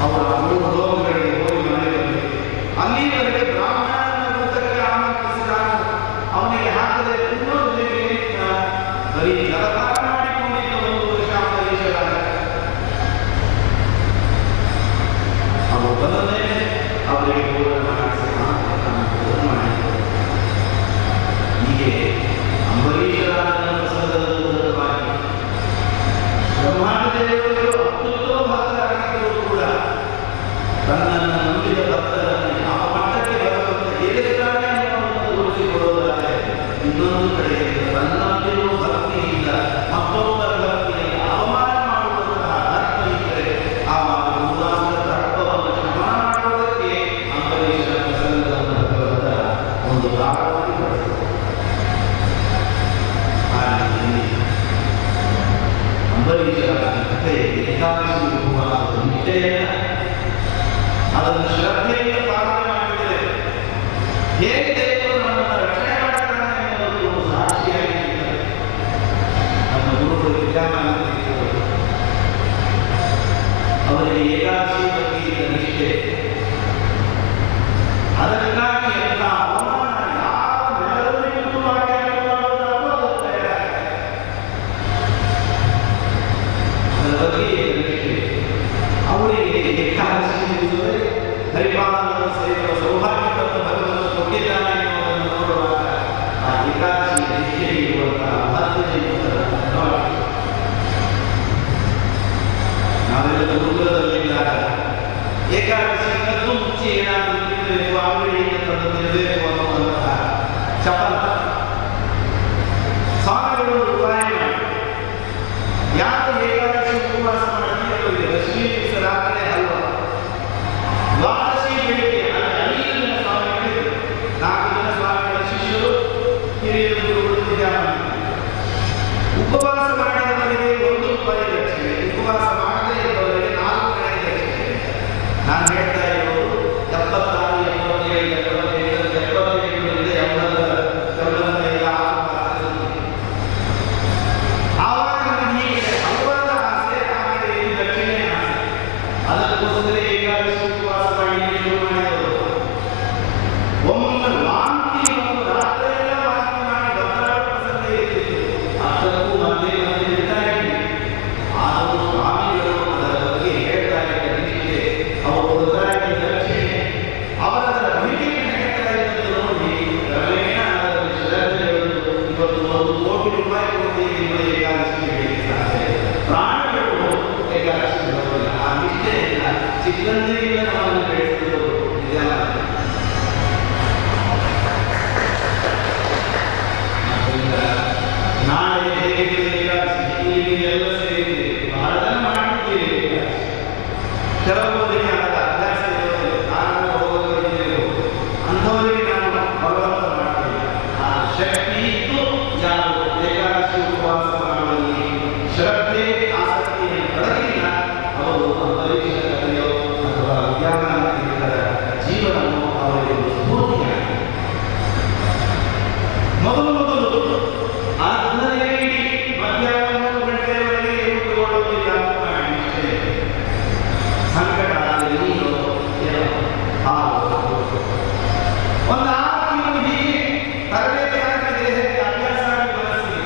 ಅವರ 3 ಲೋಕಗಳಿಗೆ ಹೋಗಿ ಮನೆ ಬಂದರು. ಅಲ್ಲಿವರೆಗೆ ಬ್ರಾಹ್ಮಣನ ವೃತ್ತಕ್ಕೆ ಆಮಂತ್ರಿಸಿದಾಗ ಅವನಿಗೆ ಹಾಕದೆ ಇನ್ನೊಂದು ಬರೀ ಜಲಪಾನ ಮಾಡಿಕೊಂಡಿದ್ದ 1 ವರ್ಷ ಅಂಬರೀಷರಾದ ಅವರು ಬಂದ ಮೇಲೆ ಅವರಿಗೆ ಪೂರ್ಣ ಮಾಡಿಸಿ ಮಾಡಿದರು. ಹೀಗೆ ಅಂಬರೀಷರಾದ ಪ್ರಸಂಗದಲ್ಲಿ ಬ್ರಹ್ಮಾಂಡ ದೇವರು ಅತ್ಯುತ್ತಮ ಭಕ್ತರಾಗಿದ್ದರೂ ಕೂಡ ತನ್ನನ್ನು ನಂಬಿದ ಭಕ್ತರನ್ನು ಯಾವ ಮಟ್ಟಕ್ಕೆ ಭಗವಂತ ಏರಿಸುತ್ತಾನೆ ಅನ್ನೋದನ್ನು ತೋರಿಸಿಕೊಡುವುದಾದರೆ ಇನ್ನೊಂದು ಕಡೆಯಲ್ಲಿ ತನ್ನಲ್ಲಿರುವ ಭಕ್ತಿಯಿಂದ ಮತ್ತೊಬ್ಬರ ಭಕ್ತಿಯಲ್ಲಿ ಅವಮಾನ ಮಾಡುವಂತಹ ಧರ್ಮ ಇದ್ದರೆ ಆ ಉಲ್ಲಾಸದ ಧರ್ಮವನ್ನು ಕ್ಷಮಾ ಮಾಡುವುದಕ್ಕೆ ಅಂಬರೀಷನ ಪ್ರಸಂಗವನ್ನು ಭಗವಂತ ಒಂದು ದಾರವಾಗಿ ಬಳಸಿದರು. ಅಂಬರೀಷರ ಕಥೆ ಏಕಾದಶಿ ಉಪವಾಸದ ನಿಷ್ಠೆಯನ್ನು ಅದನ್ನು ಶ್ರದ್ಧೆಯಿಂದ ಪಾಲನೆ ಮಾಡಿದರೆ ಹೇಗೆ ದೇವರು ನಮ್ಮನ್ನು ರಕ್ಷಣೆ ಮಾಡ್ತಾನೆ ಎನ್ನುವುದು ಒಂದು ಸಾಕ್ಷಿಯಾಗಿದ್ದಾರೆ. ನಮ್ಮ ಗುರುಗಳು ವಿದ್ಯಾಮಾನರು ಅವರಿಗೆ ಏಕಾದಶಿ ಬಗ್ಗೆ ಇದ್ದ ನಿಷ್ಠೆ, ಅದಕ್ಕಾಗಿ ಎಲ್ಲ ಅವಮಾನ ಯಾವ ನೆಲದಲ್ಲಿ ಮಾಡುವುದಾದರೂ ಅದು ತಯಾರಾಗಿದೆ. ಅದರ ಬಗ್ಗೆ ನಿಷ್ಠೆ ಅವರಿಗೆ ಏಕಾದಶಿ ಹರಿಪಾಲನ ಸೇರುವ ಸೌಭಾಗ್ಯವನ್ನು ಭಗವಂತ ಕೊಟ್ಟಿದ್ದಾನೆ ಎನ್ನುವುದನ್ನು ನೋಡುವಾಗ ಆ ಏಕಾದಶಿ ನಿಷ್ಠೆ ಇರುವಂತಹ ಮಹತ್ವದ ಯಾರು ಏಕಾದಶಿ ಉಪವಾಸ ಮಾಡ್ತೀವಿ ದಶಮಿ ದಿವಸ ರಾತ್ರಿ ಅಲ್ವ, ದ್ವಾದಶಿ ಬೆಳಿಗ್ಗೆ ಅಲ್ಲಿ 5 ಜನ ಸ್ವಾಮಿಗಳಿದ್ರು, 4 ಜನ ಸ್ವಾಮಿಗಳ ಶಿಷ್ಯರು, ಹಿರಿಯರು, ಗುರುಗಳು ಧ್ಯಾನ ಮಾಡ್ತಾರೆ. ಉಪವಾಸ ಮಾಡಿದವರಿಗೆ 1 ರೂಪಾಯಿ ದಕ್ಷಿಣೆ, ಉಪವಾಸ ಮಾಡದೇ ಇದ್ದವರಿಗೆ 4 ರೂಪಾಯಿ ದಕ್ಷಿಣೆ. ನಾನು ಹೇಳ್ತಾ ಇರೋದು 76, 77, 78, 75 ಆವಾಗ ಹೀಗೆ ಹಲವಾರು ಆಸೆ, ಆಮೇಲೆ ಈ ದಕ್ಷಿಣೆ ಆಸೆ. ಅದಕ್ಕೋಸ್ಕರ ಏಕಾದಶಿ ಉಪವಾಸ ಮಾಡಿ ಶುರು ಮಾಡಿದರು. ಒಮ್ಮೆ ವಾಂತಿ ಬಂದು ರಾತ್ರಿಯೆಲ್ಲ ವಾಂತಿ ಮಾಡಿ ಬದಲಾವಣೆ ಪ್ರಸಂಗ ಇರ್ತಿತ್ತು. ಅಷ್ಟಕ್ಕೂ ಮಧ್ಯೆ ಇರ್ತಾ ಇದ್ವಿ. ಆದರೂ ಸ್ವಾಮಿಗಳು ಅದರ ಬಗ್ಗೆ ಹೇಳ್ತಾ ಇದ್ದ ನಿಷ್ಠೆ, ಅವರು ಕೊಡ್ತಾ ಇದ್ದ ದಕ್ಷಿಣೆ, ಅವರ ಭೇಟಿಯನ್ನು ಹೇಳ್ತಾ ಇದ್ದದ್ದು ನೋಡಿ ಕ್ರಮೇಣ ಅದರಲ್ಲಿ ಶ್ರದ್ಧೆ ಬೆಳೆದು ಇವತ್ತು 1 ಕೋಟಿ ರೂಪಾಯಿ ಕೊಡ್ತೀವಿ ನಿಮ್ಮ ಏಕಾದಶಿ ಬೆಳಿಗ್ಗೆ ಸಾಧ್ಯ. ಪ್ರಾಣಿಗಳು ಏಕಾದಶಿ ಬರೋದಿಲ್ಲ. ಆ ನಿಷ್ಠೆಯಿಂದ ಚಿಕ್ಕಂದಿನಿಂದ ನಮ್ಮನ್ನು ಬೆಳೆಸಿದರು. ನಿಜ. ನಾಳೆ ಹೇಗೆ ಏಕಾದಶಿ ಎಲ್ಲ ಸೇರಿದೆ, ಬಹಳ ಜನ ಮಾಡ್ತಿದ್ದೀರಿ ಏಕಾದಶಿ. ಕೆಲವರಿಗೆ ಅದರ ಅಭ್ಯಾಸ ಇರೋದಿಲ್ಲ, ನಾನು ಹೋಗೋದಿಲ್ಲ, ಅಂಥವರಿಗೆ ನಾನು ಬಲವಂತ ಮಾಡ್ತೀನಿ. ಆ ಶಕ್ತಿ ಇದ್ದು ಯಾರು ಏಕಾದಶಿ ಉಪವಾಸ ಮಾಡುವಲ್ಲಿ ಶ್ರದ್ಧೆ ಆಸಕ್ತಿಯನ್ನು ಪಡೆದಿಲ್ಲ, ಅವರು ಅಂತರಿಕ್ಷ ಕಥೆಯೋ ಅಥವಾ ವಿಜ್ಞಾನ ಜೀವನವೋ ಅವರಿಗೆ ಸ್ಫೂರ್ತಿಯಾಗಿದೆ. ಮೊದಲು ಅರ್ಧನೇ ಮಧ್ಯಾಹ್ನ 3 ಗಂಟೆಯವರೆಗೆ ಏನು ತಗೊಳ್ಳೋದಿಲ್ಲ ನಿಷ್ಠೆ. ಸಂಕಟ ನೀರು ಹಾಲು 1 6 ತಿಂಗಳು ಹೀಗೆ ತರಬೇತಿ ಆಗಿ ದೇಹಕ್ಕೆ ಅಭ್ಯಾಸ ಆಗಿ ಬಳಸಿ,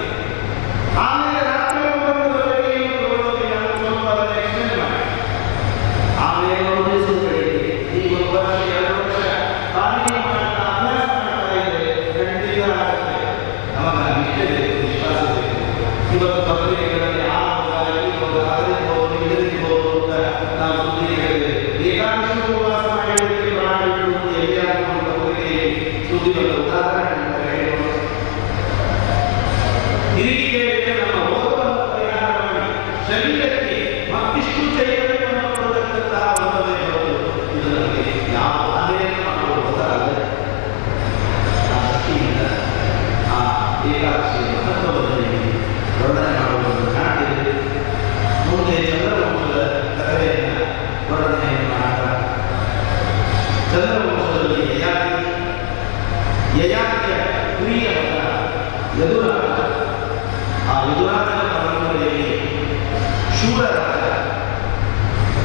ಆಮೇಲೆ ರಾತ್ರಿ 9 ಏನು ತಗೊಳ್ಳೋದಿಲ್ಲ, ಸ್ವಲ್ಪ ಅದನ್ನು ಎಕ್ಸ್ಟೆಂಡ್ ಮಾಡಿ, ಆಮೇಲೆ 1 ದಿವಸ ಬೆಳಿಗ್ಗೆ ಈಗ 1 ವರ್ಷ 2 ವರ್ಷ ತಾನೇ ಮಾಡ್ತಾ ಅಭ್ಯಾಸ ಮಾಡ್ತಾ ಇದ್ರೆ ಖಂಡಿತ ಆಗುತ್ತೆ. ನಮಗೆ ನಿಷ್ಠೆ ಬೇಕು, ವಿಶ್ವಾಸ ಬೇಕು. ಇವತ್ತು ಪತ್ರಿಕೆಗಳಲ್ಲಿ ಆ ರೋಗ ಈ ರೋಗ ಅದರಿರ್ಬೋದು ಇದರಿರ್ಬೋದು ಅಂತ ನಾವು ಸುದ್ದಿ ಹೇಳಿದ್ದೇವೆ. ಏಕಾದಶಿ ಉಪವಾಸ ಮಾಡಿದ್ದಕ್ಕೆ ಪ್ರಾಣಿಗಳು ಎಲ್ಲಿಯಾದರೂ ಒಂದು ಪತ್ರಿಕೆಯಲ್ಲಿ ಸುದ್ದಿ ಬಂದ ಉದಾಹರಣೆ ಹೇಳೋಣ. ತಿರುಗಿ ಹೇಳಿದ್ರೆ ನಮ್ಮ ರೋಗವನ್ನು ಪರಿಹಾರ ಮಾಡಿ ಶರೀರಕ್ಕೆ ಮತ್ತಿಷ್ಟು ಚೈತನ್ಯವನ್ನು ಕೊಡತಕ್ಕಂತಹ ಒಂದೊಂದೇ ಬರುವುದು. ಇದು ನಮಗೆ ಯಾವ ಆದೇಶ ಮಾಡುವುದಲ್ಲ. ಆ ಶಕ್ತಿಯಿಂದ ಆ ಏಕಾದಶಿ ಮಹತ್ವವನ್ನು ವರ್ಣನೆ ಮಾಡುವುದನ್ನು ಕಾಣ್ತಿದೆ. ಮುಂದೆ ಚಂದ್ರವಂಶದ ಕಥೆಯನ್ನು ವರ್ಣನೆಯನ್ನು ಮಾಡ್ತಾ, ಚಂದ್ರವಂಶದಲ್ಲಿ ಯಯಾತಿಯ ಪ್ರಿಯ ಮಗ ಯದುರಾಜ, ಆ ಯದುರಾಜನ ಪರಂಪರೆಯಲ್ಲಿ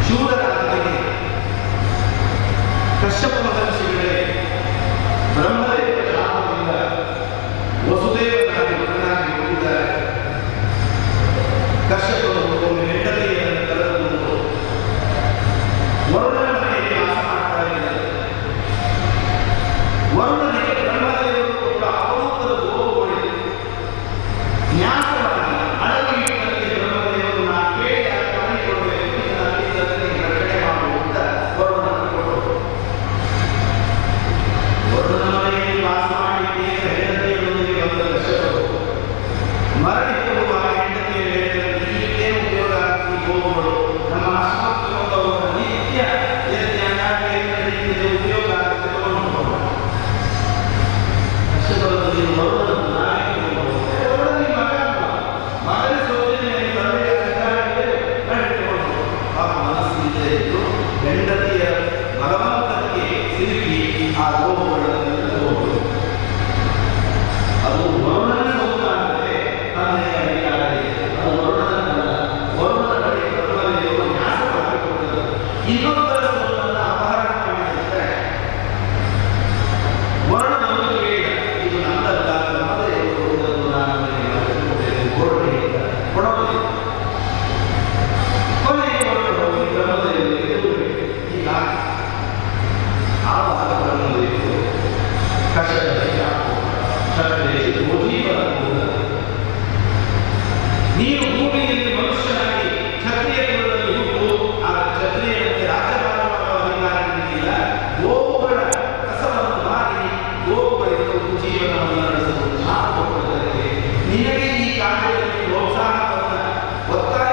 ಶೂರರಾಜನಿಗೆ ಕಶ್ಯಪ ಮಹರ್ಷಿಗಳೇ ಬ್ರಹ್ಮದೇವರ ಶಾಪದಿಂದ ವಸುದೇವನಾಗಿ ಮಗನಾಗಿ ಹುಟ್ಟಿದ್ದಾರೆ. ಕಶ್ಯಪನು ಒಮ್ಮೆ ಹೆಂಡತಿಯನ್ನು ಕರೆದುಕೊಂಡು ವರುಣನ ಮನೆಯಲ್ಲಿ ವಾಸ ಮಾಡ್ತಾ ಇದ್ದಾರೆ. ವರುಣನಿಗೆ ಬ್ರಹ್ಮದೇವರು ಕೊಟ್ಟ ಅಪರೂಪದ ಗೋವುಗಳಿವೆ. ನ್ಯಾಸವಾಗಿ ಅಡಗಿ ಇಟ್ಟಂತೆ ಬ್ರಹ್ಮದೇವರು ನಾನು ಕೇಳಿ ಆ ಮನೆ ಕೊಡಬೇಕು, ಇದನ್ನು ರಕ್ಷಣೆ ಮಾಡುವಂತ ವರುಣನನ್ನು ಕೊಟ್ಟರು. ವರುಣನ ಮನೆಯಲ್ಲಿ ವಾಸ ಮಾಡಿ ಹೆಂಡತಿಯೊಂದಿಗೆ ಬಂದ ಕಶ್ಯಪರು ಮರಳಿ ಕೊಡುವಾಗ ಹೆಂಡತಿಯ ಹೇಳಿದಂತೆ ಈಗೇನು ಉಪಯೋಗ ಆಗ್ತದೆ ಗೋವುಗಳು, ನಮ್ಮ ಆಶ್ರಮಕ್ಕೆ ನಿತ್ಯ ಉಪಯೋಗ ಆಗ್ತದೆ ತಗೊಂಡು ಕಶ್ಯಪರಲ್ಲಿ ವರುಣನನ್ನು ನಾವೇ ವರುಣನಿಗೆ ಮಗನ ಸೋದರಿಯನ್ನು ಕಂಡುಕೊಂಡು ಪಾಪ ಮನಸ್ಸಿನಿಂದ ಇದ್ದು ಹೆಂಡತಿಯ ಬಲವಂತಕ್ಕೆ ಸಿಲುಕಿ ಆ ಗೋವುಗಳನ್ನು ಹೋಗುವುದು. ಅದು ವರುಣನ ಸೋತ ಅಂದರೆ ತಂದೆಯ ಅಧಿಕಾರವೇ, ಅದು ವರುಣನಲ್ಲ. ವರುಣನ ಬಳಿ ಬ್ರಹ್ಮದೇವರು ನ್ಯಾಸ ಮಾಡಿಕೊಟ್ಟರು. ಇನ್ನೊಬ್ಬರ ಸೋತನ್ನು ಅಪಹರಣ ಮಾಡಿದರೆ ವರುಣನನ್ನು ಕೇಳಿದ, ಇದು ನನ್ನಲ್ಲ, ಬ್ರಹ್ಮದೇವರು ಕೊಡುವುದನ್ನು ನಾನು ಕೊಡೋದಿಲ್ಲ. ಕೊನೆಗೆ ವರುಣ ಹೋಗಿ ಬ್ರಹ್ಮದೇವರಿಗೆ ದೂರಿದರು. ಈಗ ಆವಾಗ ಬ್ರಹ್ಮದೇವರು ಕಶ್ಯಪನಿಗೆ ನೀನು ಭೂಮಿಯಲ್ಲಿ ಮನುಷ್ಯನಾಗಿ ಕ್ಷತ್ರಿಯ ಕುಲದಲ್ಲಿ ಹುಟ್ಟು, ಆ ಕ್ಷತ್ರಿಯಕ್ಕೆ ರಾಜ್ಯಭಾರ ಮಾಡುವ ಅಧಿಕಾರ ನಿಮಗಿಲ್ಲ. ಗೋವುಗಳ ಕಸವನ್ನು ಮಾರಿ ಗೋವುಗಳಿಂದ ಜೀವನವನ್ನು ನಡೆಸಲು ನಾನು ಕೊಟ್ಟದ್ದಕ್ಕೆ ನಿನಗೆ ಈ ಕಾರ್ಯದಲ್ಲಿ ಪ್ರೋತ್ಸಾಹವನ್ನು ಒತ್ತಾಯ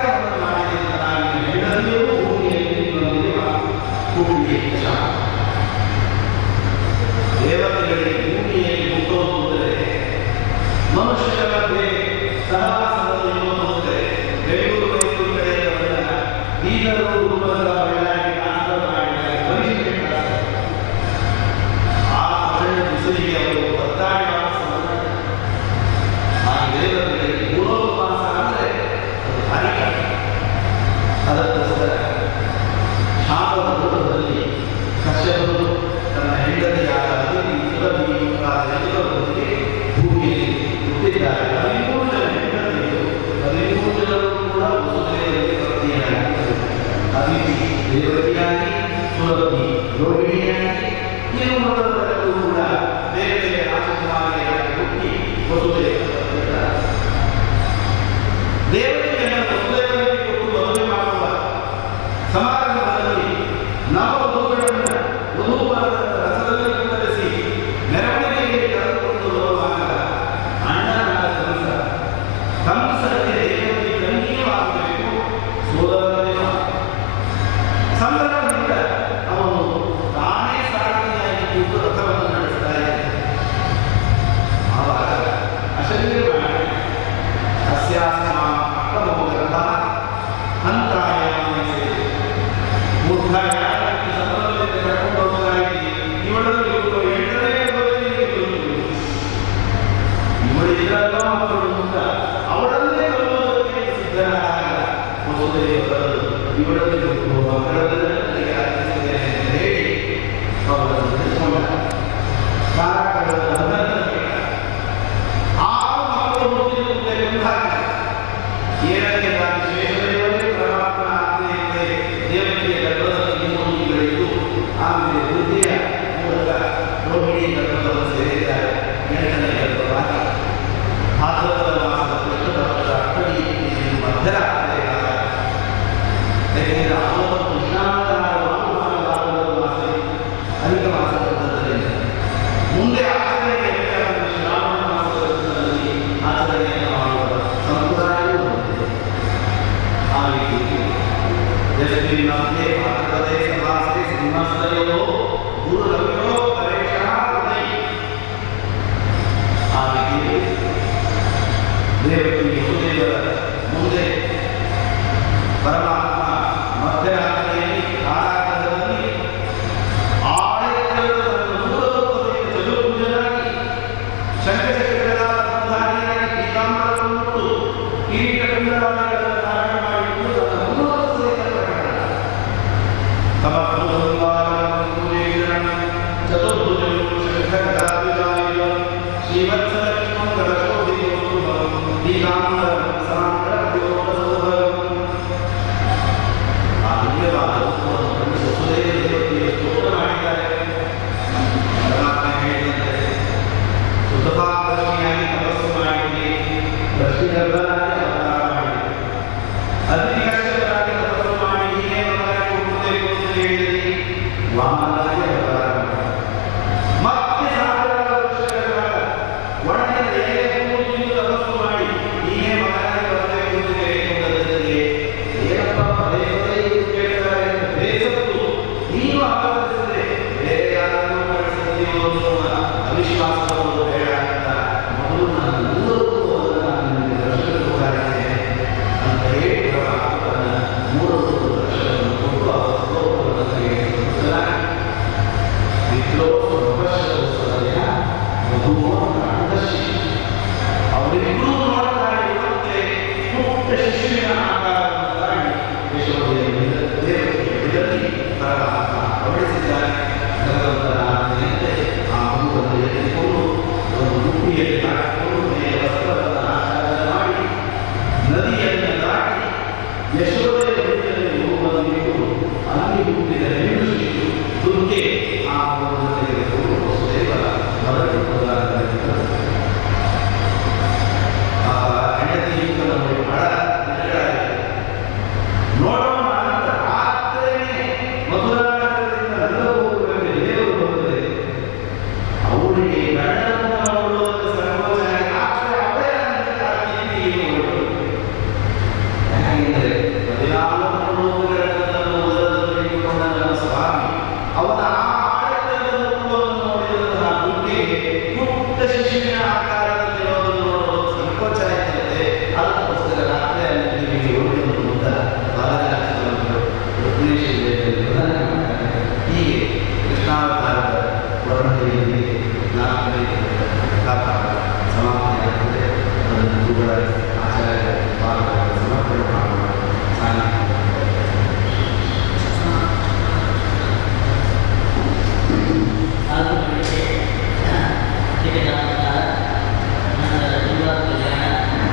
ದೇವತೆಯನ್ನು ವಸುದೇವರಿಗೆ ಕೊಟ್ಟು ಮದುವೆ ಮಾಡುವ ಸಮಾರಂಭದಲ್ಲಿ ನವವಧುಗಳನ್ನು ವಧೂವರರ ರಥದಲ್ಲಿ ಕುಂಡರಿಸಿ ಮೆರವಣಿಗೆಯಲ್ಲಿ ಕರೆದುಕೊಂಡು ಬರುವಾಗ ಅಣ್ಣನಾದ ಕಂಸನಿಗೆ ದೇವರಿಗೆ ತಂಗಿಯೂ ಆಗಬೇಕು, ಸೋದರನೇ ಸಂದರ್ಭದಿಂದ ಅವನು ತಾನೇ ಸಾರಥಿಯಾಗಿ ಕೂತು ರಥವನ್ನು ನಡೆಸ್ತಾ ಇದ್ದಾನೆ. ಆವಾಗ ಅಶರೀರ ಅಸ್ಯಾಸ್ಮಾಂ ಅಕ್ರಮೋಗ್ರಂಥ ಅಂತರಾಯಾಮಿ ಮೂರ್ಖಾಯ ಸಂದರ್ಭದಿಂದ ಕರ್ಕೊಂಡು ಹೋಗ್ತಾ ಇದ್ದಿ. ಇವಳನ್ನು ಇವರು 8ನೇ ಇವಳು ಇದರಲ್ಲೋ ಮಕ್ಕಳು ಮುಂದ ಅವಳನ್ನೇ ಕೊಲ್ಲುವುದಕ್ಕೆ ಸಿದ್ಧರಾಗ ವಸುದೇವರು ಇವಳನ್ನು ಮಕ್ಕಳನ್ನು ಹೇಳಿ ಅವರನ್ನು ತಿಳಿಸಿಕೊಂಡ. ಆರು ಮಕ್ಕಳು ಹುಟ್ಟಿರುವುದೇ ಹಾಗೆ ಏನಕ್ಕೆ ನಾನು ಶ್ರೇಷ್ಠದೇವರೇ ಪರಮಾತ್ಮನ ಆಜ್ಞೆಯಂತೆ ದೇವತೆಯ ಗರ್ಭದಲ್ಲಿ ಮೂಲಿಗಳಿದ್ದು ಆಮೇಲೆ ಬುದ್ಧಿಯ ಮೂಲಕ ರೋಹಿಣಿ ಗರ್ಭವನ್ನು ಸೇರಿದ್ದಾರೆ. 8ನೇ ಗರ್ಭವಾಗಿ ಭಾದ್ರಪದ ಮಾಸದ ಕೃಷ್ಣ ಪಕ್ಷದ ಅಷ್ಟಮಿ ಮಧ್ಯರಾತ್ರಿ ಯಾಕೆಂದರೆ ಅವನು ಕೃಷ್ಣಾವತಾರ ಮಾಸ ಅಧಿಕ ಮಾಸದಲ್ಲಿ ಮುಂದೆ ಆಚರಣೆಗೆ ಶ್ರಾವಣ ಮಾಸದಲ್ಲಿ ಆಚರಣೆಯನ್ನು ಮಾಡುವ ಸಂಪ್ರದಾಯವೂ ಬಂದಿದೆ. ಆ ರೀತಿ ಯಸ್ಮಿನ್ಮಧ್ಯೆ ಭಾರತದೇ ಸಮಾಸೆ ಸಿಂಹಸ್ಥಯೋ ಗುರುರವ್ಯೋ ಪರೇಕ್ಷಃ ಹೃದಯ. ಆ ರೀತಿ ದೇವತೆ ವಸುದೇವರ ಮುಂದೆ ಪರಮಾತ್ಮ ಮಧ್ಯರಾತ್ರಿಯಲ್ಲಿ ಕಾರಾಗೃಹದಲ್ಲಿ ಆಡಳಿತವನ್ನು ಮೂಲಭೂತವಾಗಿ ಚತುರ್ಭುಜನಾಗಿ ಶಂಖಚಕ್ರಧಾರಿಯಾಗಿ ಪೀತಾಂಬರವನ್ನು ಕಿರೀಟ ಕುಂಡಲಗಳನ್ನು ಧಾರಣ ಮಾಡಿಕೊಂಡು ತನ್ನ ಮೂಲಭೂತ ಪ್ರಕರಣ ಚತುರ್ಭುಜಂ ಶಂಖಗದಾಯುಧಾಯುಧಂ ಶ್ರೀವತ್ಸಲಕ್ಷ್ಮಂ ಗದಶೋಭಿತೋಸ್ತುಭಂ ಪೀತಾಂಬರಂ ಸಮಾಂತರಭ್ಯೋಪಸೌಭಗಂ. ಆ ದಿವ್ಯವಾದ ರೂಪವನ್ನು ವಸುದೇವ ದೇವತೆಯ ಸ್ತೋತ್ರ ಮಾಡಿದ್ದಾರೆ. ಪರಮಾತ್ಮ ಹೇಳಿದಂತೆ ಸುತಪಾದರ್ಶಿಯಾಗಿ ತಪಸ್ಸು ಮಾಡಿದೆ, ದಕ್ಷಿಣಗರ್ಭನಾಗಿ ಅವತಾರ ಮಾಡಿದೆ, ಅತಿಕಷ್ಟರಾಗಿ ತಪಸ್ಸು ಮಾಡಿ ಹೀಗೆ ಮಗನಾಗಿ ಹುಟ್ಟಬೇಕು ಅಂತ ಹೇಳಿದರೆ ವಾಮನಾಗಿ ಅವತಾರ ಮಾಡಿ ಮತ್ತೆ ಸಾವಿರಾರು ವರ್ಷಗಳ ಒಳಗಿನ ಏಕಮೂರ್ತಿಯು ತಪಸ್ಸು ಮಾಡಿ ಹೀಗೆ ಮಗನಾಗಿ ಬರಬೇಕು ಅಂತ ಹೇಳಿಕೊಂಡದ್ದಕ್ಕೆ ಏನಪ್ಪ ಪದೇ ಪದೇ ಕೇಳ್ತಾರೆ ಬೇಸತ್ತು ನೀನು ಆವರಿಸಿದ್ರೆ ಬೇರೆ ಯಾರನ್ನು ಕಳಿಸಿದ್ದೀವೋ ಅನ್ನುವ ಅವಿಶ್ವಾಸವನ್ನು ಬೇಡ ಅಂತ ಮೊದಲು ನನ್ನ ಮೂಲಭೂತವನ್ನು ನಾನು ನಿಮಗೆ ದರ್ಶನ ಕೊಡ್ತಾಯಿದ್ದೇನೆ ಅಂತ ಹೇಳಿ ಪರಮಾತ್ಮನ ಮೂಲಭೂತ ದರ್ಶನವನ್ನು ಕೊಟ್ಟು ಅವರ ಶ್ಲೋಕವನ್ನು ತಿಳಿಸಲಾಗಿ ವಿದ್ರೋ ಪ್ರಪಶ್ಯದಯ ಮಧುಮೋ ಪ್ರಾಣದರ್ಶಿ ಅವರಿಬ್ಬರೂ ನೋಡ್ತಾರೆ. ಮತ್ತೆ ಪುಟ್ಟ ಶಿಶುವಿನ ಆಕಾರವನ್ನು ತಾಳಿ ಯಶೋಧೆಯನ್ನು